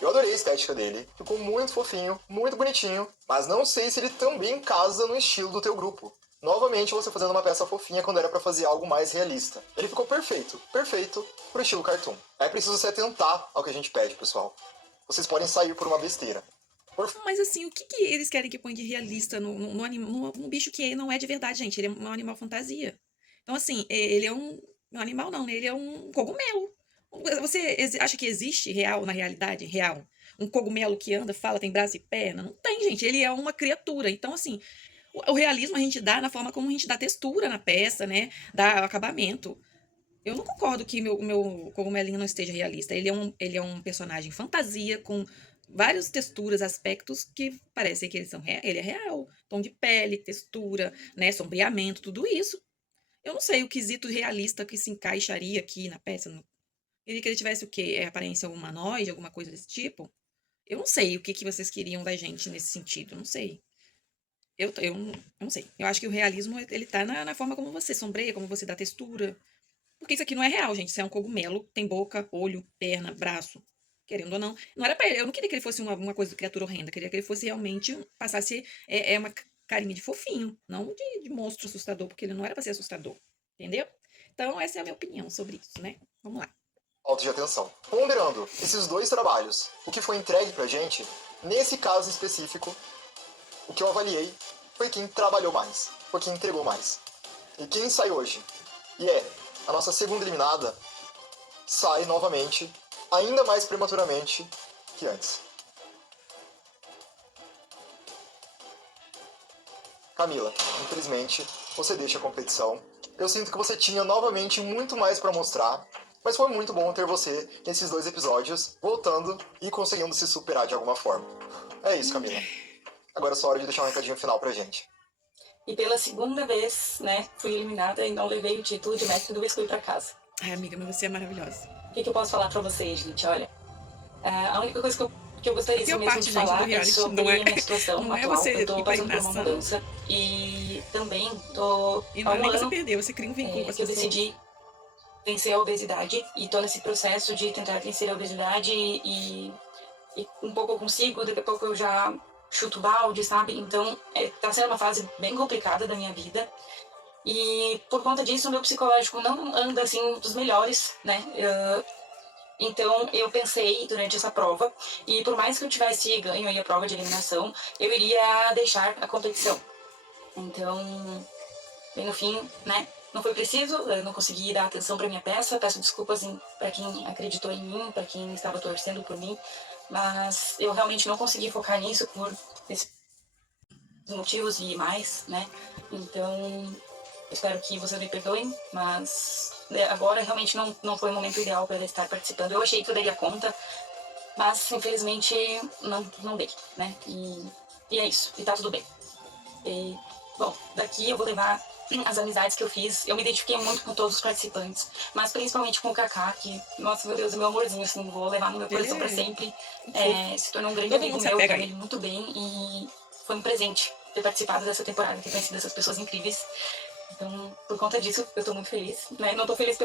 Eu adorei a estética dele, ficou muito fofinho, muito bonitinho, mas não sei se ele também casa no estilo do teu grupo. Novamente, você fazendo uma peça fofinha quando era pra fazer algo mais realista. Ele ficou perfeito pro estilo cartoon. É preciso se atentar ao que a gente pede, pessoal. Vocês podem sair por uma besteira. Mas assim, o que eles querem que põe de realista num bicho que não é de verdade, gente? Ele é um animal fantasia. Então, assim, ele é um animal não, né? Ele é um cogumelo. Você acha que existe real na realidade? Real? Um cogumelo que anda, fala, tem braço e perna? Não tem, gente. Ele é uma criatura. Então, assim, o realismo a gente dá na forma como a gente dá textura na peça, né? Dá acabamento. Eu não concordo que meu cogumelinho não esteja realista. Ele é um personagem fantasia com várias texturas, aspectos que parecem que ele é real. Tom de pele, textura, né, sombreamento, tudo isso. Eu não sei o quesito realista que se encaixaria aqui na peça. Queria que ele tivesse o quê? Aparência humanoide, alguma coisa desse tipo? Eu não sei o que vocês queriam da gente nesse sentido. Não sei. Eu não sei. Eu acho que o realismo, ele tá na forma como você sombreia, como você dá textura. Porque isso aqui não é real, gente. Isso é um cogumelo, tem boca, olho, perna, braço. Querendo ou não. Não era pra ele. Eu não queria que ele fosse uma coisa de criatura horrenda. Eu queria que ele fosse realmente, passasse uma carinha de fofinho. Não de monstro assustador, porque ele não era pra ser assustador. Entendeu? Então, essa é a minha opinião sobre isso, né? Vamos lá. Falta de atenção. Ponderando esses dois trabalhos, o que foi entregue pra gente, nesse caso específico, o que eu avaliei foi quem trabalhou mais. Foi quem entregou mais. E quem sai hoje? E a nossa segunda eliminada sai novamente, ainda mais prematuramente que antes. Camila, infelizmente, você deixa a competição. Eu sinto que você tinha novamente muito mais pra mostrar, mas foi muito bom ter você nesses 2 episódios, voltando e conseguindo se superar de alguma forma. É isso, Camila. Agora é só hora de deixar um recadinho final pra gente. E pela segunda vez, né, fui eliminada e não levei o título de mestre do biscoito pra casa. Ai, amiga, mas você é maravilhosa. O que eu posso falar pra vocês, gente? Olha, a única coisa que eu gostaria mesmo de falar é sobre a minha situação atual. Eu tô passando por uma mudança e também tô... E não é nem que você perdeu, você cria um vínculo com as eu pessoas. decidi vencer a obesidade e tô nesse processo de tentar vencer a obesidade e um pouco eu consigo, daqui a pouco eu já chuto balde, sabe? Então, tá sendo uma fase bem complicada da minha vida. E por conta disso, o meu psicológico não anda, assim, dos melhores, né? Então, eu pensei durante essa prova, e por mais que eu tivesse ganho aí a prova de eliminação, eu iria deixar a competição. Então, bem no fim, né? Não foi preciso, eu não consegui dar atenção pra minha peça. Peço desculpas pra quem acreditou em mim, pra quem estava torcendo por mim. Mas eu realmente não consegui focar nisso por esses motivos e mais, né? Então, espero que vocês me perdoem, mas agora realmente não foi o momento ideal para estar participando. Eu achei que eu daria conta, mas infelizmente não dei, né? E é isso, e tá tudo bem. E, bom, daqui eu vou levar as amizades que eu fiz. Eu me identifiquei muito com todos os participantes, mas principalmente com o Kaká, que, nossa, meu Deus, é meu amorzinho, assim, vou levar no meu coração pra sempre. Se tornou um grande amigo meu, eu amei muito bem, e foi um presente ter participado dessa temporada, ter conhecido essas pessoas incríveis. Então, por conta disso, eu tô muito feliz, né? Não tô feliz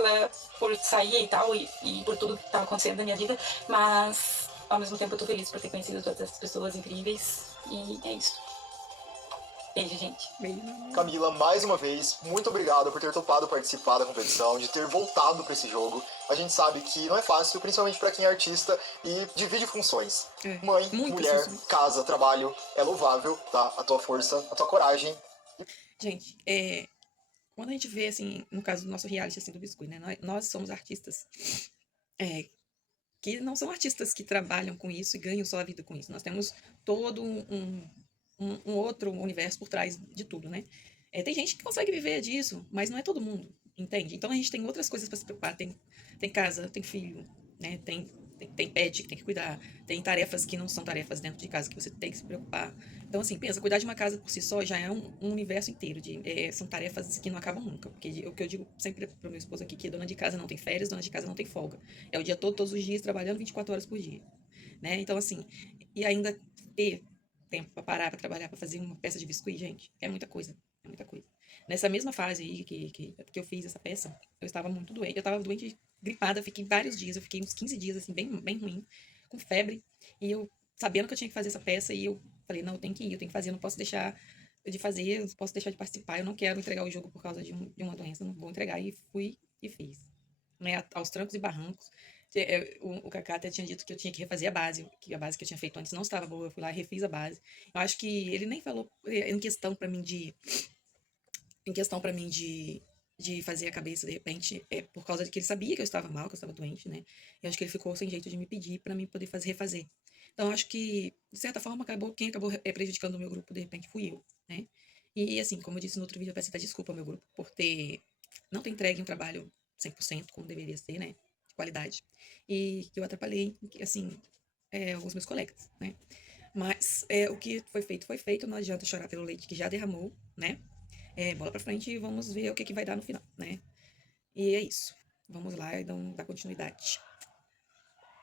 por sair e tal, e por tudo que tava acontecendo na minha vida, mas, ao mesmo tempo, eu tô feliz por ter conhecido todas essas pessoas incríveis, e é isso. Beijo, gente. Camila, mais uma vez, muito obrigado por ter topado participar da competição, de ter voltado pra esse jogo. A gente sabe que não é fácil, principalmente pra quem é artista e divide funções. Mãe, mulher, casa, trabalho, é louvável, tá? A tua força, a tua coragem. Gente, quando a gente vê, assim, no caso do nosso reality, assim, do Biscuit, né? Nós somos artistas que não são artistas que trabalham com isso e ganham só a vida com isso. Nós temos todo um outro universo por trás de tudo, né? Tem gente que consegue viver disso, mas não é todo mundo, entende? Então a gente tem outras coisas para se preocupar. Tem casa, tem filho, né? Tem pet que tem que cuidar. Tem tarefas que não são tarefas dentro de casa que você tem que se preocupar. Então, assim, pensa, cuidar de uma casa por si só já é um universo inteiro. São tarefas que não acabam nunca. Porque o que eu digo sempre pro meu esposo aqui, que dona de casa não tem férias, dona de casa não tem folga. É o dia todo, todos os dias, trabalhando 24 horas por dia. Né? Então, assim, e ainda ter tempo para parar, para trabalhar, para fazer uma peça de biscuit, gente, é muita coisa. É muita coisa. Nessa mesma fase aí que eu fiz essa peça, eu estava muito doente. Eu estava doente, gripada, fiquei vários dias. Eu fiquei uns 15 dias, assim, bem ruim, com febre. E eu, sabendo que eu tinha que fazer essa peça, e eu falei, não, eu tenho que ir, eu tenho que fazer, eu não posso deixar de fazer, eu não posso deixar de participar, eu não quero entregar o jogo por causa de uma doença, não vou entregar. E fui e fiz. Né, aos trancos e barrancos. O Kaká até tinha dito que eu tinha que refazer a base que eu tinha feito antes não estava boa, eu fui lá e refiz a base. Eu acho que ele nem falou em questão pra mim de fazer a cabeça, de repente, por causa de que ele sabia que eu estava mal, que eu estava doente, né? E acho que ele ficou sem jeito de me pedir pra mim poder refazer. Então, eu acho que, de certa forma, quem acabou prejudicando o meu grupo, de repente, fui eu, né? E, assim, como eu disse no outro vídeo, eu peço até desculpa ao meu grupo por não ter entregue um trabalho 100% como deveria ser, né? De qualidade. E que eu atrapalhei, assim, os meus colegas, né? Mas o que foi feito, não adianta chorar pelo leite que já derramou, né? Bola pra frente e vamos ver o que vai dar no final, né? E é isso. Vamos lá e dar continuidade.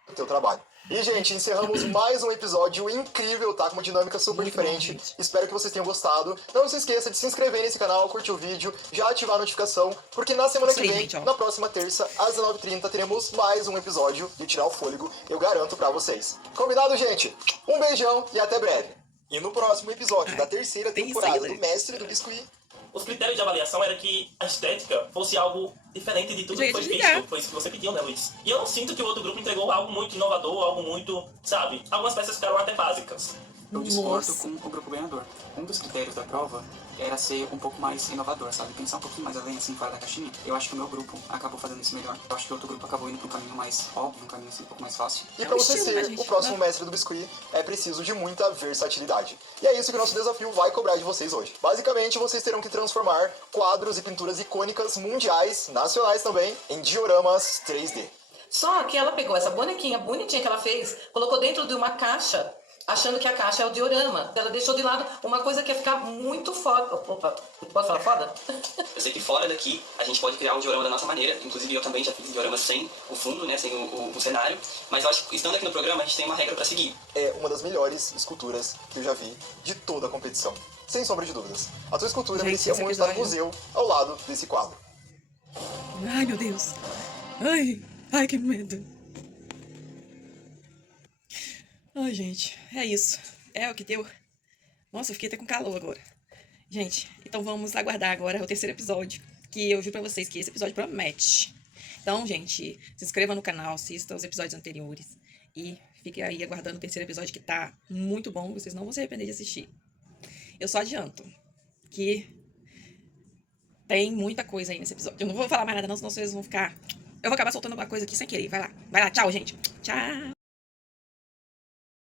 O teu trabalho. E, gente, encerramos mais um episódio incrível, tá? Com uma dinâmica super diferente. Espero que vocês tenham gostado. Não se esqueça de se inscrever nesse canal, curtir o vídeo, já ativar a notificação, porque na semana que vem, na próxima terça, às 19h30, teremos mais um episódio de Tirar o Fôlego, eu garanto pra vocês. Combinado, gente? Um beijão e até breve. E no próximo episódio da terceira temporada do Mestre do Biscuit, os critérios de avaliação era que a estética fosse algo diferente de tudo que foi visto. Foi isso que você pediu, né, Luiz? E eu não sinto que o outro grupo entregou algo muito inovador, algo muito, sabe? Algumas peças ficaram até básicas. Eu discordo com o grupo ganhador. Um dos critérios da prova era ser um pouco mais inovador, sabe? Pensar um pouquinho mais além, assim, fora da caixinha. Eu acho que o meu grupo acabou fazendo isso melhor. Eu acho que o outro grupo acabou indo pra um caminho mais óbvio, um caminho assim, um pouco mais fácil. E pra você ser o próximo mestre do Biscuit, é preciso de muita versatilidade. E é isso que o nosso desafio vai cobrar de vocês hoje. Basicamente, vocês terão que transformar quadros e pinturas icônicas mundiais, nacionais também, em dioramas 3D. Só que ela pegou essa bonequinha bonitinha que ela fez, colocou dentro de uma caixa, achando que a caixa é o diorama. Ela deixou de lado uma coisa que ia ficar muito foda. Opa, pode falar foda? Eu sei que fora daqui a gente pode criar um diorama da nossa maneira. Inclusive eu também já fiz diorama sem o fundo, né, sem o cenário. Mas eu acho que estando aqui no programa a gente tem uma regra pra seguir. É uma das melhores esculturas que eu já vi de toda a competição. Sem sombra de dúvidas. A tua escultura merecia muito estar no museu ao lado desse quadro. Ai, meu Deus. Ai, que medo. Ai, gente, é isso. É o que deu. Nossa, eu fiquei até com calor agora. Gente, então vamos aguardar agora o terceiro episódio, que eu juro pra vocês que esse episódio promete. Então, gente, se inscreva no canal, assista os episódios anteriores e fique aí aguardando o terceiro episódio, que tá muito bom, vocês não vão se arrepender de assistir. Eu só adianto que tem muita coisa aí nesse episódio. Eu não vou falar mais nada não, senão vocês vão ficar... Eu vou acabar soltando alguma coisa aqui sem querer. Vai lá, tchau, gente. Tchau.